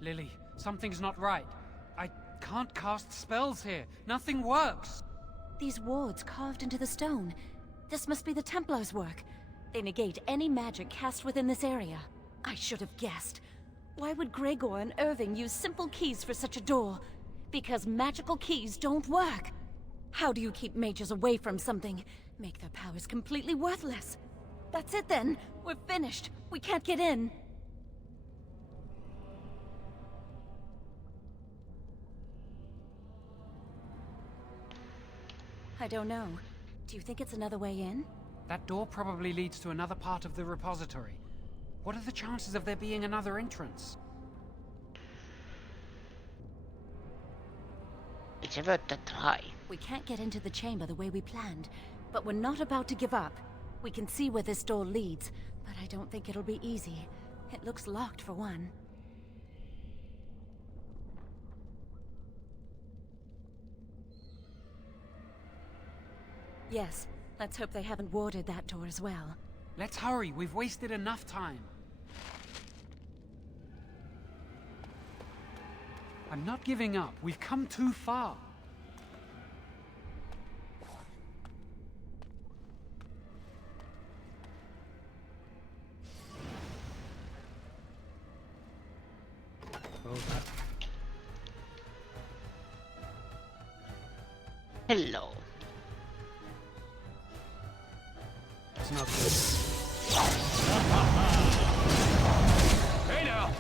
Lily, something's not right. I can't cast spells here. Nothing works. These wards carved into the stone. This must be the Templars' work. They negate any magic cast within this area. I should have guessed. Why would Gregor and Irving use simple keys for such a door? Because magical keys don't work. How do you keep mages away from something? Make their powers completely worthless. That's it then. We're finished. We can't get in. I don't know. Do you think it's another way in? That door probably leads to another part of the repository. What are the chances of there being another entrance? It's worth a try. We can't get into the chamber the way we planned, but we're not about to give up. We can see where this door leads, but I don't think it'll be easy. It looks locked for one. Yes, let's hope they haven't warded that door as well. Let's hurry, we've wasted enough time. I'm not giving up, we've come too far. Hello. It's not good. Hey now!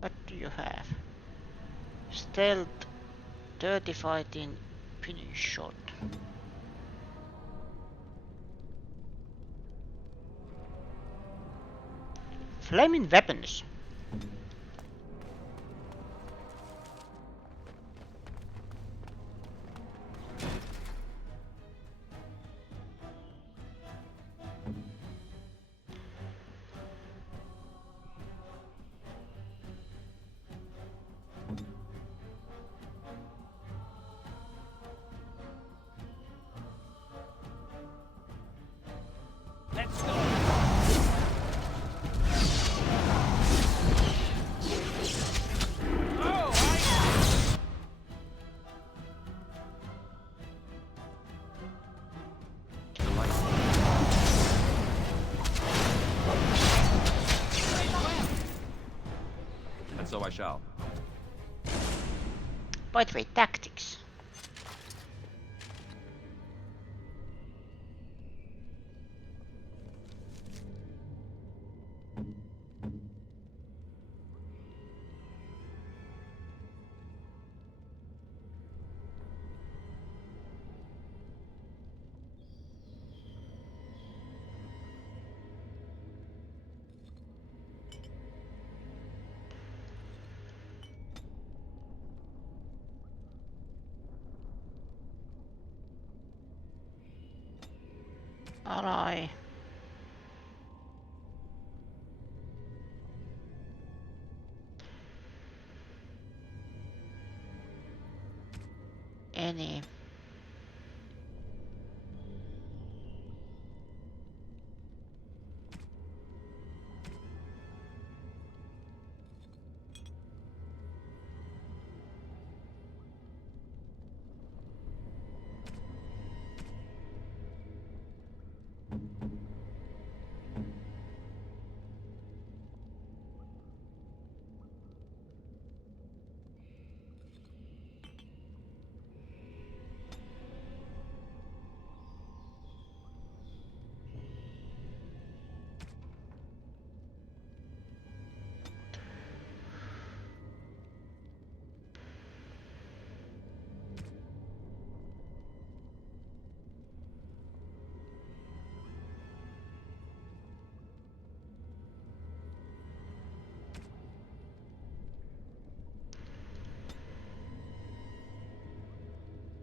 What do you have? Stealth, dirty fighting, finish shot. Flaming weapons. Let's go! And so I shall. By the way, tactics. ally. Any.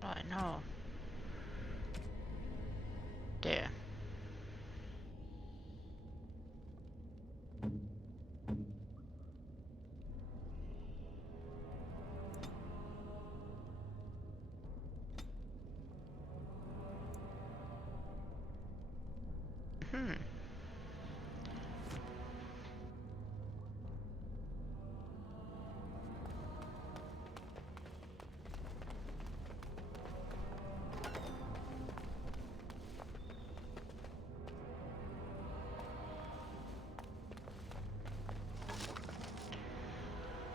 I know. There.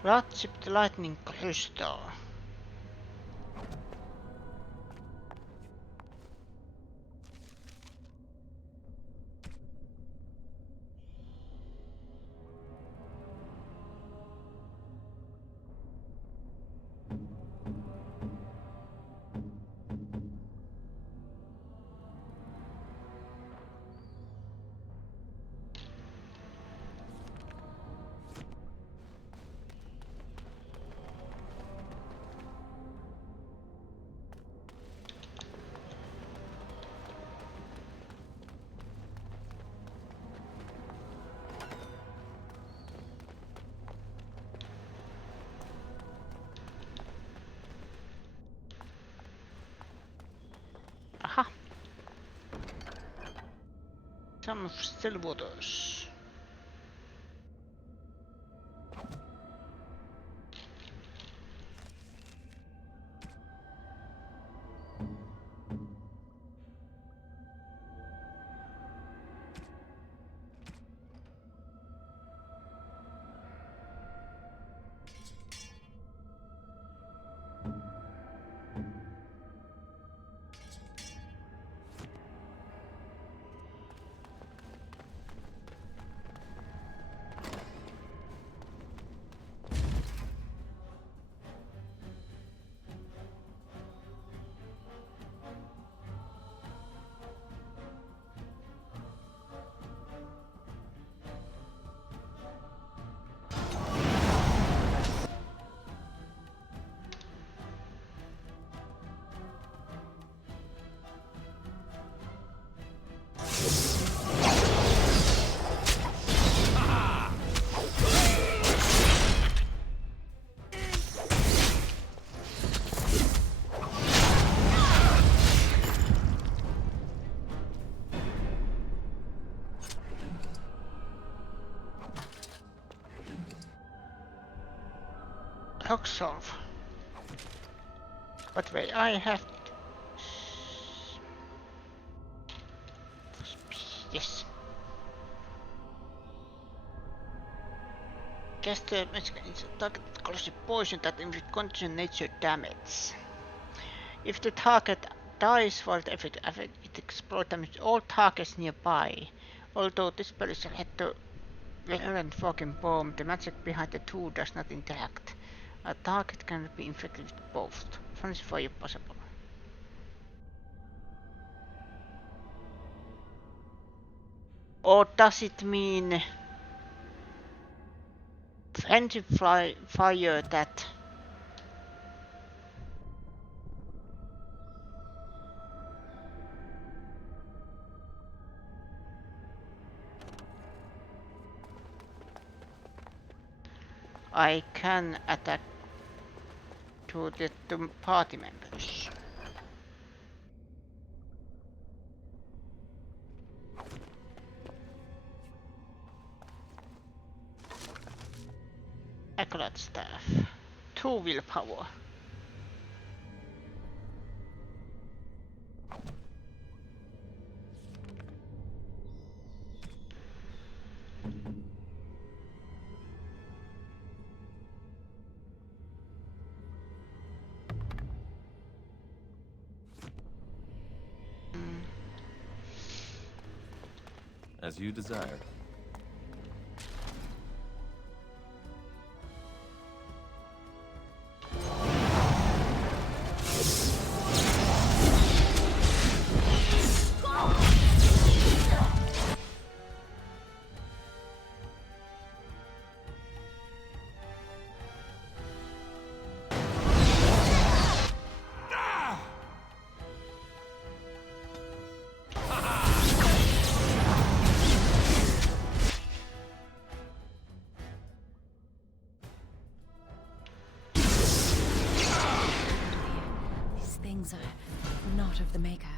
Rod-chipped lightning crystal. Aha. Some still waters. Oxolf. But wait, I have yes. Cast the target closely poison that inflicts continuous nature damage. If the target dies while the effect it explodes damage all targets nearby. Although this spell is set to Virulent Fogging Bomb, the magic behind the tool does not interact. A target can be infected with both. Friendly fire possible. Or does it mean friendly fire that I can attack to the party members. Acolyte staff. 2 willpower. As you desire. Things are not of the Maker.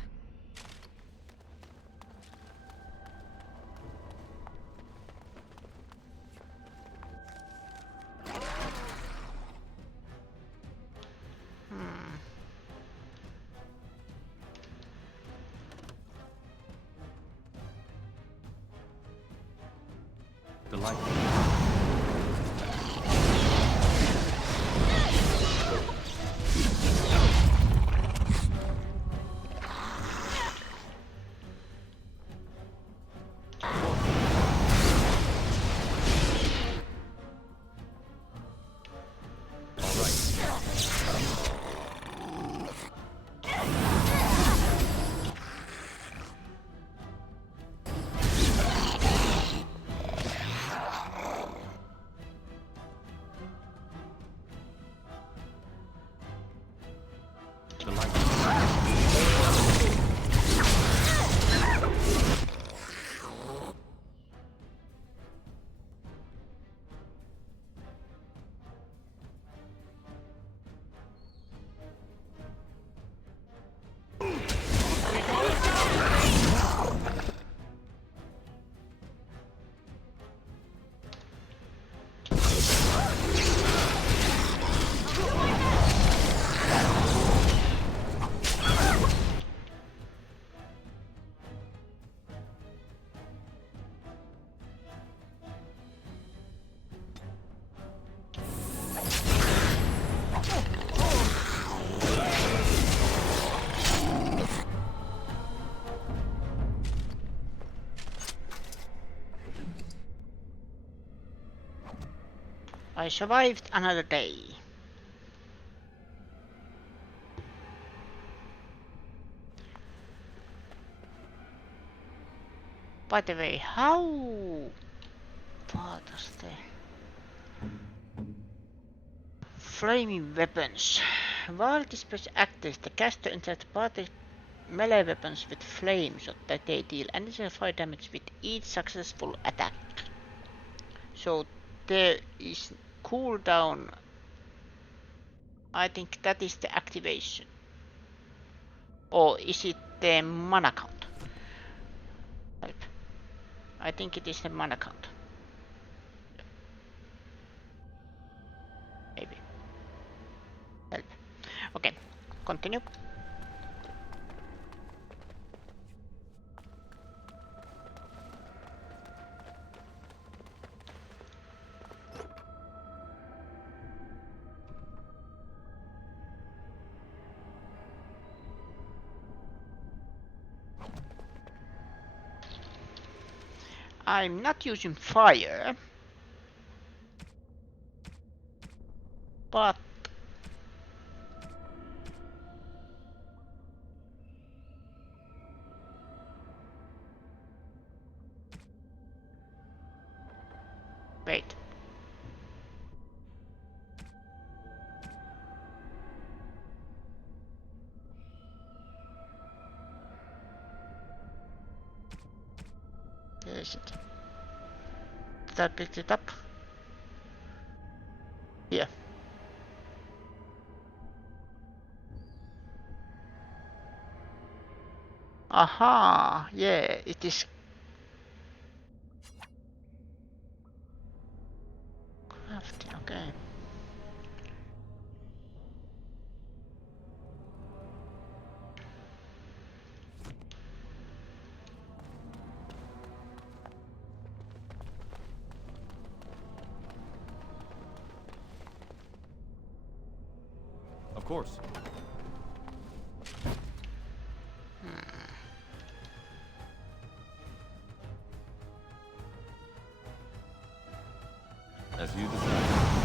I survived another day. By the way, how does the flaming weapons? While this press activates, the caster enters the party melee weapons with flames so that they deal additional fire damage with each successful attack. So there is cooldown. I think that is the activation. Or is it the mana count? Help. I think it is the mana count. Maybe. Help. Okay, continue. I'm not using fire, but wait. There is it. Did I pick it up? Yeah. Aha, yeah, it is crafty, okay. Of course. As you desire.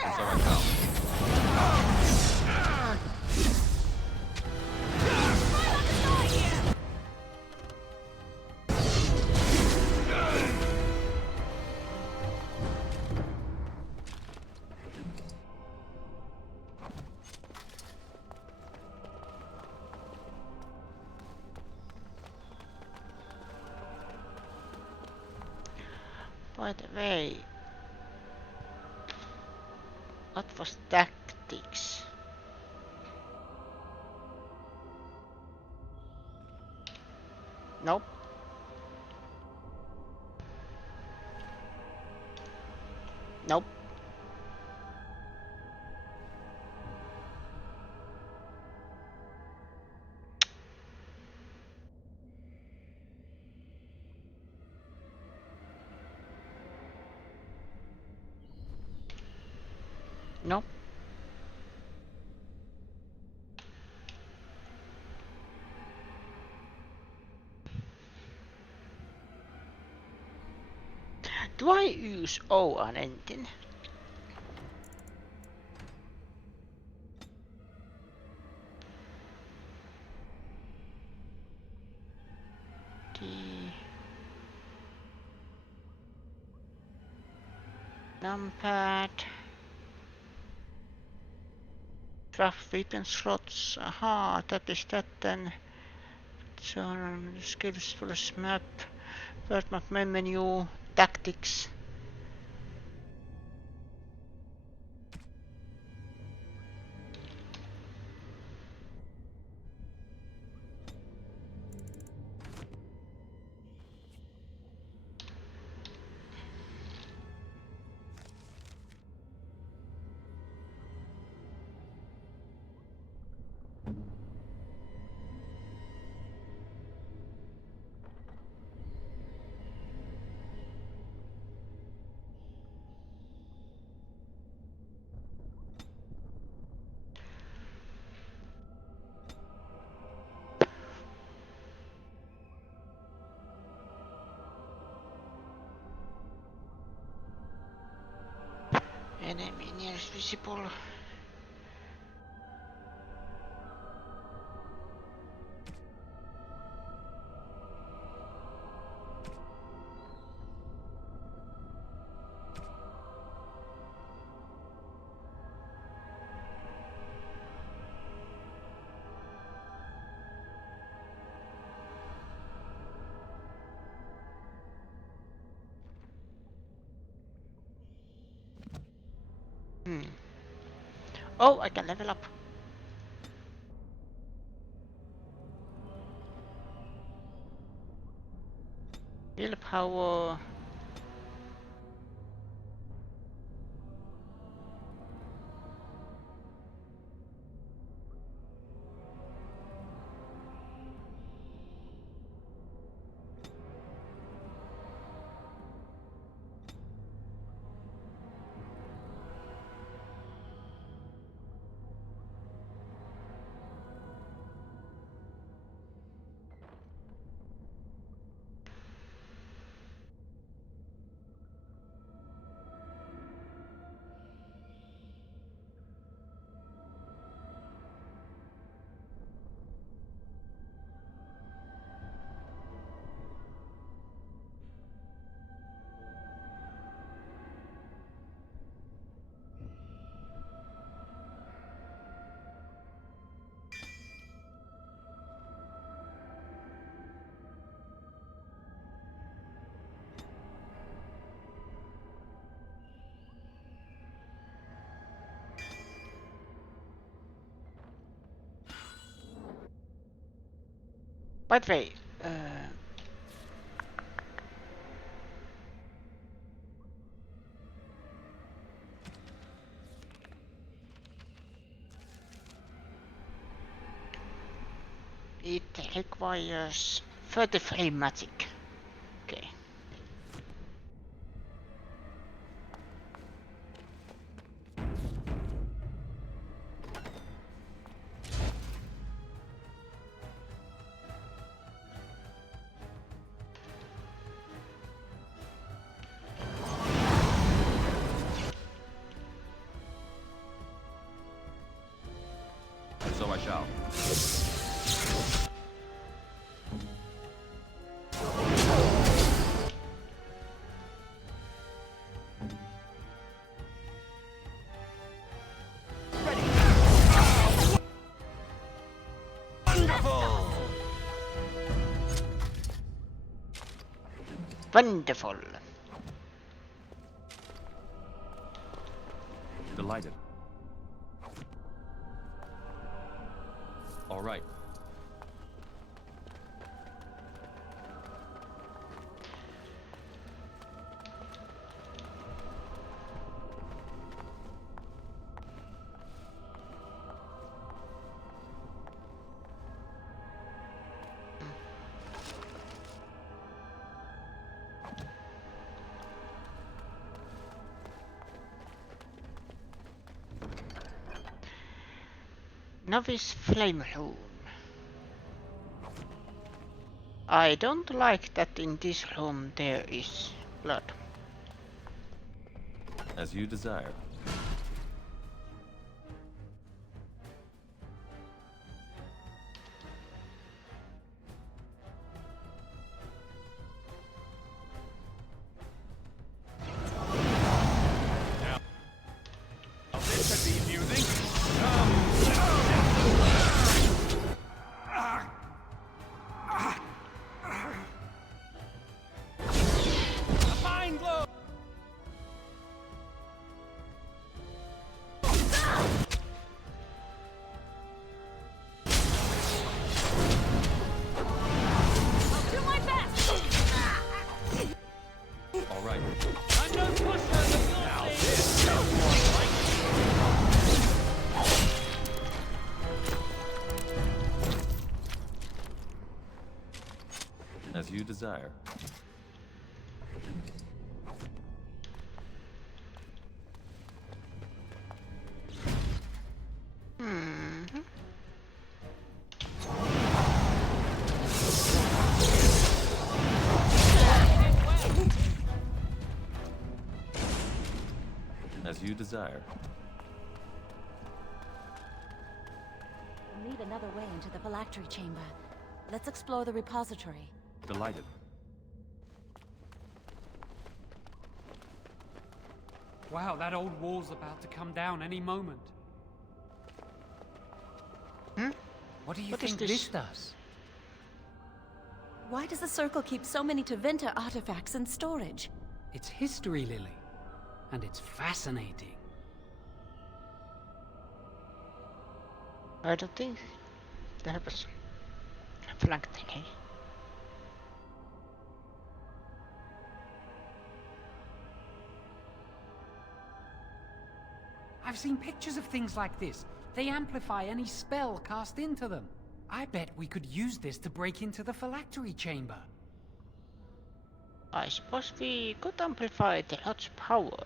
And so I come. By the way, what was tactics? Nope. Nope. Nope. Do I use O on anything? Numpad. Draft weapon slots. Aha, that is that then. So skills plus map. First map main menu. Tactics. Enemy nearest visible. Oh, I can level up. Willpower. By the way, it requires 33 magic. Okay. So I shall. Wonderful. Delighted. All right. Novice Flame Room. I don't like that in this room there is blood. As you desire. As you desire. As you desire. We'll need another way into the phylactery chamber. Let's explore the repository. Delighted. Wow, that old wall's about to come down any moment. What do you think this does? Why does the Circle keep so many Tevinter artifacts in storage? It's history, Lily. And it's fascinating. I don't think there was a phylactery. I've seen pictures of things like this. They amplify any spell cast into them. I bet we could use this to break into the phylactery chamber. I suppose we could amplify the lodge's power.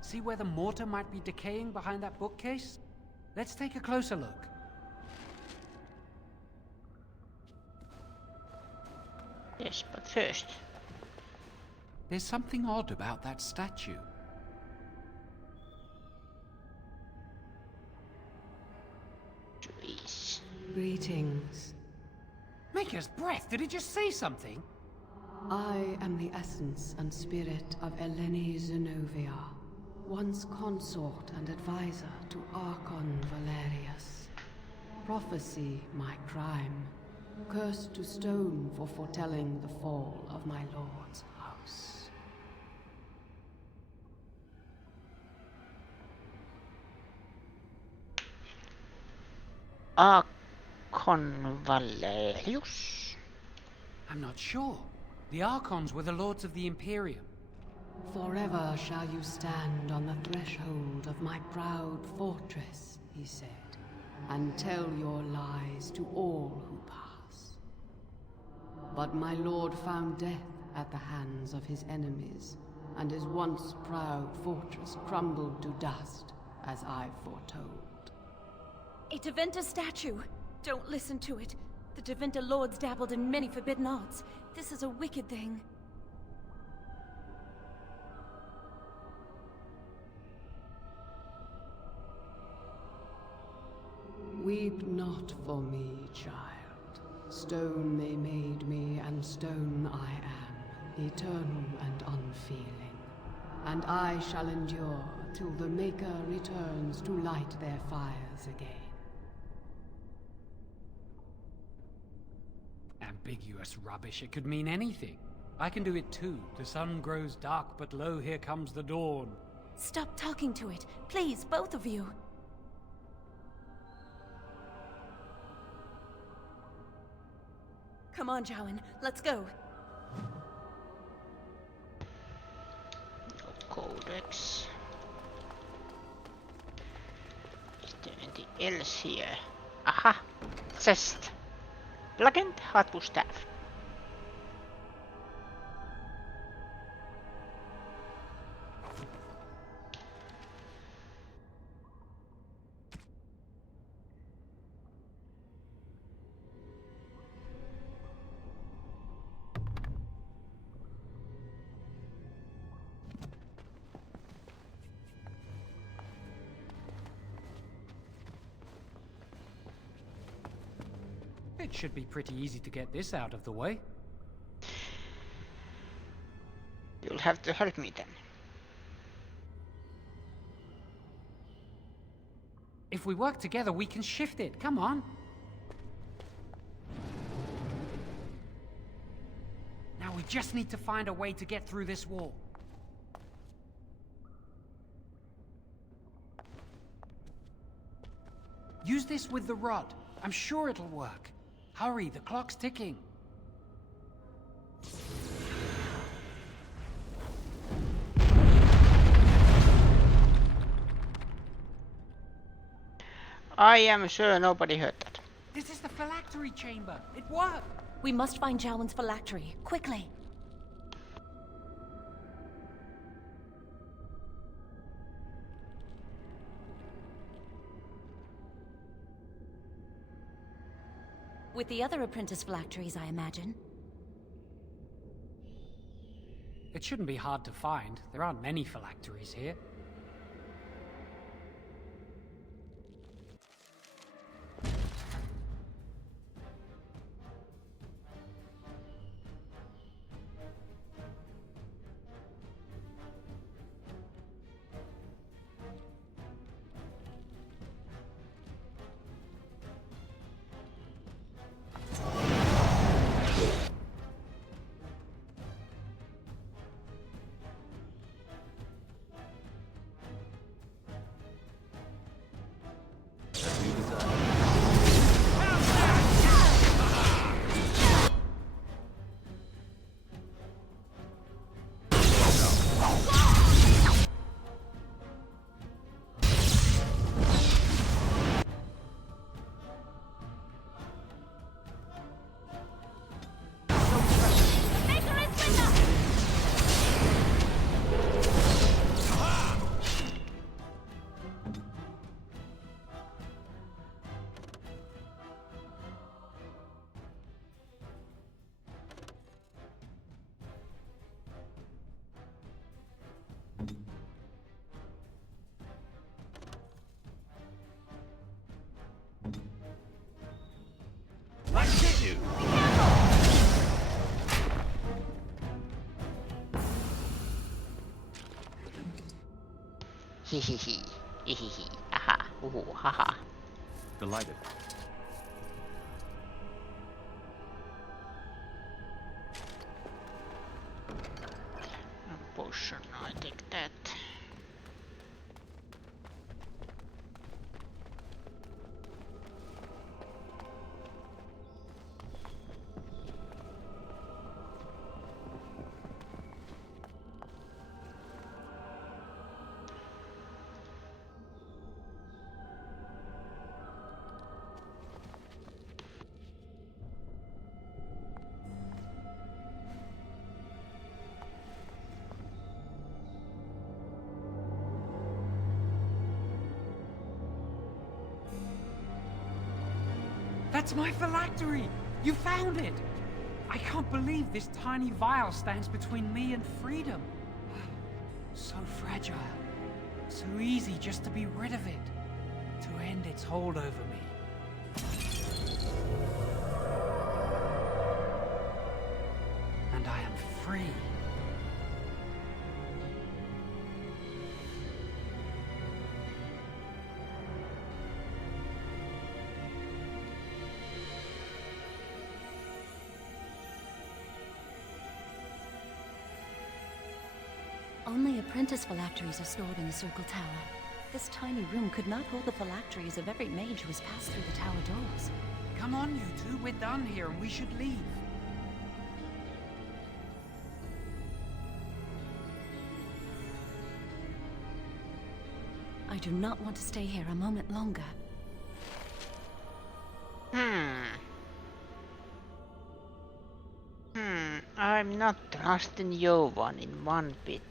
See where the mortar might be decaying behind that bookcase? Let's take a closer look. Yes, but first. There's something odd about that statue. Jeez. Greetings. Maker's breath, did it just say something? I am the essence and spirit of Eleni Zenobia, once consort and advisor to Archon Valerius. Prophecy my crime, cursed to stone for foretelling the fall of my lord's house. Archon Valerius? I'm not sure. The Archons were the lords of the Imperium. Forever shall you stand on the threshold of my proud fortress, he said, and tell your lies to all who pass. But my lord found death at the hands of his enemies, and his once proud fortress crumbled to dust, as I foretold. A Tevinter statue! Don't listen to it. The Tevinter lords dabbled in many forbidden arts. This is a wicked thing. Weep not for me, child. Stone they made me, and stone I am, eternal and unfeeling. And I shall endure till the Maker returns to light their fires again. Ambiguous rubbish, it could mean anything. I can do it too. The sun grows dark, but lo, here comes the dawn. Stop talking to it. Please, both of you. Come on, Jowan. Let's go. Codex. Is there anything else here? Aha! Chest. Blackened Hatu staff. It should be pretty easy to get this out of the way. You'll have to help me then. If we work together, we can shift it. Come on. Now we just need to find a way to get through this wall. Use this with the rod. I'm sure it'll work. Hurry, the clock's ticking. I am sure nobody heard that. This is the phylactery chamber. It worked. We must find Jowan's phylactery, quickly. With the other apprentice phylacteries, I imagine. It shouldn't be hard to find. There aren't many phylacteries here. Hehehe. Hehehe. Aha. Ooh, haha. Delighted. Potion, I take that. That's my phylactery! You found it! I can't believe this tiny vial stands between me and freedom. So fragile. So easy just to be rid of it. To end its hold over me. And I am free. Only apprentice phylacteries are stored in the Circle Tower. This tiny room could not hold the phylacteries of every mage who has passed through the tower doors. Come on, you two. We're done here and we should leave. I do not want to stay here a moment longer. I'm not trusting Jovan in one bit.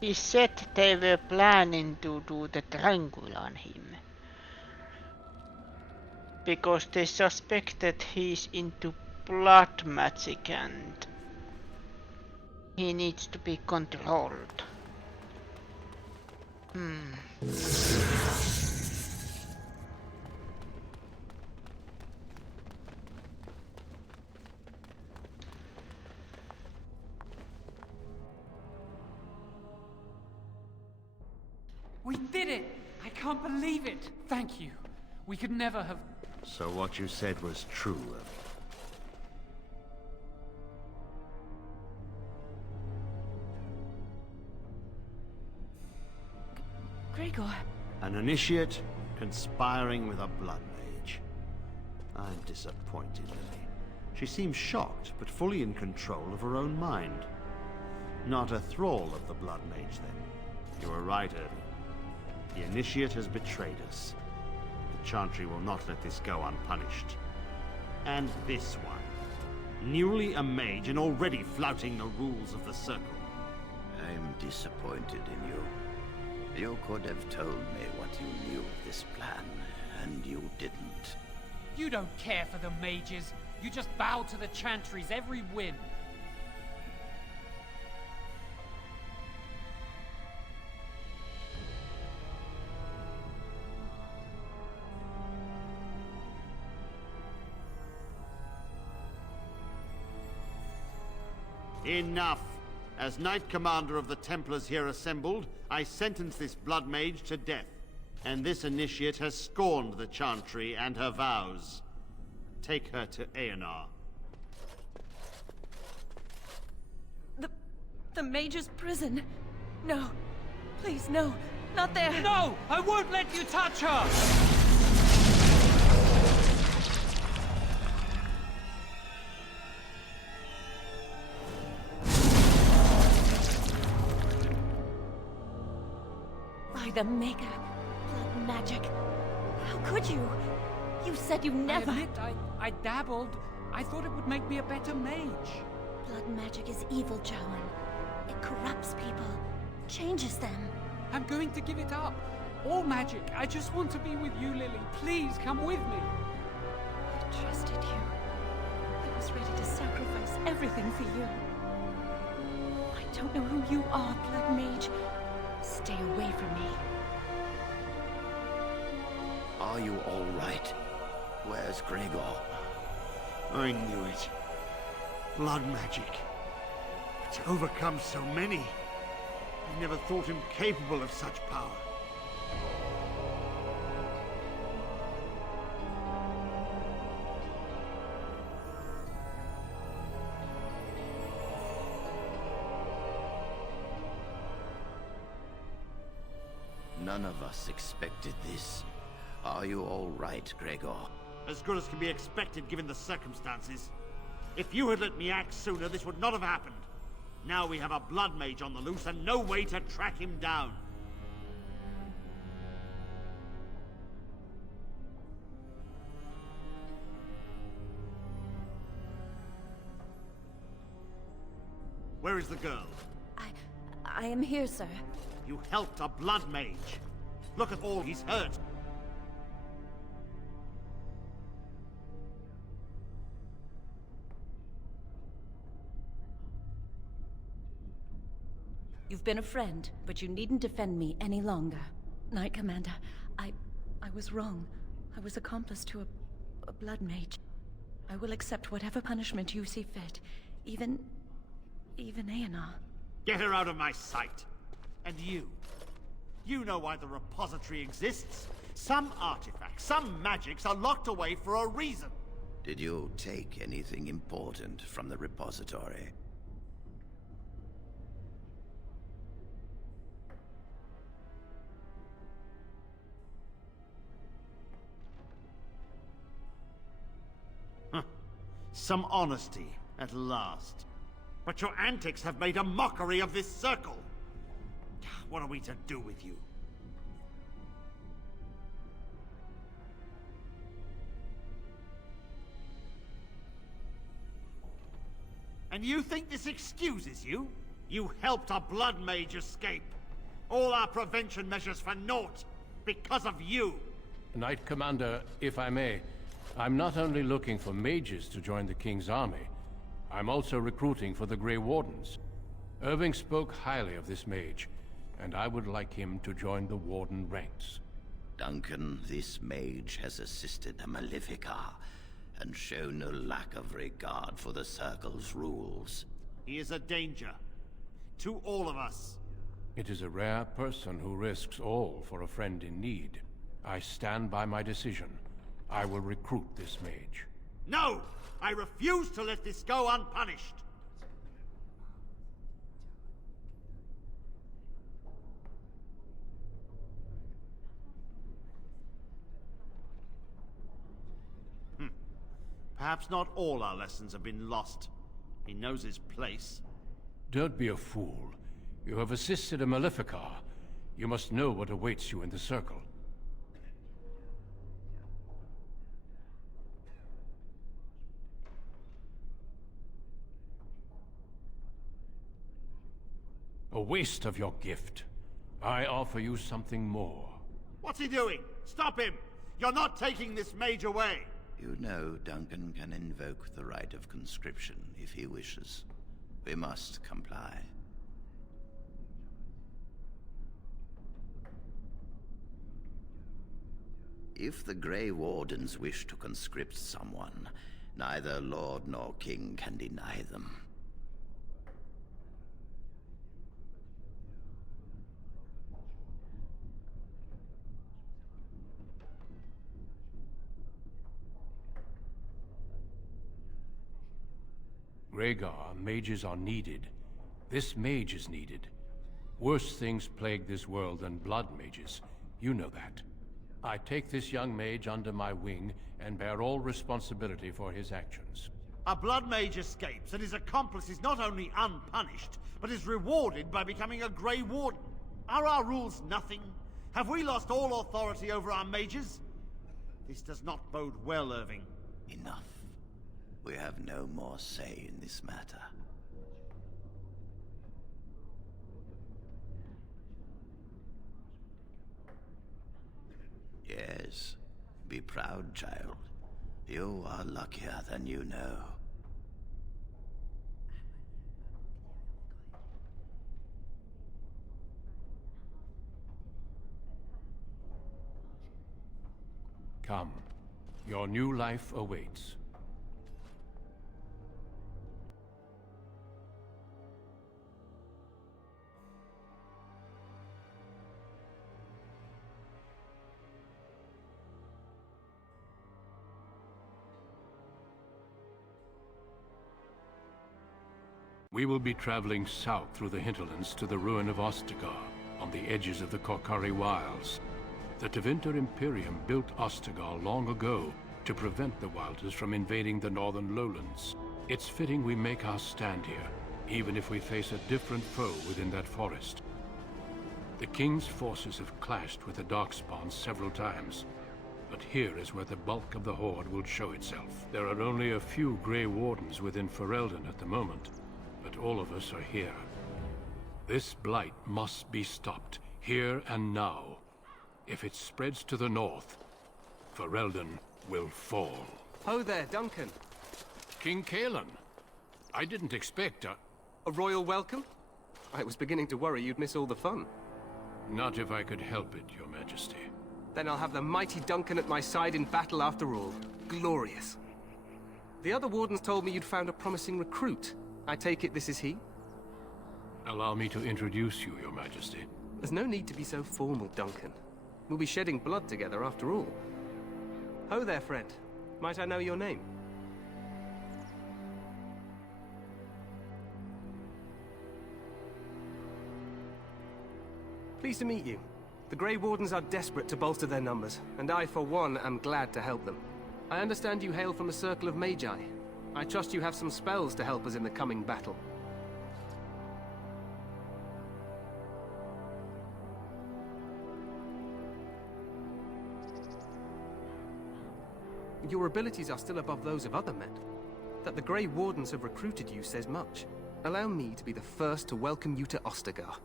He said they were planning to do the triangle on him. Because they suspected he's into blood magic and he needs to be controlled. We did it! I can't believe it! Thank you. We could never have... So what you said was true. Gregor. An initiate conspiring with a blood mage. I'm disappointed, Lily. She seems shocked, but fully in control of her own mind. Not a thrall of the blood mage, then. You were right, Irving. The initiate has betrayed us. The Chantry will not let this go unpunished. And this one. Newly a mage and already flouting the rules of the Circle. I'm disappointed in you. You could have told me what you knew of this plan, and you didn't. You don't care for the mages. You just bow to the Chantry's every whim. Enough! As Knight Commander of the Templars here assembled, I sentence this blood mage to death. And this initiate has scorned the Chantry and her vows. Take her to Aenar. The mage's prison. No. Please, no. Not there. No! I won't let you touch her! By the Maker. Blood magic. How could you? You said you never... I admit, I dabbled. I thought it would make me a better mage. Blood magic is evil, Jowan. It corrupts people, changes them. I'm going to give it up. All magic. I just want to be with you, Lily. Please, come with me. I trusted you. I was ready to sacrifice everything for you. I don't know who you are, Blood Mage. Stay away from me. Are you all right? Where's Gregor? I knew it. Blood magic. To overcome so many. I never thought him capable of such power. None of us expected this. Are you all right, Gregor? As good as can be expected given the circumstances. If you had let me act sooner, this would not have happened. Now we have a blood mage on the loose and no way to track him down. Where is the girl? I am here, sir. You helped a blood mage. Look at all he's hurt. You've been a friend, but you needn't defend me any longer. Knight Commander, I was wrong. I was accomplice to a blood mage. I will accept whatever punishment you see fit. Even Aenar. Get her out of my sight. And you know why the repository exists? Some artifacts, some magics are locked away for a reason. Did you take anything important from the repository? Some honesty, at last. But your antics have made a mockery of this circle. What are we to do with you? And you think this excuses you? You helped a blood mage escape. All our prevention measures for naught, because of you. Knight Commander, if I may, I'm not only looking for mages to join the King's army, I'm also recruiting for the Grey Wardens. Irving spoke highly of this mage, and I would like him to join the Warden ranks. Duncan, this mage has assisted the Malefica, and shown no lack of regard for the Circle's rules. He is a danger. To all of us. It is a rare person who risks all for a friend in need. I stand by my decision. I will recruit this mage. No! I refuse to let this go unpunished! Perhaps not all our lessons have been lost. He knows his place. Don't be a fool. You have assisted a Maleficar. You must know what awaits you in the Circle. A waste of your gift. I offer you something more. What's he doing? Stop him! You're not taking this mage away! You know Duncan can invoke the right of conscription if he wishes. We must comply. If the Grey Wardens wish to conscript someone, neither Lord nor King can deny them. Rhaegar, mages are needed. This mage is needed. Worse things plague this world than blood mages. You know that. I take this young mage under my wing and bear all responsibility for his actions. A blood mage escapes and his accomplice is not only unpunished, but is rewarded by becoming a Grey Warden. Are our rules nothing? Have we lost all authority over our mages? This does not bode well, Irving. Enough. We have no more say in this matter. Yes, be proud, child. You are luckier than you know. Come. Your new life awaits. We will be traveling south through the hinterlands to the ruin of Ostagar, on the edges of the Korcari Wilds. The Tevinter Imperium built Ostagar long ago to prevent the Wilders from invading the northern lowlands. It's fitting we make our stand here, even if we face a different foe within that forest. The King's forces have clashed with the Darkspawn several times, but here is where the bulk of the Horde will show itself. There are only a few Grey Wardens within Ferelden at the moment, but all of us are here. This blight must be stopped, here and now. If it spreads to the north, Ferelden will fall. Ho there, Duncan. King Cailan. I didn't expect a royal welcome? I was beginning to worry you'd miss all the fun. Not if I could help it, Your Majesty. Then I'll have the mighty Duncan at my side in battle after all. Glorious. The other wardens told me you'd found a promising recruit. I take it this is he? Allow me to introduce you, Your Majesty. There's no need to be so formal, Duncan. We'll be shedding blood together after all. Ho there, friend. Might I know your name? Pleased to meet you. The Grey Wardens are desperate to bolster their numbers, and I, for one, am glad to help them. I understand you hail from a circle of Magi. I trust you have some spells to help us in the coming battle. Your abilities are still above those of other men. That the Grey Wardens have recruited you says much. Allow me to be the first to welcome you to Ostagar.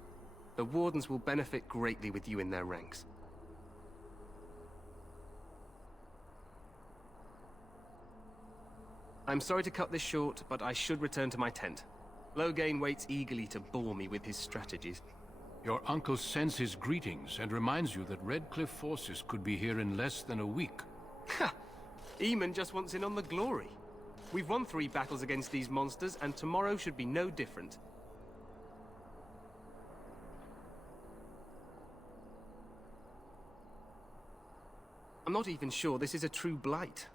The Wardens will benefit greatly with you in their ranks. I'm sorry to cut this short, but I should return to my tent. Loghain waits eagerly to bore me with his strategies. Your uncle sends his greetings and reminds you that Redcliffe forces could be here in less than a week. Ha! Eamon just wants in on the glory. We've won 3 battles against these monsters, and tomorrow should be no different. I'm not even sure this is a true blight.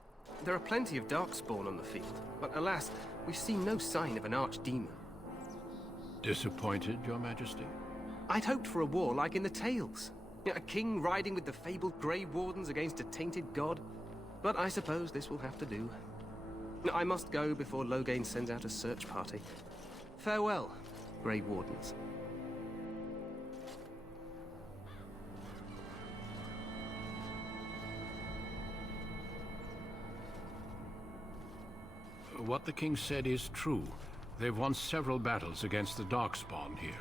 There are plenty of Darkspawn on the field, but alas, we've seen no sign of an archdemon. Disappointed, Your Majesty? I'd hoped for a war like in the tales. A king riding with the fabled Grey Wardens against a tainted god. But I suppose this will have to do. I must go before Loghain sends out a search party. Farewell, Grey Wardens. What the king said is true. They've won several battles against the Darkspawn here.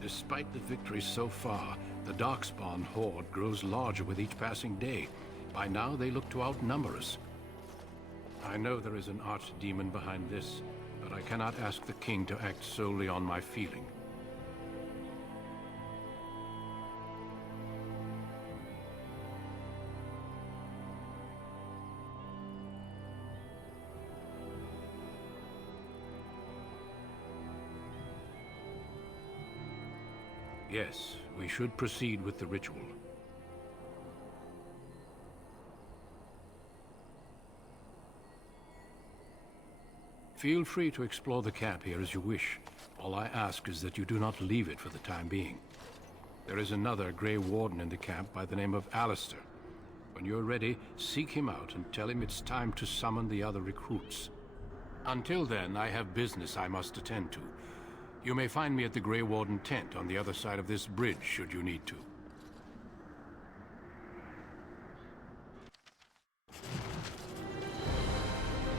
Despite the victories so far, the Darkspawn horde grows larger with each passing day. By now, they look to outnumber us. I know there is an archdemon behind this, but I cannot ask the king to act solely on my feeling. Yes, we should proceed with the ritual. Feel free to explore the camp here as you wish. All I ask is that you do not leave it for the time being. There is another Grey Warden in the camp by the name of Alistair. When you're ready, seek him out and tell him it's time to summon the other recruits. Until then, I have business I must attend to. You may find me at the Grey Warden tent on the other side of this bridge, should you need to.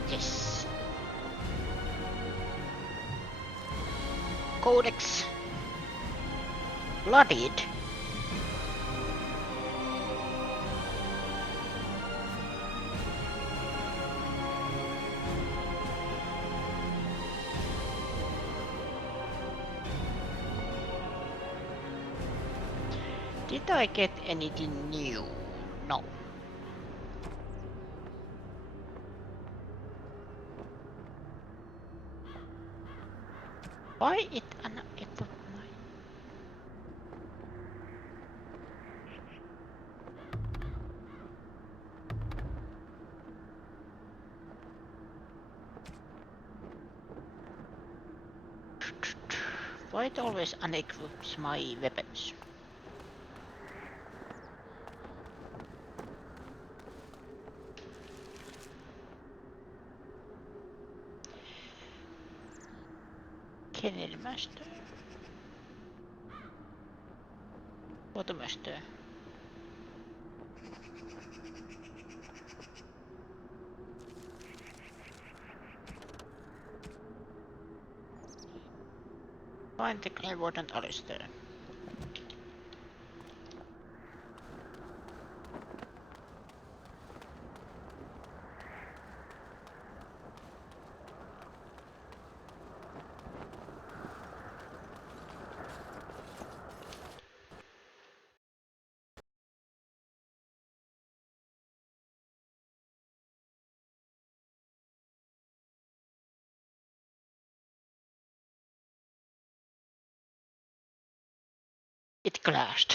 Yes. Codex. Bloodied. Did I get anything new? No. Why it unequipped my... Why it always unequips my weapons? Kennelmaster. Quartermaster. Find the Grey Warden Alistair. It clashed.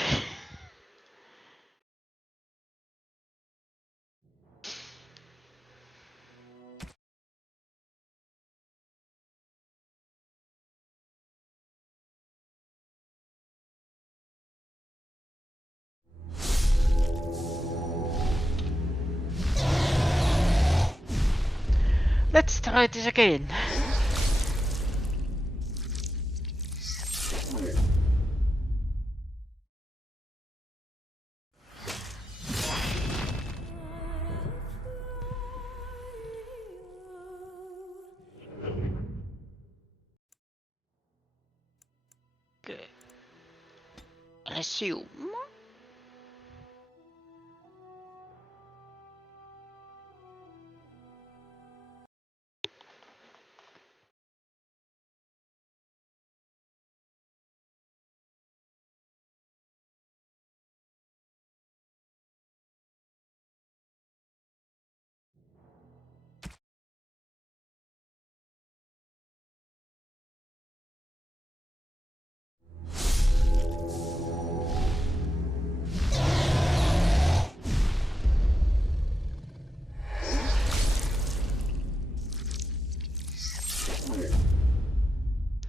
Let's try this again. Okay. Resume.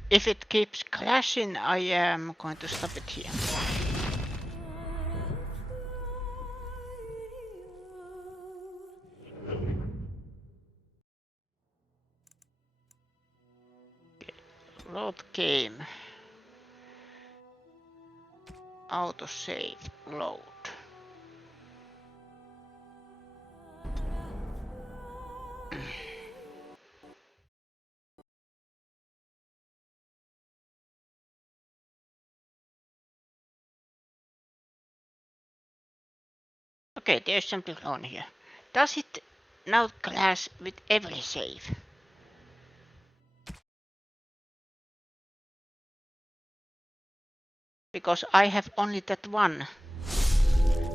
If it keeps crashing, I am going to stop it here. Okay. Load game. Autosave. Load. Okay, there's something wrong here. Does it now clash with every save? Because I have only that one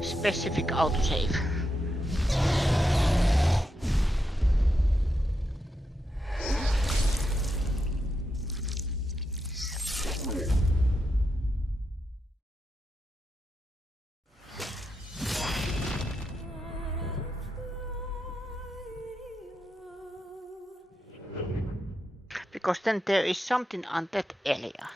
specific autosave. Because then there is something on that area.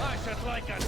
I should like it.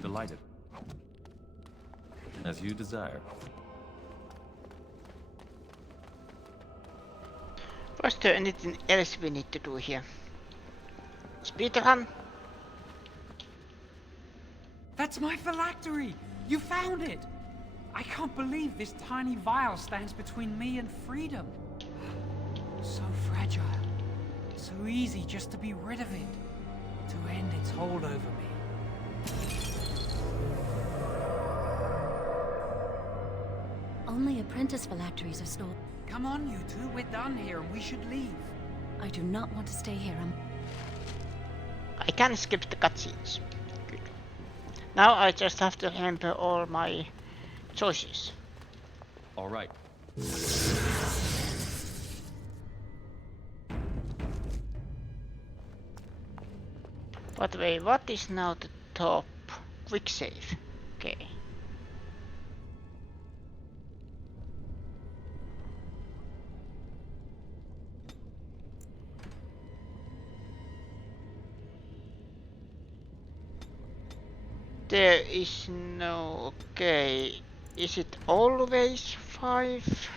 Delighted. As you desire. Was there anything else we need to do here? Speedrun? That's my phylactery! You found it! I can't believe this tiny vial stands between me and freedom. So fragile. So easy just to be rid of it. To end its hold over me. Only apprentice phylacteries are stored. Come on, you two. We're done here and we should leave. I do not want to stay here. I can skip the cutscenes. Good. Now I just have to remember all my choices. All right. But wait, what is now the top? Quick save. Okay. There is no... Okay. Is it always 5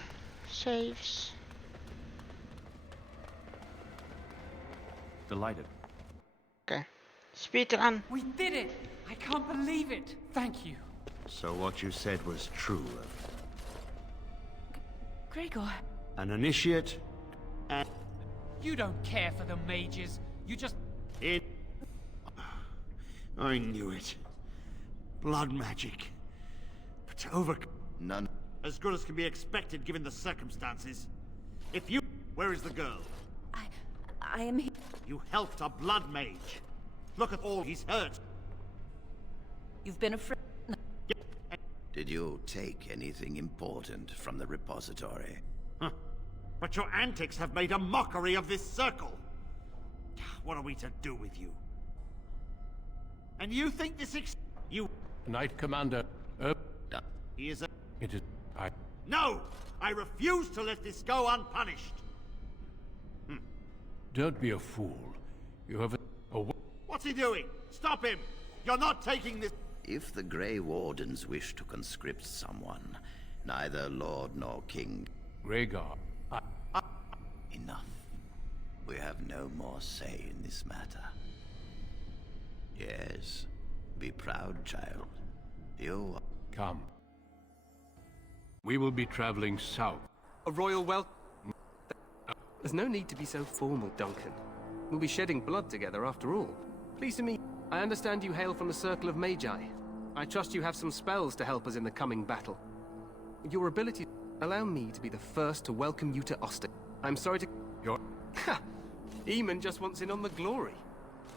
saves? Delighted. Okay. Speedrun. We did it! I can't believe it! Thank you. So what you said was true. Gregor. An initiate and... You don't care for the mages. You just... I knew it. Blood magic. But to overcome... None. As good as can be expected given the circumstances. If you... Where is the girl? I am here. You helped a blood mage. Look at all he's hurt. You've been afraid. Did you take anything important from the repository? Huh. But your antics have made a mockery of this circle. What are we to do with you? And you think this you... Knight Commander, He is a... it is... No! I refuse to let this go unpunished! Don't be a fool. You have a... What's he doing? Stop him! You're not taking this... If the Grey Wardens wish to conscript someone, neither Lord nor King... Rhaegar, Enough. We have no more say in this matter. Yes. Be proud, child. You... Come. We will be traveling south. A royal welcome. There's no need to be so formal, Duncan. We'll be shedding blood together after all. Pleased to meet. I understand you hail from the Circle of Magi. I trust you have some spells to help us in the coming battle. Your ability... Allow me to be the first to welcome you to Oster. I'm sorry to... Ha! Eamon just wants in on the glory.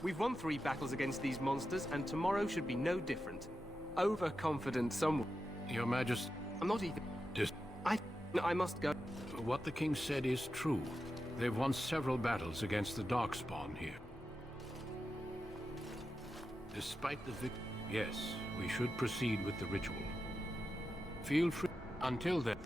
We've won 3 battles against these monsters, and tomorrow should be no different. Overconfident someone... Your Majesty... I'm not even... I must go. What the king said is true. They've won several battles against the Darkspawn here. Despite the yes, we should proceed with the ritual. Feel free. Until then...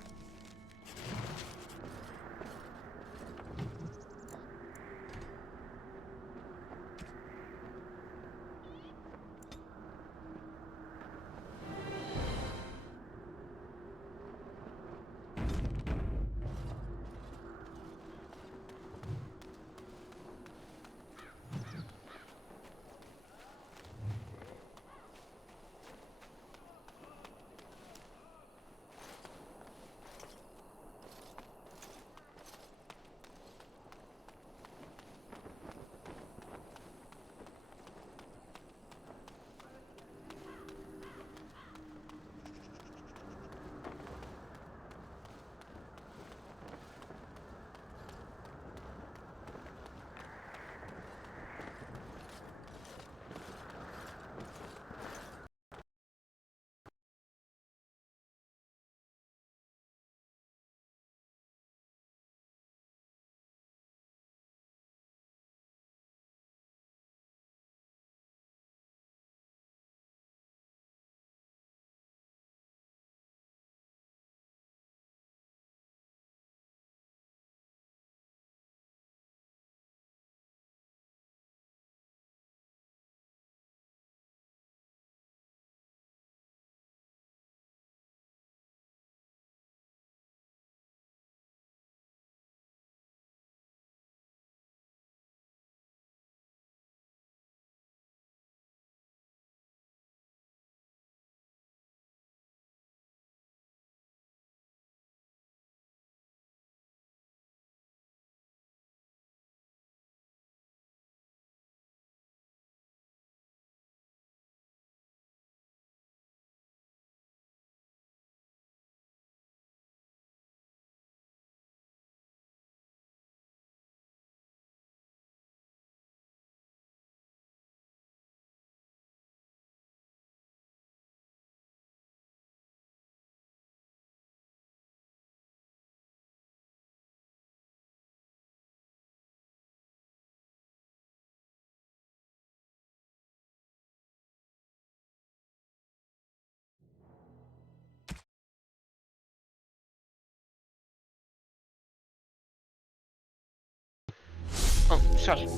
sorry.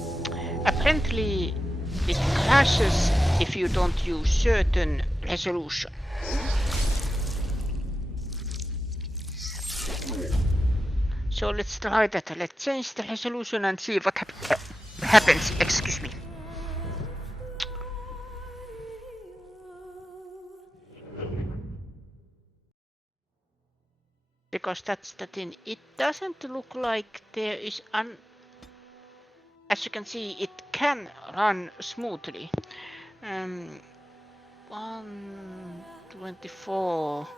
Apparently, it crashes if you don't use certain resolution. So let's try that. Let's change the resolution and see what happens. Excuse me. Because that's the thing. It doesn't look like there is as you can see, it can run smoothly. 124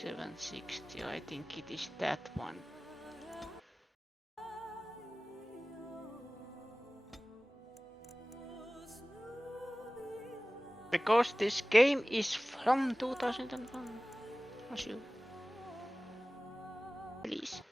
760. I think it is that one. Because this game is from 2001. As you please.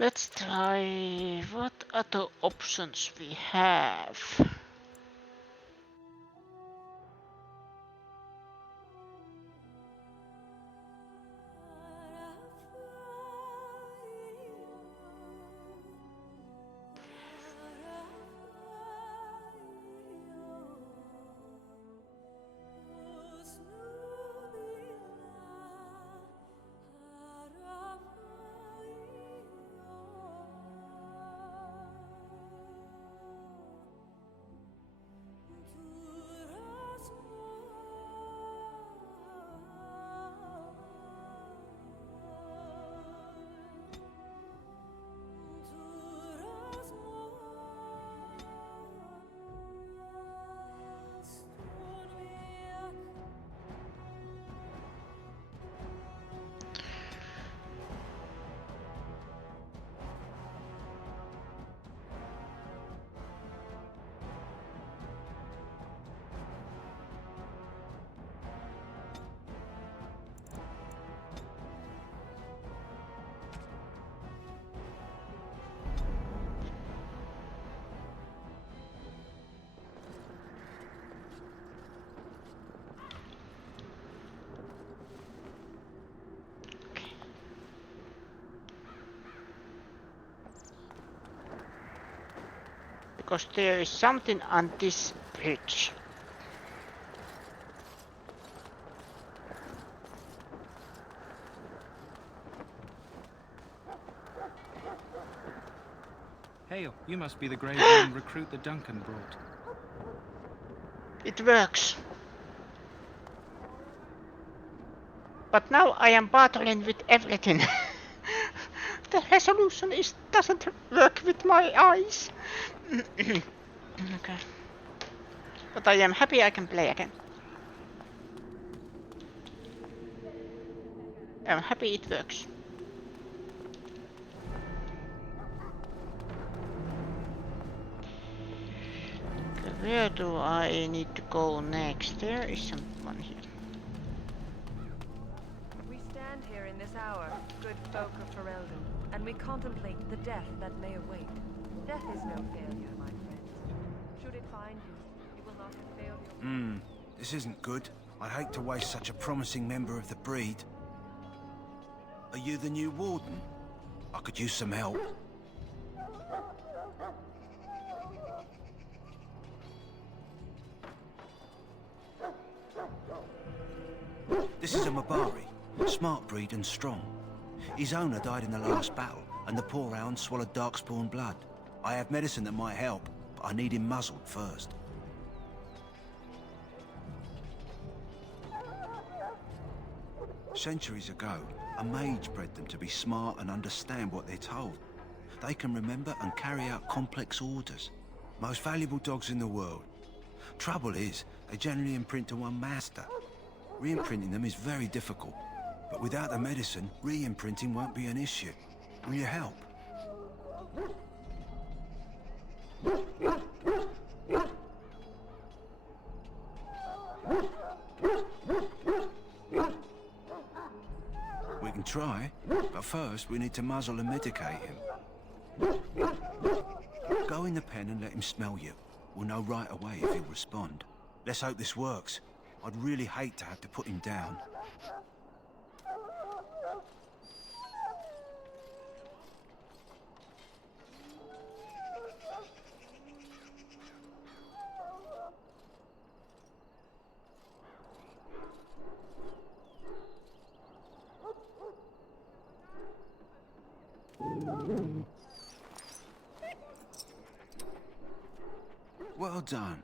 Let's try what other options we have. Because there is something on this bridge. Hail, you must be the Grey Warden recruit that Duncan brought. It works. But now I am battling with everything. The resolution doesn't work with my eyes. Okay. But I am happy I can play again. I'm happy it works. Okay, where do I need to go next? There is someone here. We stand here in this hour, good folk of Ferelden, and we contemplate the death that may await. Death is no failure, my friends. Should it find you, it will not have failed you. This isn't good. I'd hate to waste such a promising member of the breed. Are you the new warden? I could use some help. This is a Mabari, smart breed and strong. His owner died in the last battle, and the poor hound swallowed darkspawn blood. I have medicine that might help, but I need him muzzled first. Centuries ago, a mage bred them to be smart and understand what they're told. They can remember and carry out complex orders. Most valuable dogs in the world. Trouble is, they generally imprint to one master. Re-imprinting them is very difficult. But without the medicine, re-imprinting won't be an issue. Will you help? We can try, but first we need to muzzle and medicate him. Go in the pen and let him smell you. We'll know right away if he'll respond. Let's hope this works. I'd really hate to have to put him down. Well done.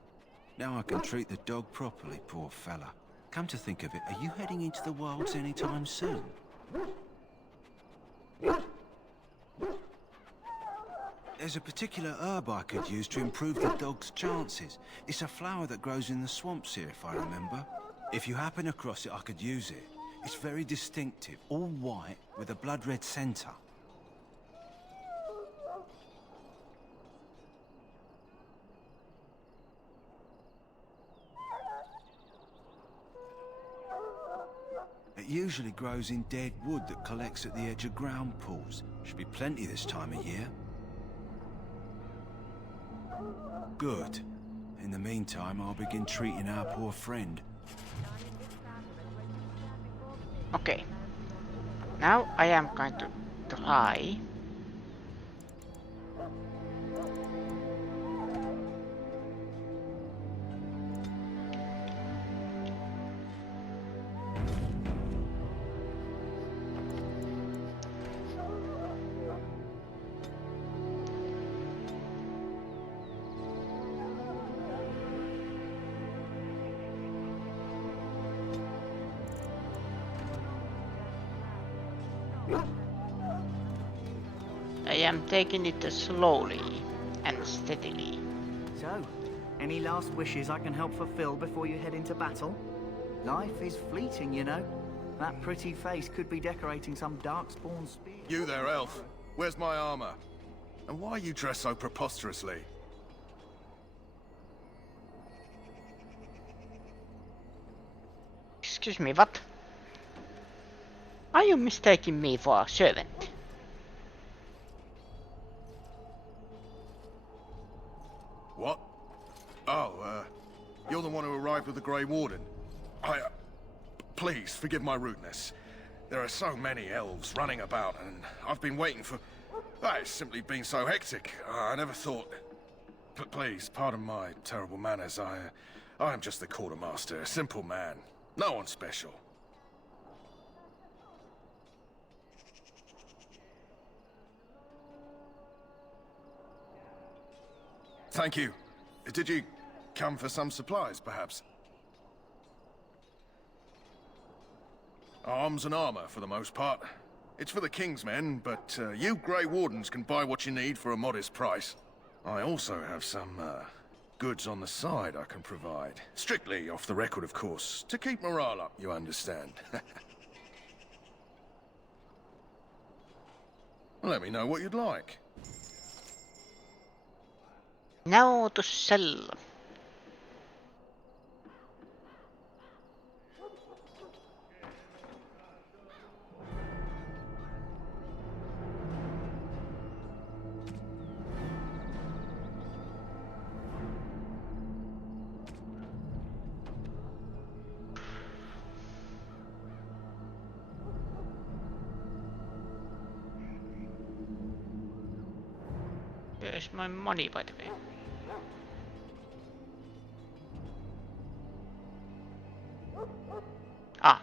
Now I can treat the dog properly, poor fella. Come to think of it, are you heading into the wilds anytime soon? There's a particular herb I could use to improve the dog's chances. It's a flower that grows in the swamps here, if I remember. If you happen across it, I could use it. It's very distinctive, all white with a blood-red centre. It usually grows in dead wood that collects at the edge of ground pools. Should be plenty this time of year. Good. In the meantime, I'll begin treating our poor friend. Okay. Now I am going to try. I am taking it slowly and steadily. So, any last wishes I can help fulfill before you head into battle? Life is fleeting, you know. That pretty face could be decorating some darkspawn spear. You there, elf. Where's my armor? And why are you dressed so preposterously? Excuse me, what? Are you mistaking me for a servant? What? Oh, you're the one who arrived with the Grey Warden. Please, forgive my rudeness. There are so many elves running about, and I've been waiting for... It's simply been so hectic. I never thought... Please, pardon my terrible manners. I am just the quartermaster, a simple man. No one special. Thank you. Did you come for some supplies, perhaps? Arms and armor, for the most part. It's for the King's men, but you Grey Wardens can buy what you need for a modest price. I also have some goods on the side I can provide. Strictly off the record, of course. To keep morale up, you understand. Let me know what you'd like. Now to sell. Where's my money, by the way? Ah.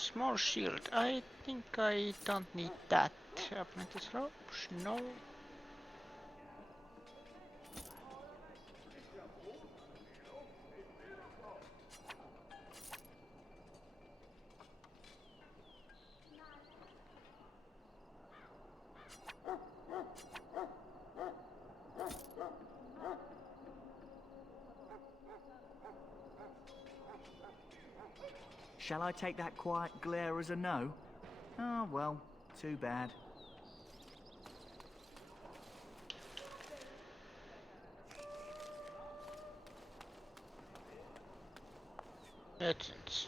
Small shield. I think I don't need that. Apprentice ropes? No. Shall I take that quiet glare as a no? Oh, well, too bad. Merchants.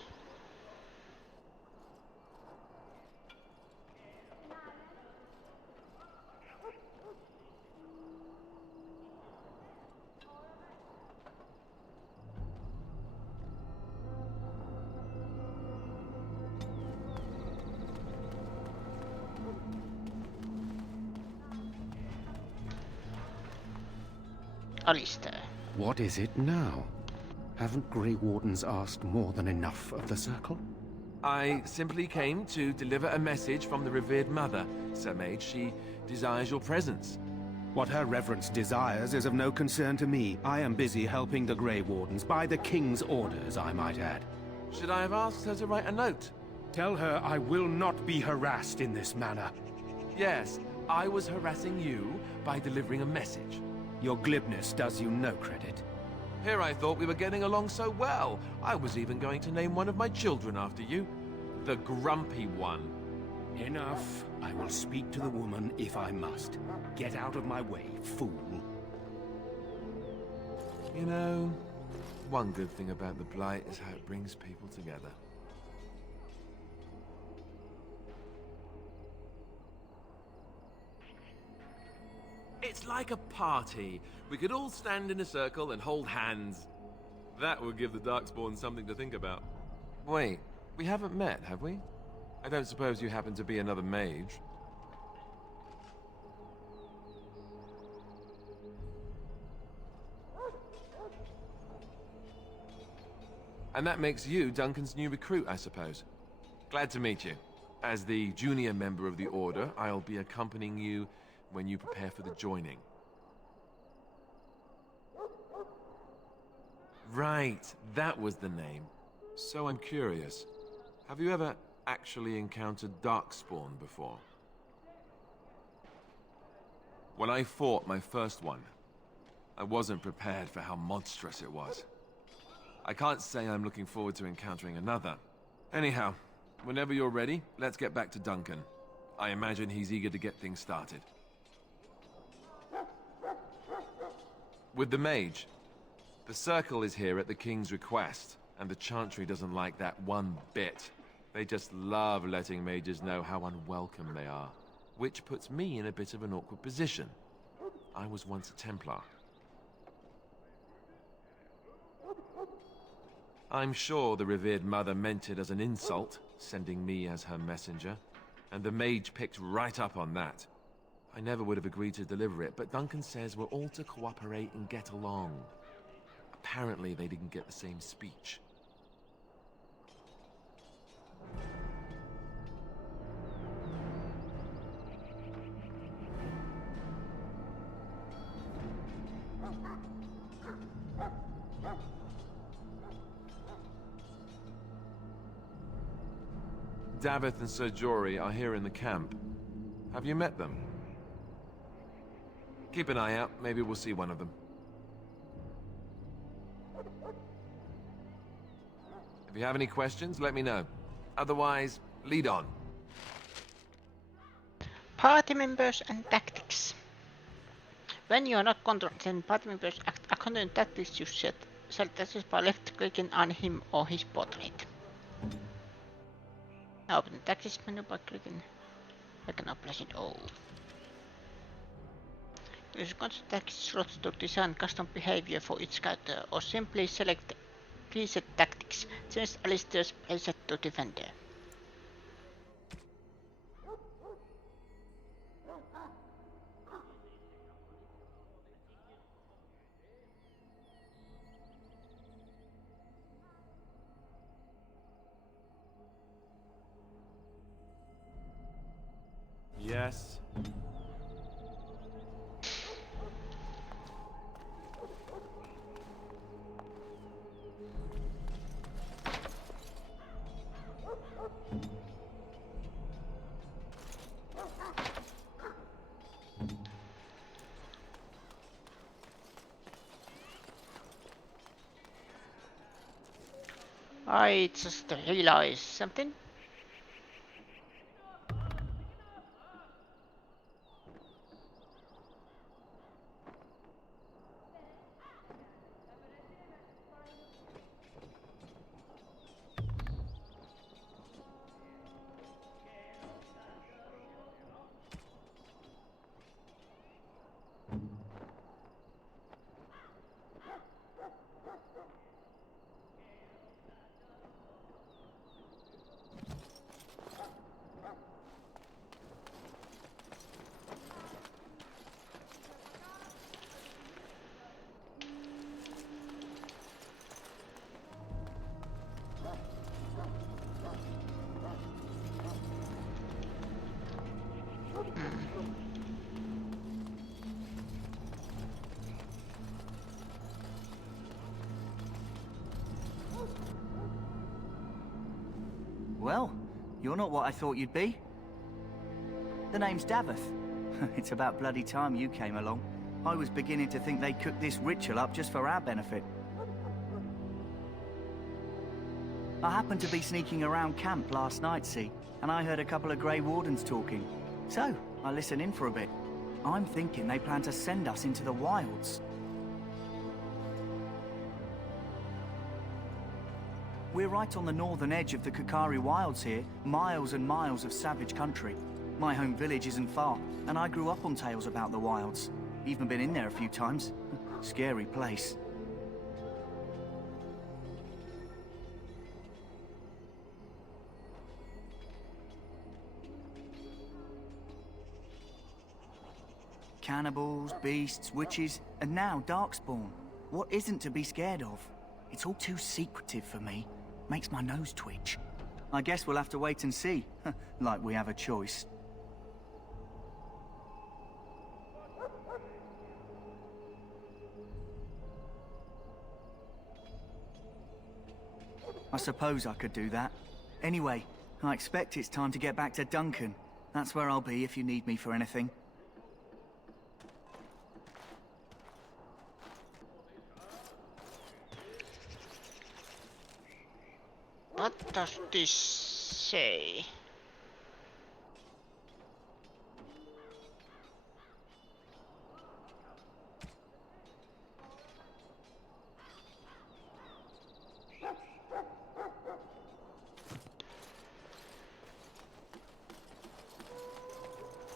Alistair. What is it now? Haven't Grey Wardens asked more than enough of the Circle? I simply came to deliver a message from the revered mother, Sir Mage. She desires your presence. What her reverence desires is of no concern to me. I am busy helping the Grey Wardens, by the King's orders, I might add. Should I have asked her to write a note? Tell her I will not be harassed in this manner. Yes, I was harassing you by delivering a message. Your glibness does you no credit. Here I thought we were getting along so well. I was even going to name one of my children after you. The Grumpy One. Enough. I will speak to the woman if I must. Get out of my way, fool. You know, one good thing about the Blight is how it brings people together. It's like a party. We could all stand in a circle and hold hands. That would give the Darkspawn something to think about. Wait, we haven't met, have we? I don't suppose you happen to be another mage? And that makes you Duncan's new recruit, I suppose. Glad to meet you. As the junior member of the Order, I'll be accompanying you when you prepare for the joining. Right, that was the name. So I'm curious. Have you ever actually encountered Darkspawn before? When I fought my first one, I wasn't prepared for how monstrous it was. I can't say I'm looking forward to encountering another. Anyhow, whenever you're ready, let's get back to Duncan. I imagine he's eager to get things started. With the mage, the Circle is here at the King's request, and the Chantry doesn't like that one bit. They just love letting mages know how unwelcome they are, which puts me in a bit of an awkward position. I was once a Templar. I'm sure the revered mother meant it as an insult, sending me as her messenger, and the mage picked right up on that. I never would have agreed to deliver it, but Duncan says we're all to cooperate and get along. Apparently they didn't get the same speech. Davith and Sir Jory are here in the camp. Have you met them? Keep an eye out. Maybe we'll see one of them. If you have any questions, let me know. Otherwise, lead on. Party members and tactics. When you are not controlling party members according to tactics, you select by left clicking on him or his portrait. Now open the tactics menu by clicking. I can apply it all. Use constant tactics slots to design custom behavior for each character, or simply select preset tactics. Change Alistair's playset to defender. Yes. I just realized something. Well, you're not what I thought you'd be. The name's Daveth. It's about bloody time you came along. I was beginning to think they cooked this ritual up just for our benefit. I happened to be sneaking around camp last night, see, and I heard a couple of Grey Wardens talking. So, I listened in for a bit. I'm thinking they plan to send us into the wilds. We're right on the northern edge of the Kakari Wilds here, miles and miles of savage country. My home village isn't far, and I grew up on tales about the wilds. Even been in there a few times. Scary place. Cannibals, beasts, witches, and now Darkspawn. What isn't to be scared of? It's all too secretive for me. Makes my nose twitch. I guess we'll have to wait and see. Like we have a choice. I suppose I could do that. Anyway, I expect it's time to get back to Duncan. That's where I'll be if you need me for anything. What does this say?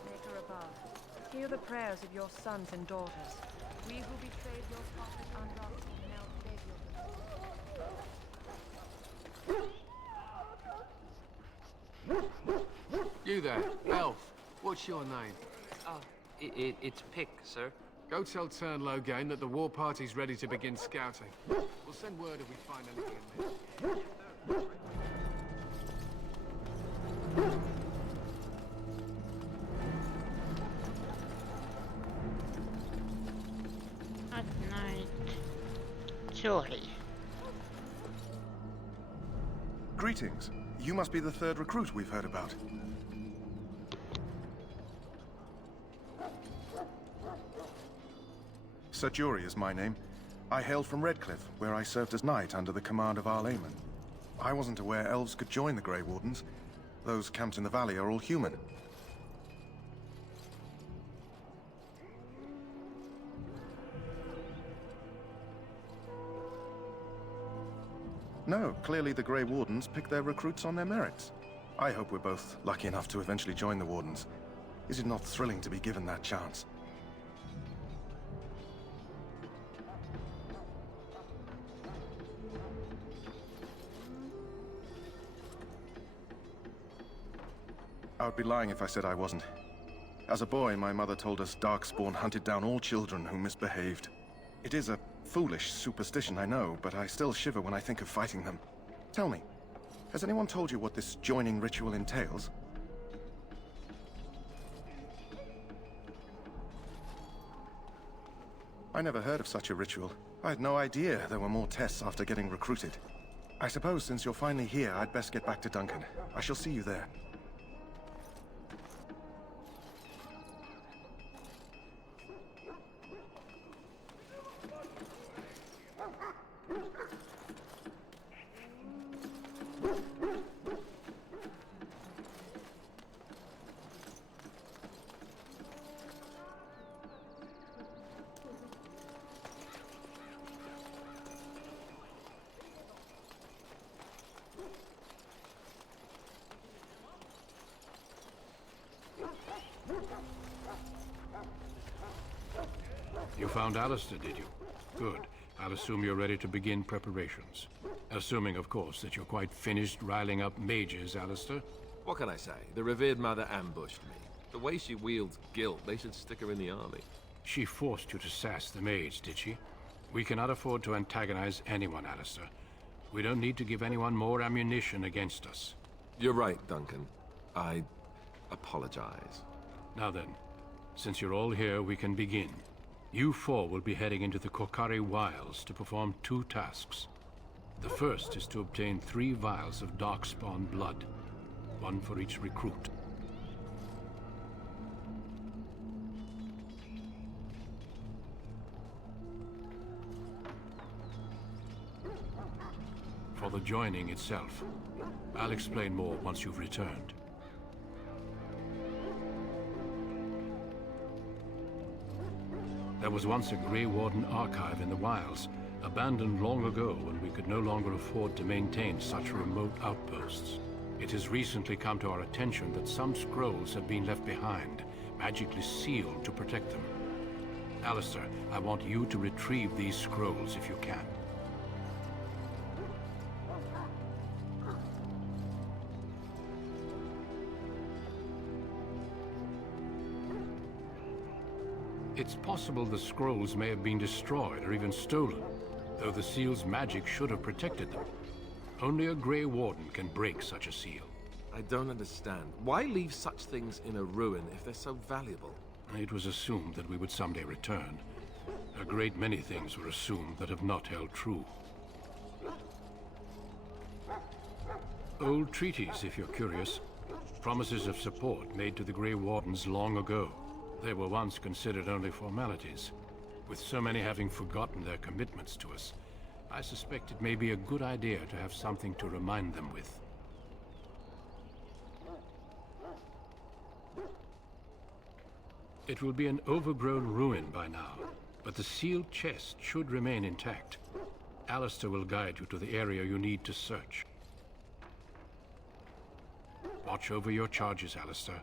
Maker above, hear the prayers of your sons and daughters. We who betrayed your prophet Andraste now beg your You there, elf. What's your name? It's Pick, sir. Go tell Turnlogane that the war party's ready to begin scouting. We'll send word if we find anything amiss. At night. Sorry. Greetings. You must be the third recruit we've heard about. Sir Jury is my name. I hail from Redcliffe, where I served as knight under the command of Arl Eamon. I wasn't aware elves could join the Grey Wardens. Those camped in the valley are all human. No, clearly the Grey Wardens pick their recruits on their merits. I hope we're both lucky enough to eventually join the Wardens. Is it not thrilling to be given that chance? I would be lying if I said I wasn't. As a boy, my mother told us Darkspawn hunted down all children who misbehaved. It is a foolish superstition, I know, but I still shiver when I think of fighting them. Tell me, has anyone told you what this joining ritual entails? I never heard of such a ritual. I had no idea there were more tests after getting recruited. I suppose since you're finally here, I'd best get back to Duncan. I shall see you there. You found Alistair, did you? Good. I'll assume you're ready to begin preparations. Assuming, of course, that you're quite finished riling up mages, Alistair. What can I say? The revered mother ambushed me. The way she wields guilt, they should stick her in the army. She forced you to sass the mage, did she? We cannot afford to antagonize anyone, Alistair. We don't need to give anyone more ammunition against us. You're right, Duncan. I apologize. Now then, since you're all here, we can begin. You four will be heading into the Korcari Wilds to perform 2 tasks. The first is to obtain 3 vials of Darkspawn blood, 1 for each recruit. For the joining itself, I'll explain more once you've returned. There was once a Grey Warden archive in the wilds, abandoned long ago when we could no longer afford to maintain such remote outposts. It has recently come to our attention that some scrolls have been left behind, magically sealed to protect them. Alistair, I want you to retrieve these scrolls if you can. It's possible the scrolls may have been destroyed or even stolen, though the seal's magic should have protected them. Only a Grey Warden can break such a seal. I don't understand. Why leave such things in a ruin if they're so valuable? It was assumed that we would someday return. A great many things were assumed that have not held true. Old treaties, if you're curious. Promises of support made to the Grey Wardens long ago. They were once considered only formalities. With so many having forgotten their commitments to us, I suspect it may be a good idea to have something to remind them with. It will be an overgrown ruin by now, but the sealed chest should remain intact. Alistair will guide you to the area you need to search. Watch over your charges, Alistair.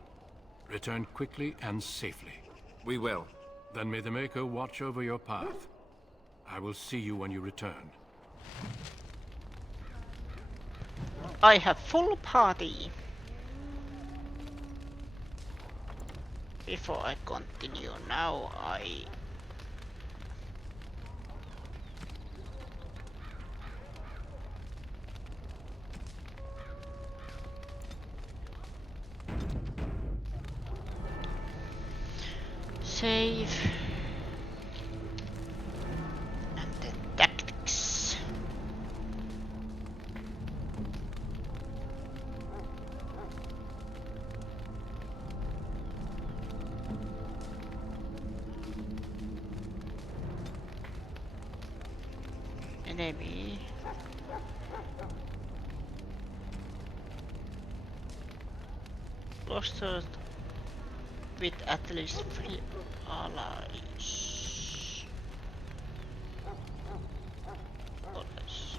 Return quickly and safely. We will. Then may the Maker watch over your path. I will see you when you return. I have full party. Before I continue now, save and then tactics. Enemy. Clustered with at least 3 allies. Or less.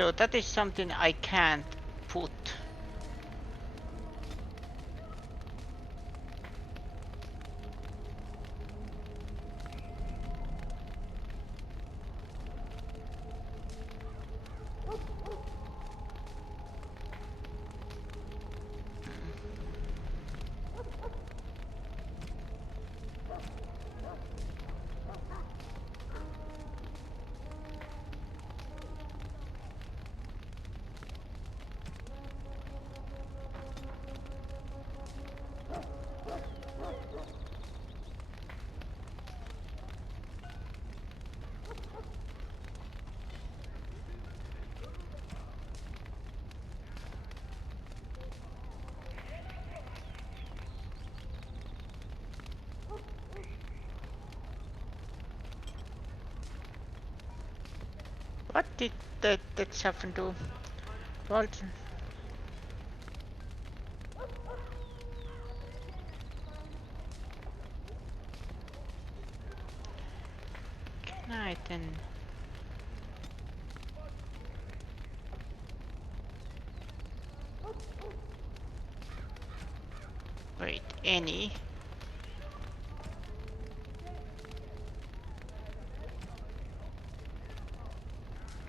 So that is something I can't put. What did that Saffron do? Walton. Can I then? Wait, any?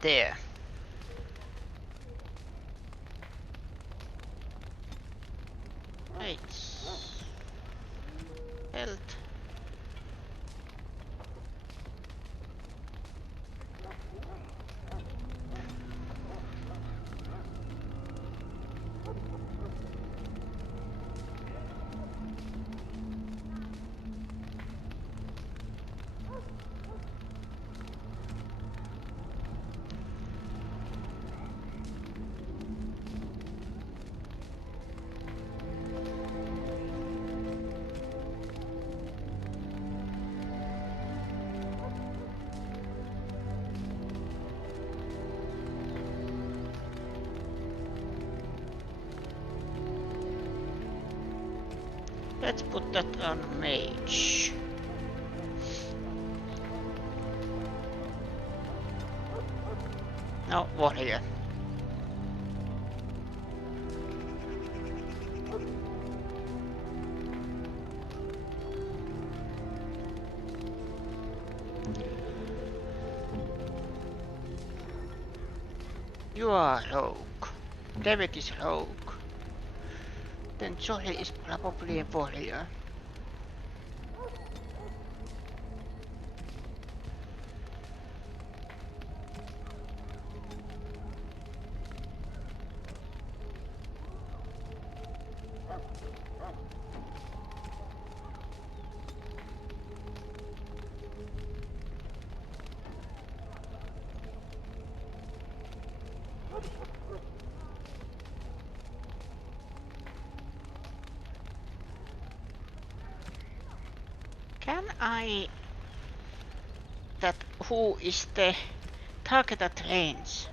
There. Right. Health. Let's put that on mage. No, warrior. You are rogue. David is rogue. Then Joel is probably a warrior. Can I... That who is the target at range?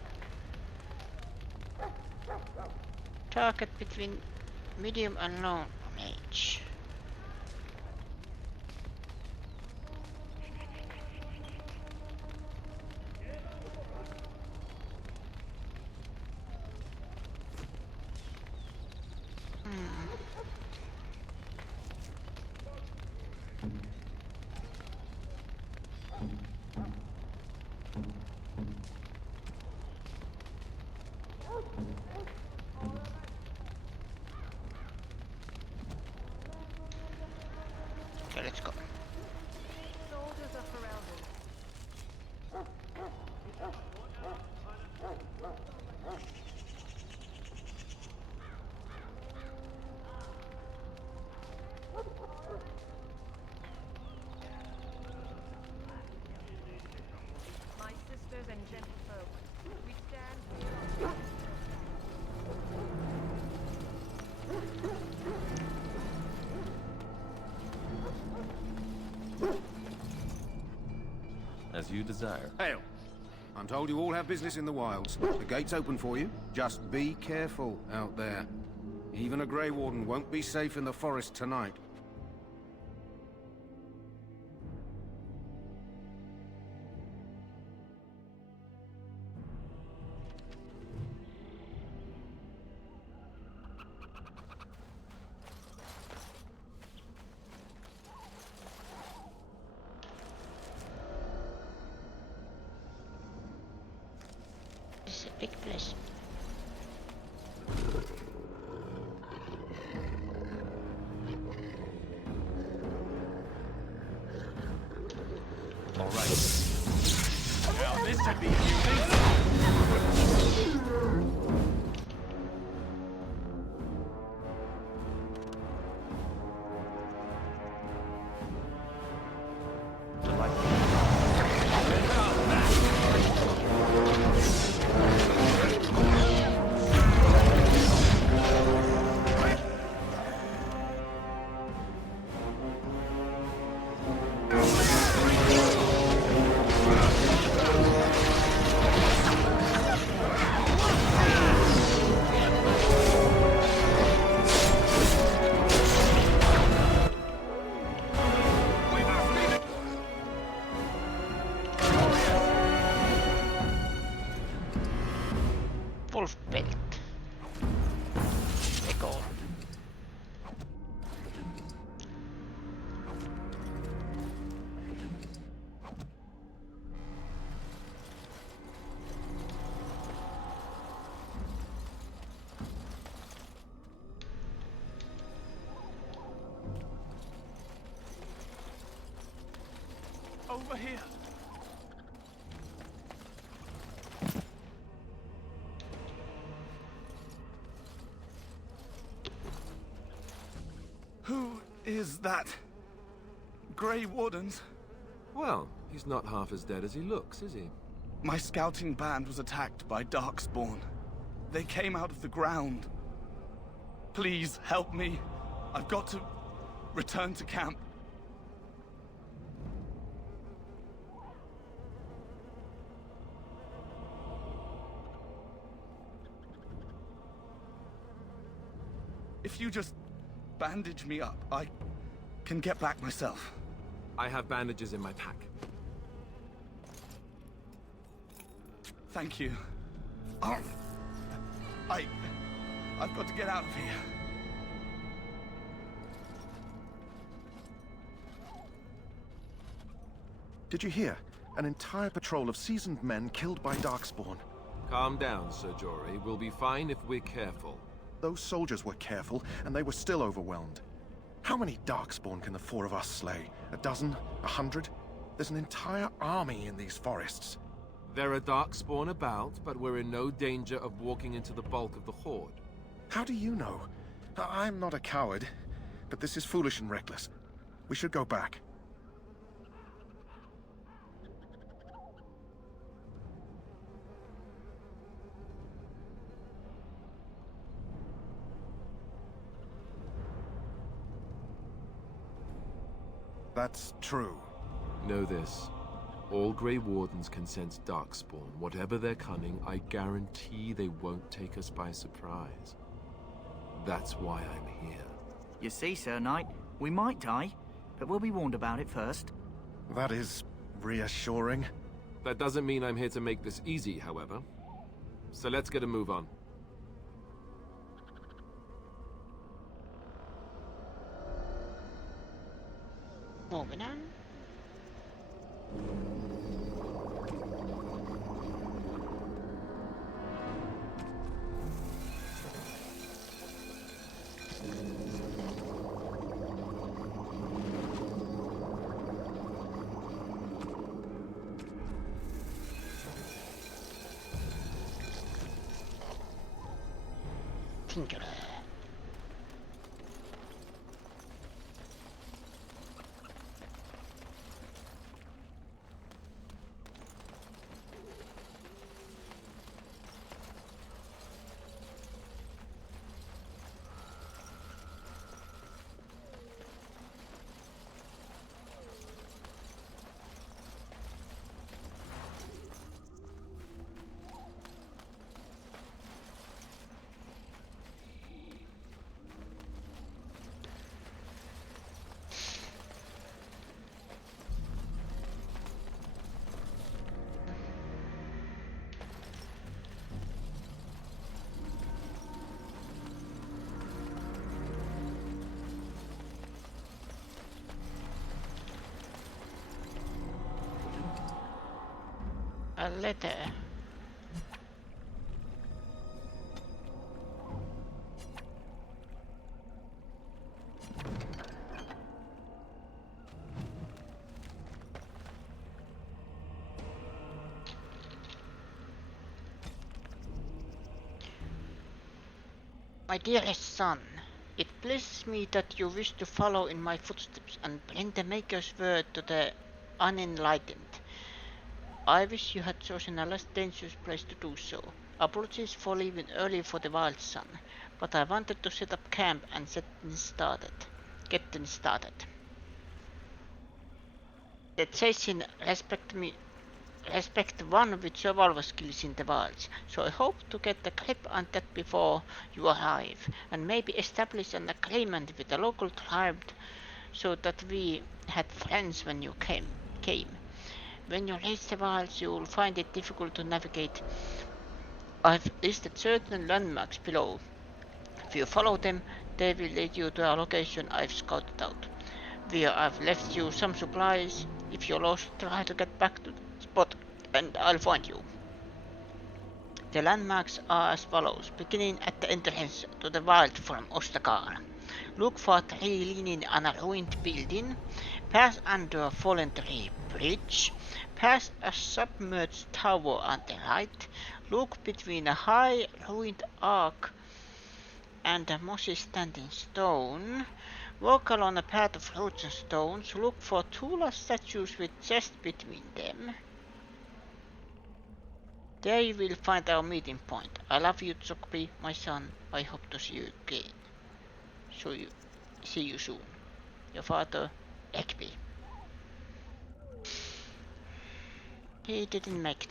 Target between medium and long range. Okay, let's go. Soldiers of Ferelden. My sisters and gentlefolk, we stand here As you desire. Hail. I'm told you all have business in the wilds. The gate's open for you. Just be careful out there. Even a Grey Warden won't be safe in the forest tonight. Big flesh. All right. Now this should be Wolf belt. Lägg av. over here. Who is that? Grey Wardens? Well, he's not half as dead as he looks, is he? My scouting band was attacked by Darkspawn. They came out of the ground. Please help me. I've got to return to camp. If you just bandage me up, I can get back myself. I have bandages in my pack. Thank you. Oh, I've got to get out of here. Did you hear? An entire patrol of seasoned men killed by Darkspawn. Calm down, Sir Jory. We'll be fine if we're careful. Those soldiers were careful, and they were still overwhelmed. How many Darkspawn can the four of us slay? A dozen? 100? There's an entire army in these forests. There are Darkspawn about, but we're in no danger of walking into the bulk of the Horde. How do you know? I'm not a coward, but this is foolish and reckless. We should go back. That's true. Know this. All Grey Wardens can sense Darkspawn. Whatever their cunning, I guarantee they won't take us by surprise. That's why I'm here. You see, Sir Knight, we might die, but we'll be warned about it first. That is reassuring. That doesn't mean I'm here to make this easy, however. So let's get a move on. Moving on. Tinker. A letter. My dearest son, it pleases me that you wish to follow in my footsteps and bring the Maker's word to the unenlightened. I wish you had chosen a less dangerous place to do so. Apologies for leaving early for the Wild Sun, but I wanted to set up camp and get things started. The Jason respect one with survival skills in the wilds, so I hope to get a grip on that before you arrive, and maybe establish an agreement with the local tribe so that we had friends when you came. When you reach the wilds, you will find it difficult to navigate. I've listed certain landmarks below. If you follow them, they will lead you to a location I've scouted out, where I've left you some supplies. If you're lost, try to get back to the spot and I'll find you. The landmarks are as follows, beginning at the entrance to the wild from Ostagar. Look for a tree leaning on a ruined building, pass under a fallen tree bridge, past a submerged tower on the right, look between a high ruined arch and a mossy standing stone, walk along a path of roots and stones, look for two large statues with chests between them. There you will find our meeting point. I love you, Zogby, my son. I hope to see you again. See you soon. Your father, Egby. He didn't make it.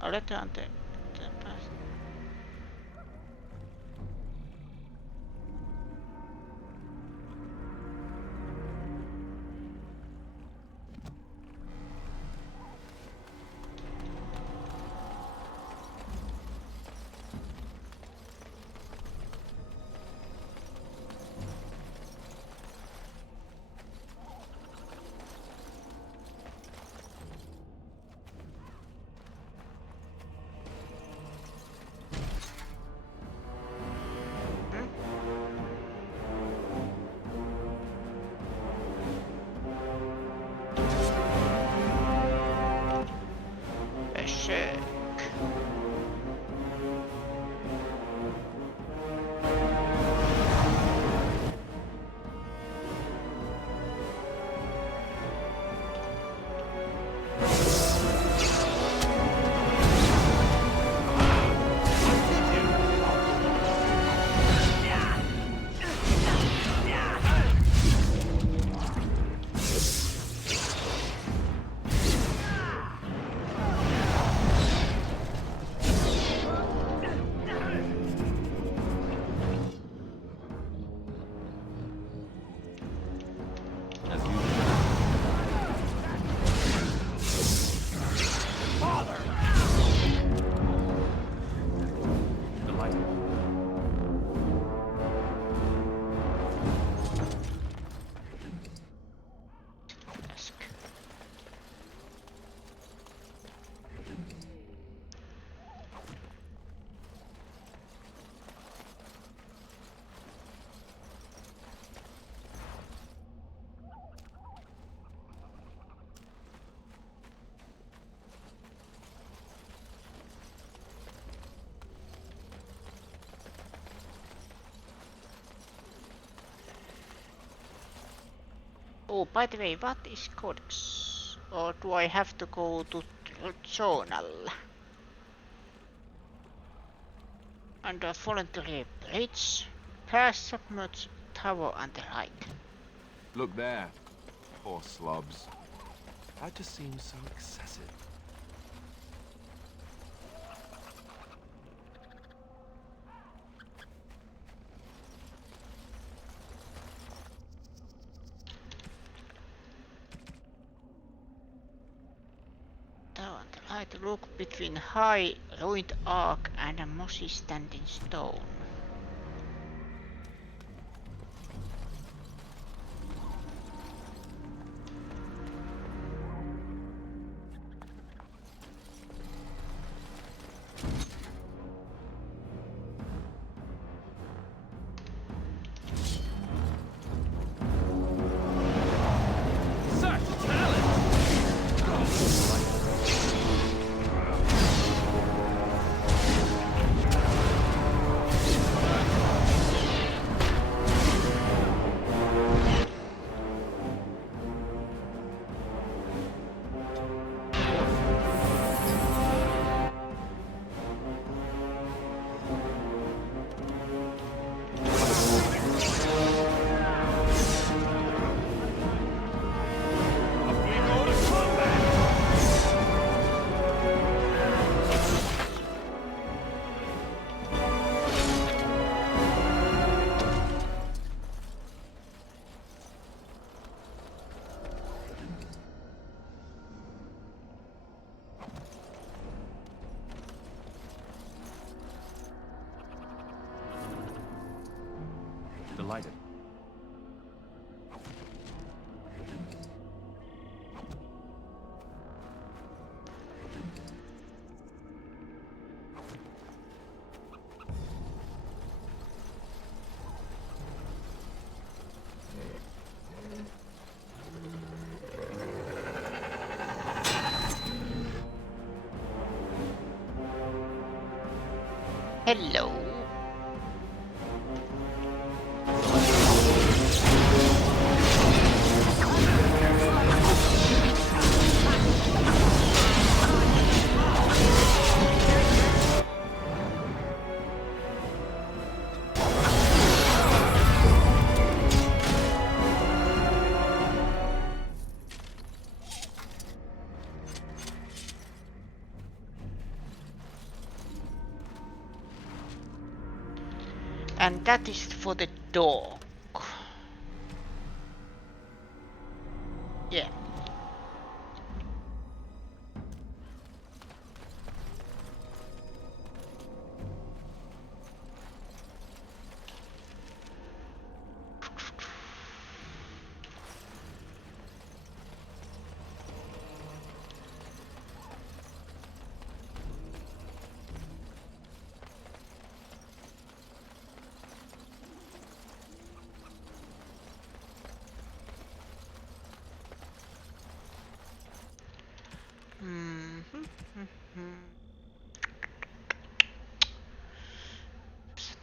A letter on the past. Oh, by the way, what is Codex? Or do I have to go to Journal? Under voluntary bridge, past submerged tower on the right. Look there. Poor slobs. That just seems so excessive. To look between high ruined arch and a mossy standing stone. Hello. And that is for the dog. Yeah.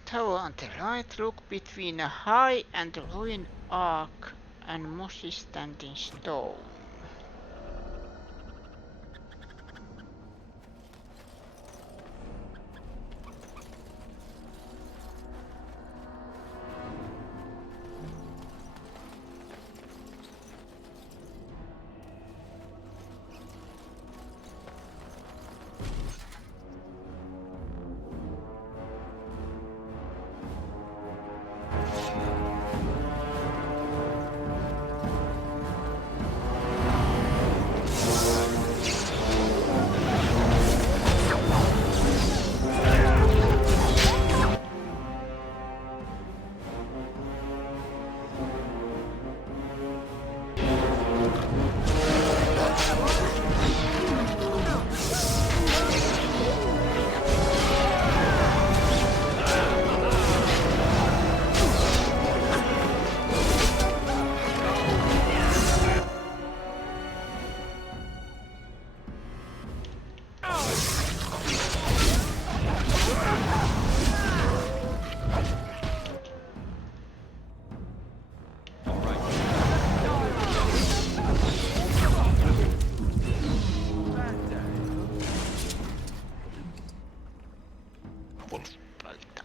Tower on the right, look between a high and ruined ark and mossy standing stone.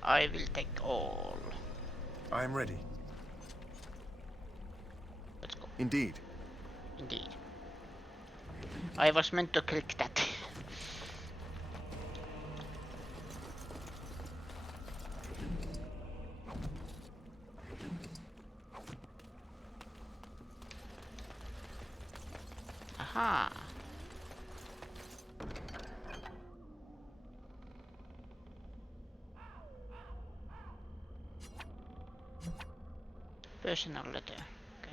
I will take all. I am ready. Let's go. Indeed. Indeed. I was meant to click that. Aha. Personal letter. Okay.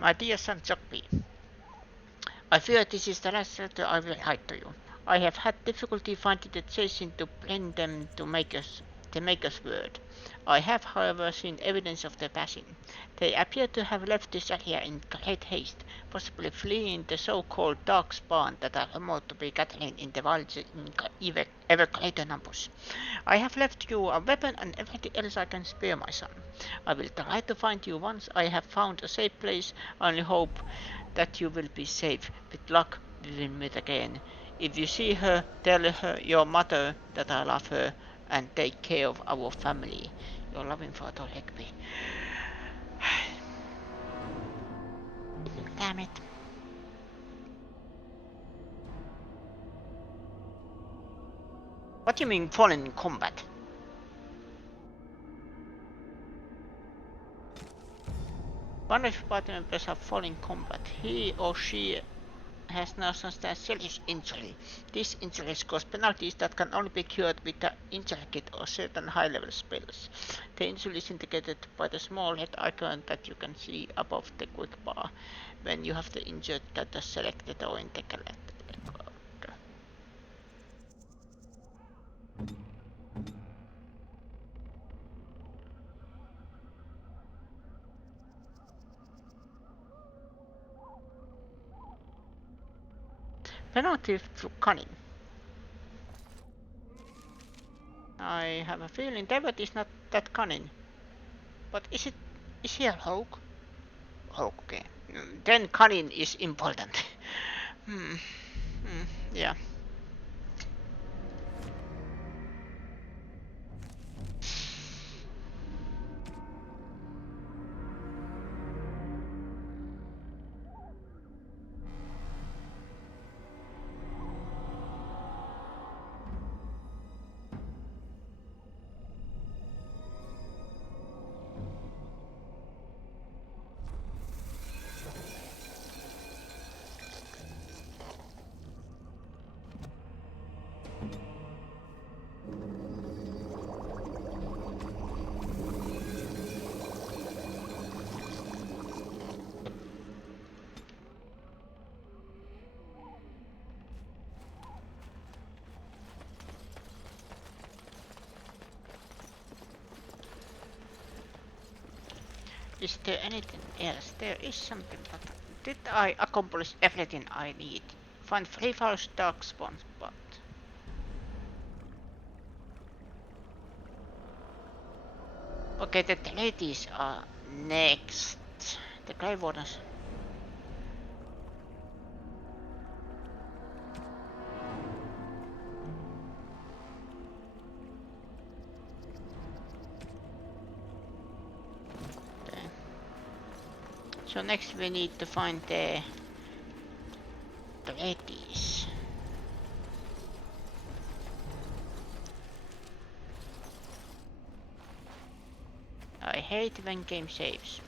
My dear son Zogby, I fear this is the last letter I will write to you. I have had difficulty finding the chasing to blend them to make us word. I have, however, seen evidence of their passing. They appear to have left this area in great haste, possibly fleeing the so-called darkspawn that are remote to be gathering in the wilds in ever greater numbers. I have left you a weapon and everything else I can spare, my son. I will try to find you once I have found a safe place. I only hope that you will be safe. With luck, we will meet again. If you see her, tell her your mother that I love her and take care of our family. Your loving father, Hegby. Damn it. What do you mean fallen in combat? One of the party members have fallen in combat. He or she has now sustained serious injury. These injuries cause penalties that can only be cured with the injury kit or certain high-level spells. The injury is indicated by the small red icon that you can see above the quick bar. When you have the injured that is selected or integrated. Penalty to cunning. I have a feeling David is not that cunning. But is he a rogue? Rogue, okay. Then cunning is important. Yeah. Is there anything else? There is something, but did I accomplish everything I need? Find Free Fall's Darkspawn spot. Okay, the ladies are next. The Grey Wardens. So next we need to find the ladies. I hate when game saves.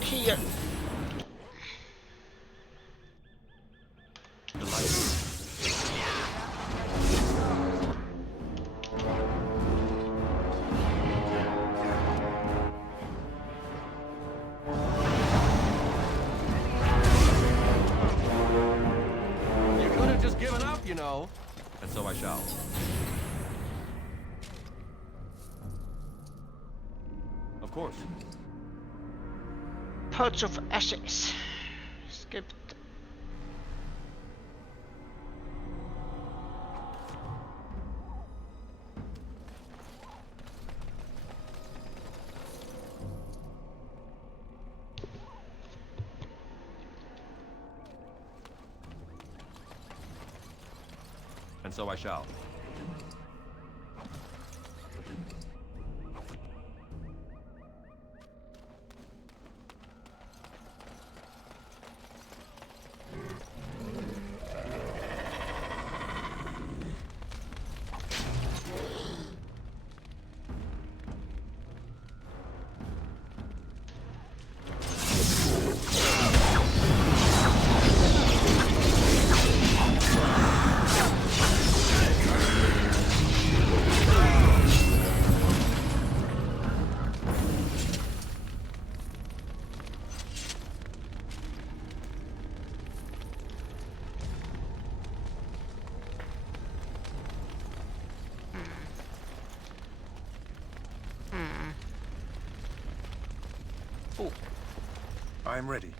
Here. You could have just given up, you know. And so I shall. Of course. Pouch of Ashes. Skipped. And so I shall. Ooh. I am ready.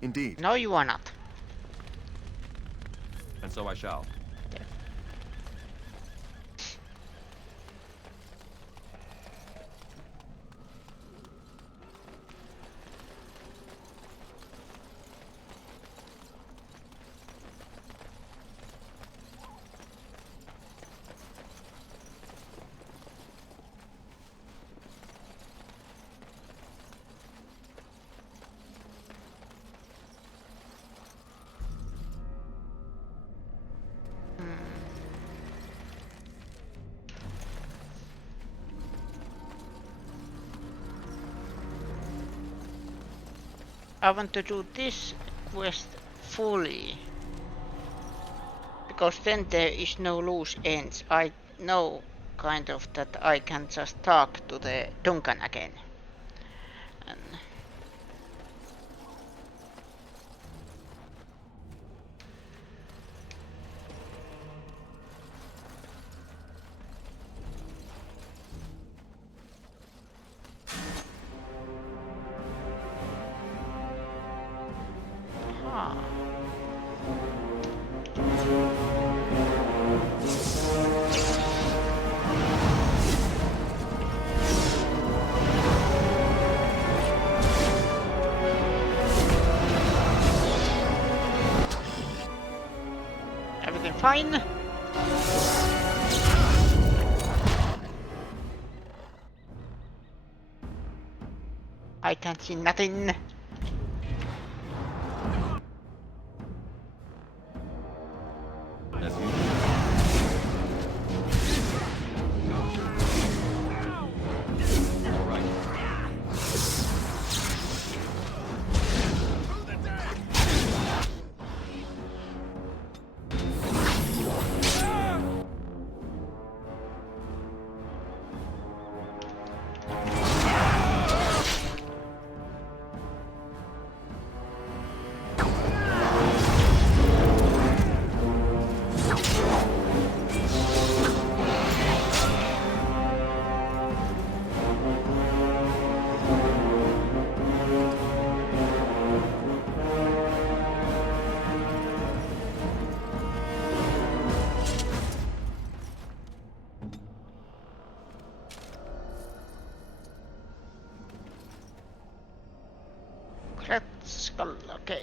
Indeed. No, you are not. And so I shall. I want to do this quest fully, because then there is no loose ends. I know kind of that I can just talk to the Duncan again. And everything fine? I can't see nothing. As you Skull, okay.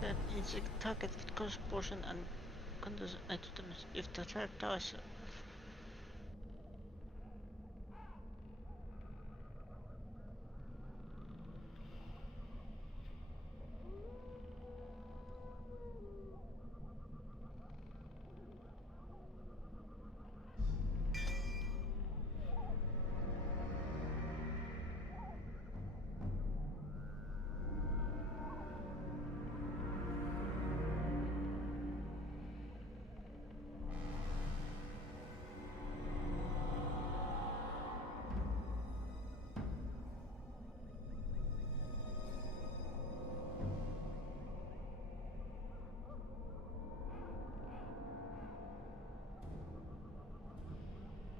That insect target with cause poison and contains items if the threat dies.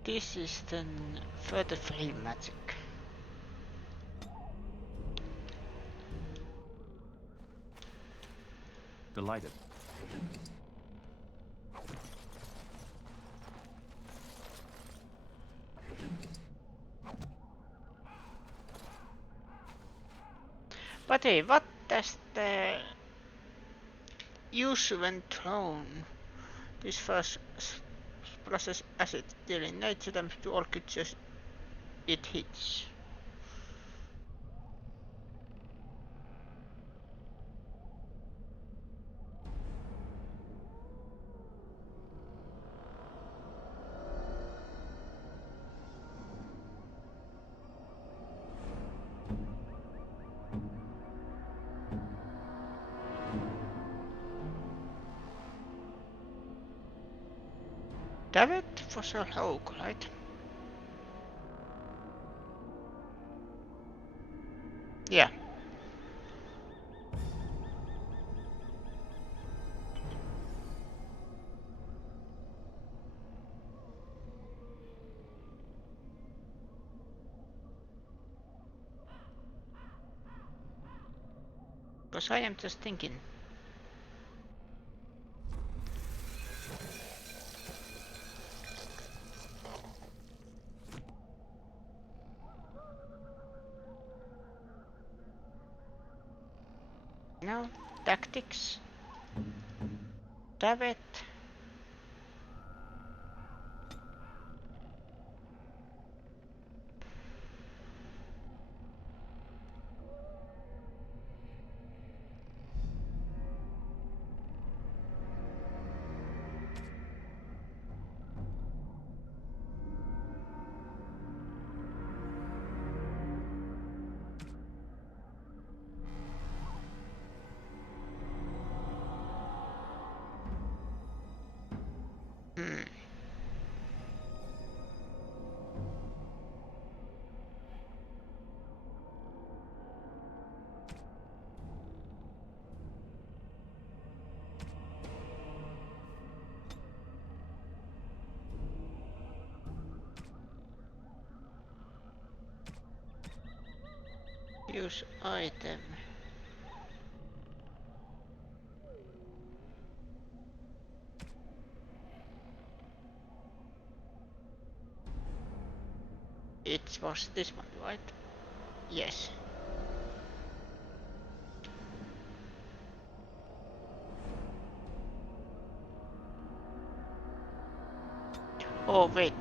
This is then further free magic. delighted. But hey, what does the use when thrown? This first process acid dealing nature damage to all creatures it hits. David Fossil Oak, right? Yeah. Because I am just thinking. No, tactics. David. Use item. It was this one, right? Yes. Oh wait.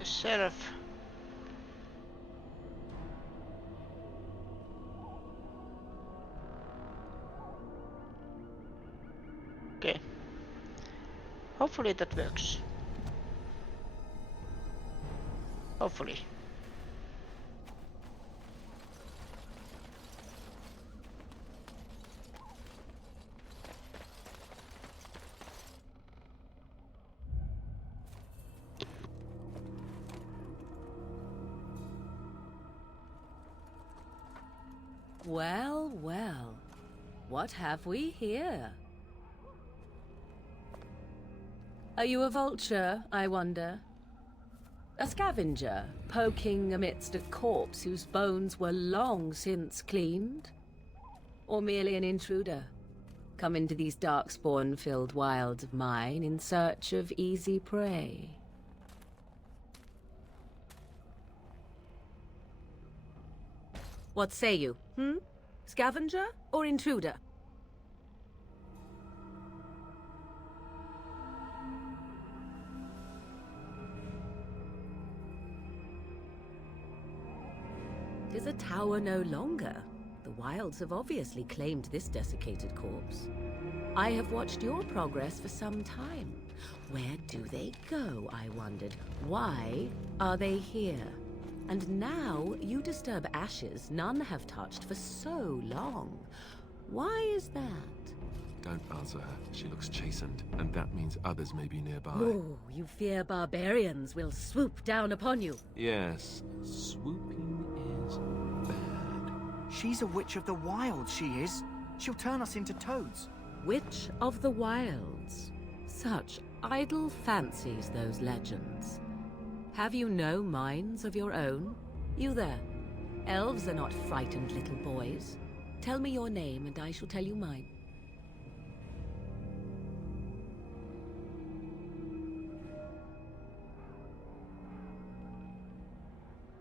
The sheriff. Okay. Hopefully that works. Hopefully. Well, well. What have we here? Are you a vulture, I wonder? A scavenger, poking amidst a corpse whose bones were long since cleaned? Or merely an intruder, come into these darkspawn-filled wilds of mine in search of easy prey? What say you, Scavenger or intruder? Tis a tower no longer. The wilds have obviously claimed this desiccated corpse. I have watched your progress for some time. Where do they go, I wondered? Why are they here? And now you disturb ashes none have touched for so long. Why is that? Don't answer her. She looks chastened, and that means others may be nearby. Oh, you fear barbarians will swoop down upon you. Yes, swooping is bad. She's a witch of the wilds, she is. She'll turn us into toads. Witch of the wilds. Such idle fancies, those legends. Have you no minds of your own? You there. Elves are not frightened little boys. Tell me your name and I shall tell you mine.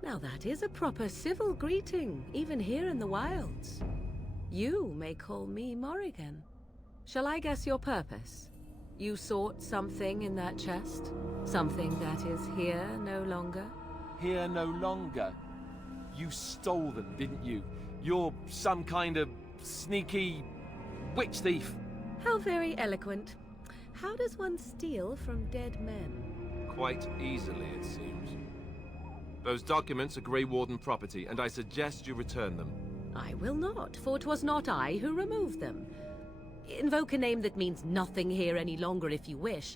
Now that is a proper civil greeting, even here in the wilds. You may call me Morrigan. Shall I guess your purpose? You sought something in that chest? Something that is here no longer? Here no longer? You stole them, didn't you? You're some kind of sneaky witch thief. How very eloquent. How does one steal from dead men? Quite easily, it seems. Those documents are Grey Warden property, and I suggest you return them. I will not, for 'twas not I who removed them. Invoke a name that means nothing here any longer if you wish.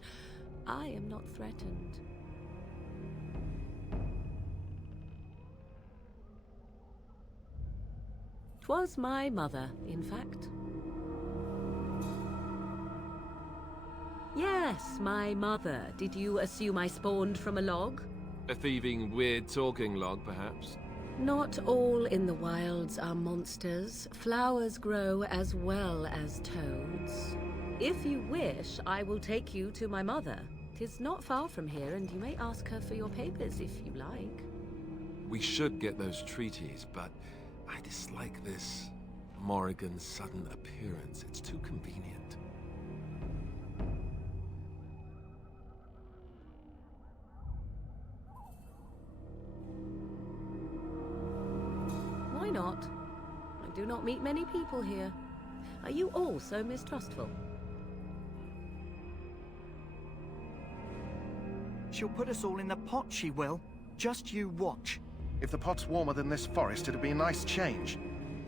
I am not threatened. 'Twas my mother, in fact. Yes, my mother. Did you assume I spawned from a log? A thieving, weird-talking log, perhaps? Not all in the wilds are monsters. Flowers grow as well as toads. If you wish, I will take you to my mother. 'Tis not far from here, and you may ask her for your papers if you like. We should get those treaties, but I dislike this Morrigan's sudden appearance. It's too convenient. Why not? I do not meet many people here. Are you all so mistrustful? She'll put us all in the pot, she will. Just you watch. If the pot's warmer than this forest, it'd be a nice change.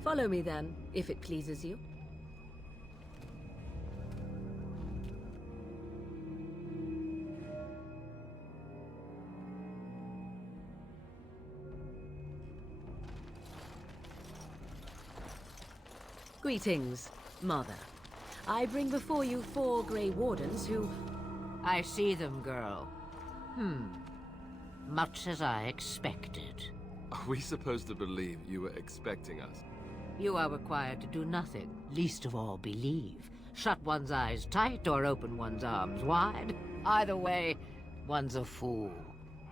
Follow me then, if it pleases you. Greetings, Mother. I bring before you 4 Grey Wardens who... I see them, girl. Much as I expected. Are we supposed to believe you were expecting us? You are required to do nothing, least of all believe. Shut one's eyes tight or open one's arms wide. Either way, one's a fool.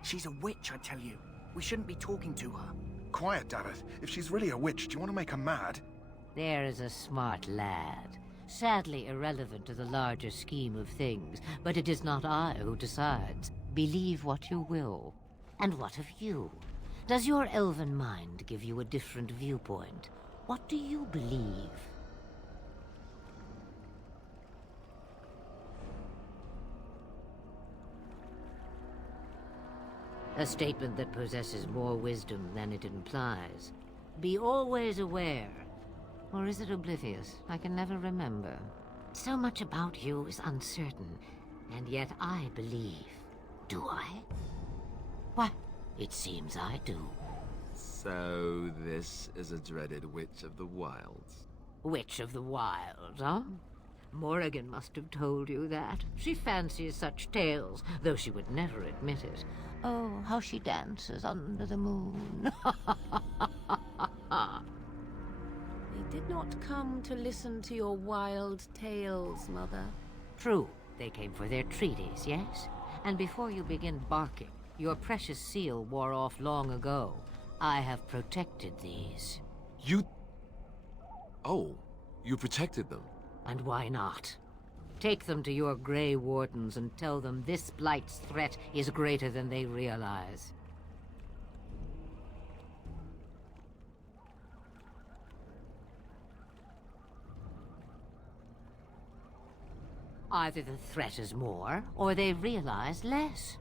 She's a witch, I tell you. We shouldn't be talking to her. Quiet, Daveth. If she's really a witch, do you want to make her mad? There is a smart lad. Sadly irrelevant to the larger scheme of things, but it is not I who decides. Believe what you will. And what of you? Does your elven mind give you a different viewpoint? What do you believe? A statement that possesses more wisdom than it implies. Be always aware. Or is it oblivious? I can never remember. So much about you is uncertain, and yet I believe. Do I? Why, it seems I do. So this is a dreaded Witch of the Wilds. Witch of the Wilds, huh? Morrigan must have told you that. She fancies such tales, though she would never admit it. Oh, how she dances under the moon. They did not come to listen to your wild tales, Mother. True, they came for their treaties, yes? And before you begin barking, your precious seal wore off long ago. I have protected these. You... Oh, you protected them? And why not? Take them to your Grey Wardens and tell them this Blight's threat is greater than they realize. Either the threat is more, or they realize less.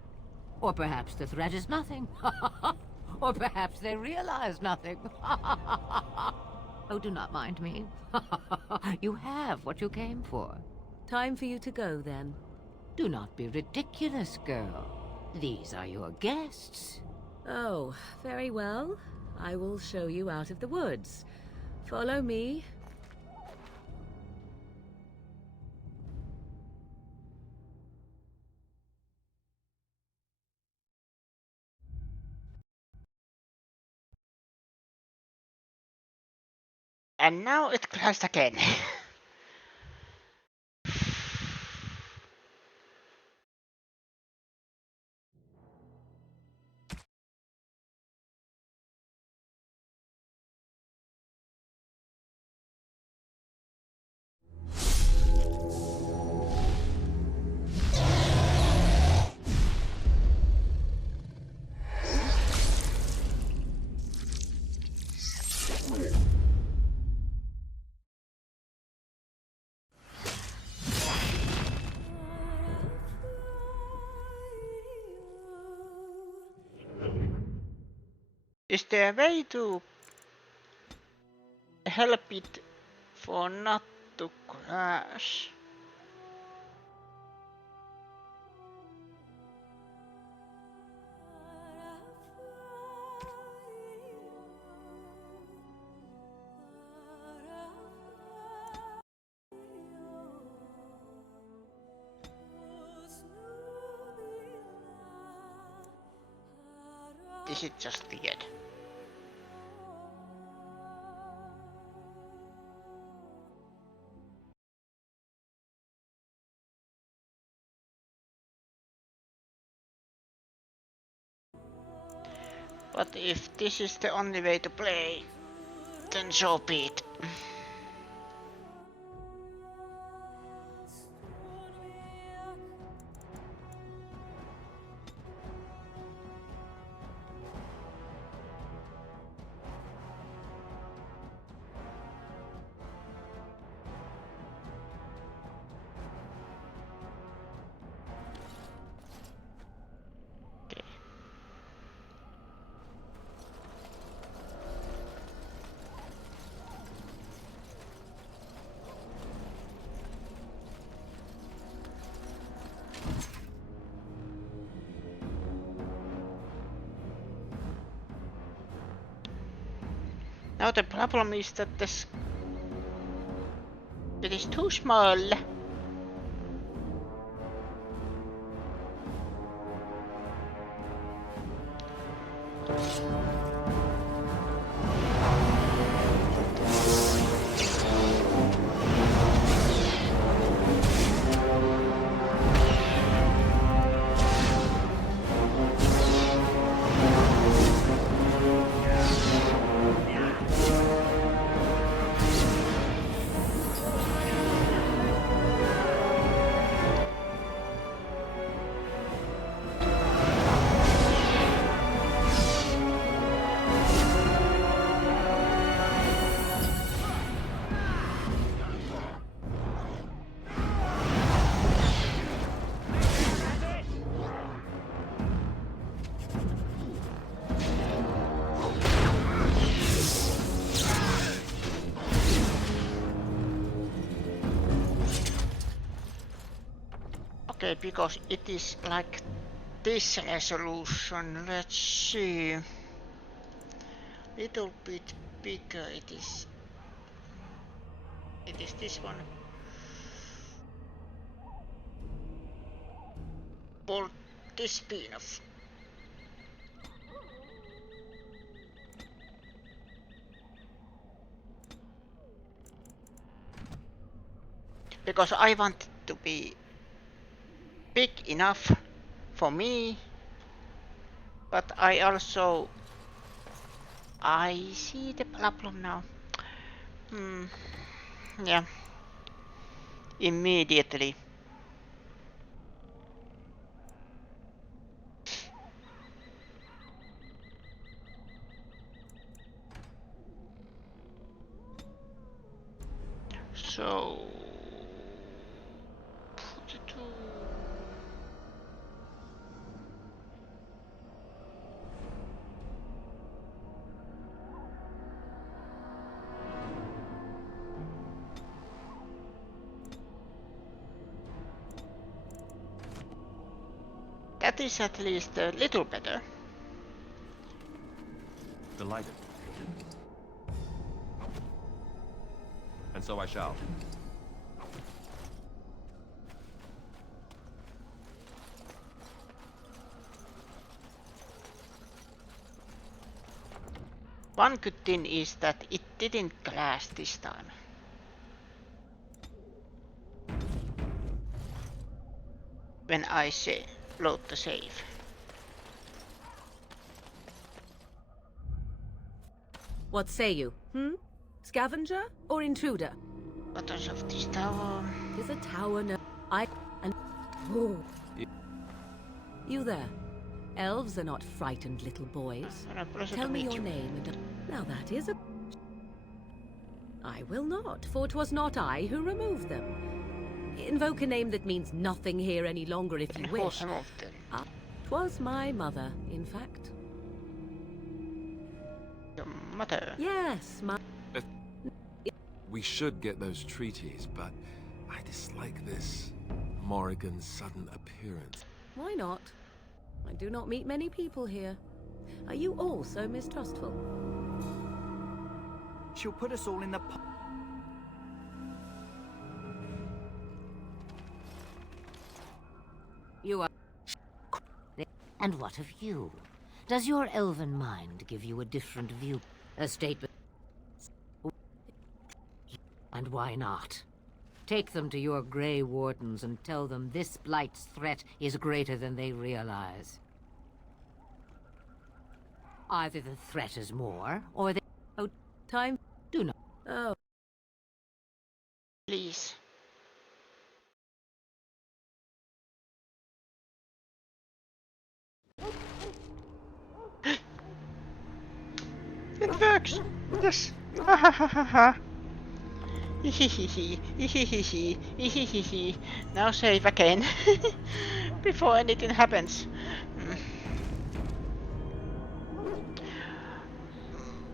Or perhaps the threat is nothing. Or perhaps they realize nothing. Oh, do not mind me. You have what you came for. Time for you to go, then. Do not be ridiculous, girl. These are your guests. Oh, very well. I will show you out of the woods. Follow me. And now it crashed again. Is there a way to help it for not to crash? is it just weird? But if this is the only way to play, then so be it. Now the problem is that this it is too small. Okay, because it is like this resolution. Let's see. Little bit bigger it is. It is this one. Pull this pin off. Because I want it to be big enough for me, but I see the problem now. Yeah, immediately. So that is at least a little better. Delighted. And so I shall. One good thing is that it didn't crash this time. When I say load the save. What say you? Scavenger or intruder? Buttons of this tower. Is a tower no? Oh. You there? Elves are not frightened little boys. Tell me your name and... Now that is a... I will not, for 'twas not I who removed them. Invoke a name that means nothing here any longer if you wish. 'Twas my mother, in fact. Your mother? Yes, my... We should get those treaties, but I dislike this Morrigan's sudden appearance. Why not? I do not meet many people here. Are you all so mistrustful? She'll put us all in the... You are... And what of you? Does your elven mind give you a different view? A statement... And why not? Take them to your Grey Wardens and tell them this Blight's threat is greater than they realize. Either the threat is more, or they... Oh, time? Do not... Oh. Please. It works! Yes! Ha ha ha ha ha! Now save again. Before anything happens.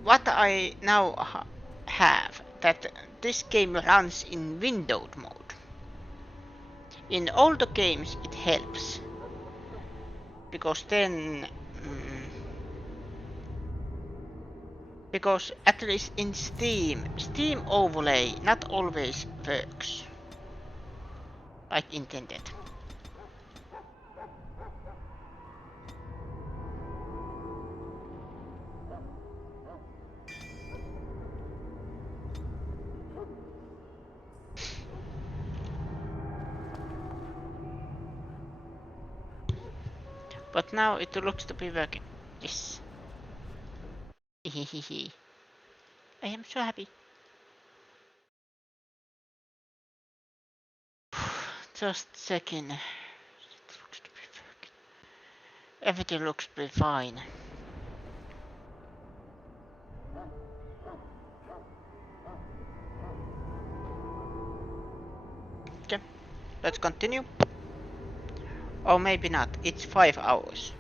What I now have, that this game runs in windowed mode. In older games it helps. Because then... because at least in Steam overlay not always works like intended. But now it looks to be working. Yes. Hehehe. I am so happy. Just checking. It looks to be working. Everything looks to be fine. Okay, let's continue. Or maybe not. It's 5 hours.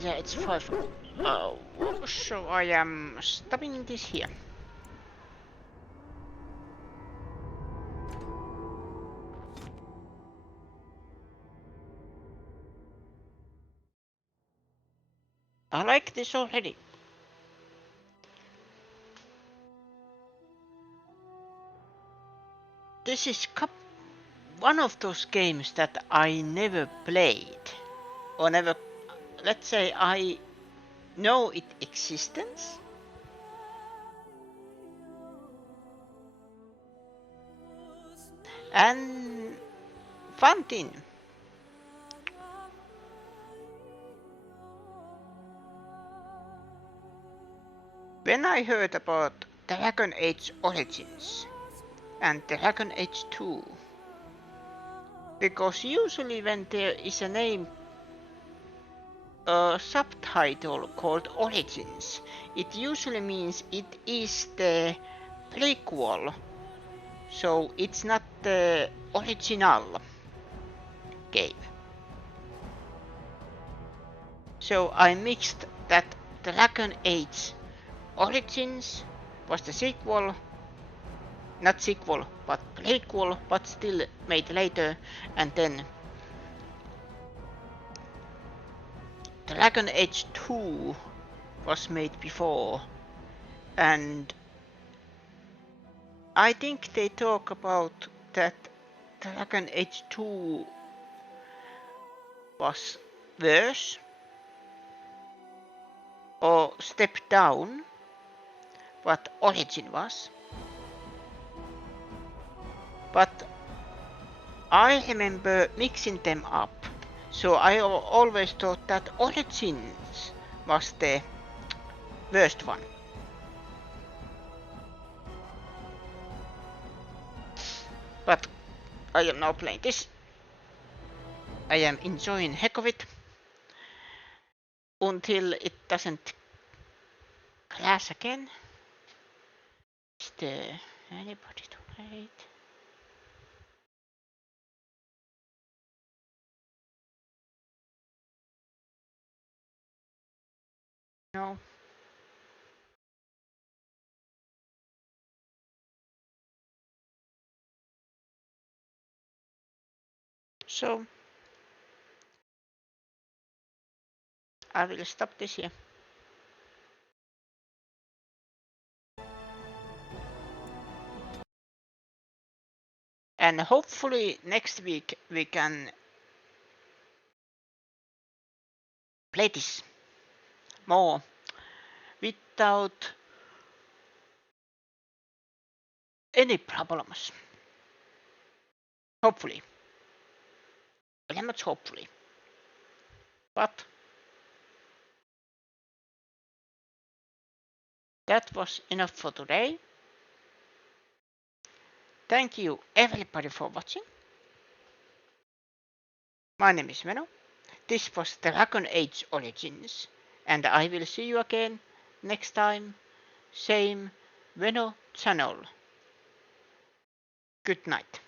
Yeah, it's 5. So I am stopping this here. I like this already. This is one of those games that I never played, or never, let's say I know its existence. And fun thing. When I heard about Dragon Age Origins and Dragon Age 2, because usually when there is a name, a subtitle called Origins, it usually means it is the prequel, so it's not the original game. So I mixed that Dragon Age Origins was the sequel, not sequel, but prequel, but still made later, and then Dragon Age 2 was made before, and I think they talk about that Dragon Age 2 was worse or step down what Origin was. But I remember mixing them up, so I always thought that Origins was the worst one. But I am now playing this. I am enjoying heck of it until it doesn't crash again. Is there anybody to play it? No. So I will stop this here. And hopefully next week we can play this more without any problems. Hopefully. Very much hopefully. But that was enough for today. Thank you everybody for watching. My name is Veno. This was Dragon Age Origins, and I will see you again next time. Same Veno channel. Good night.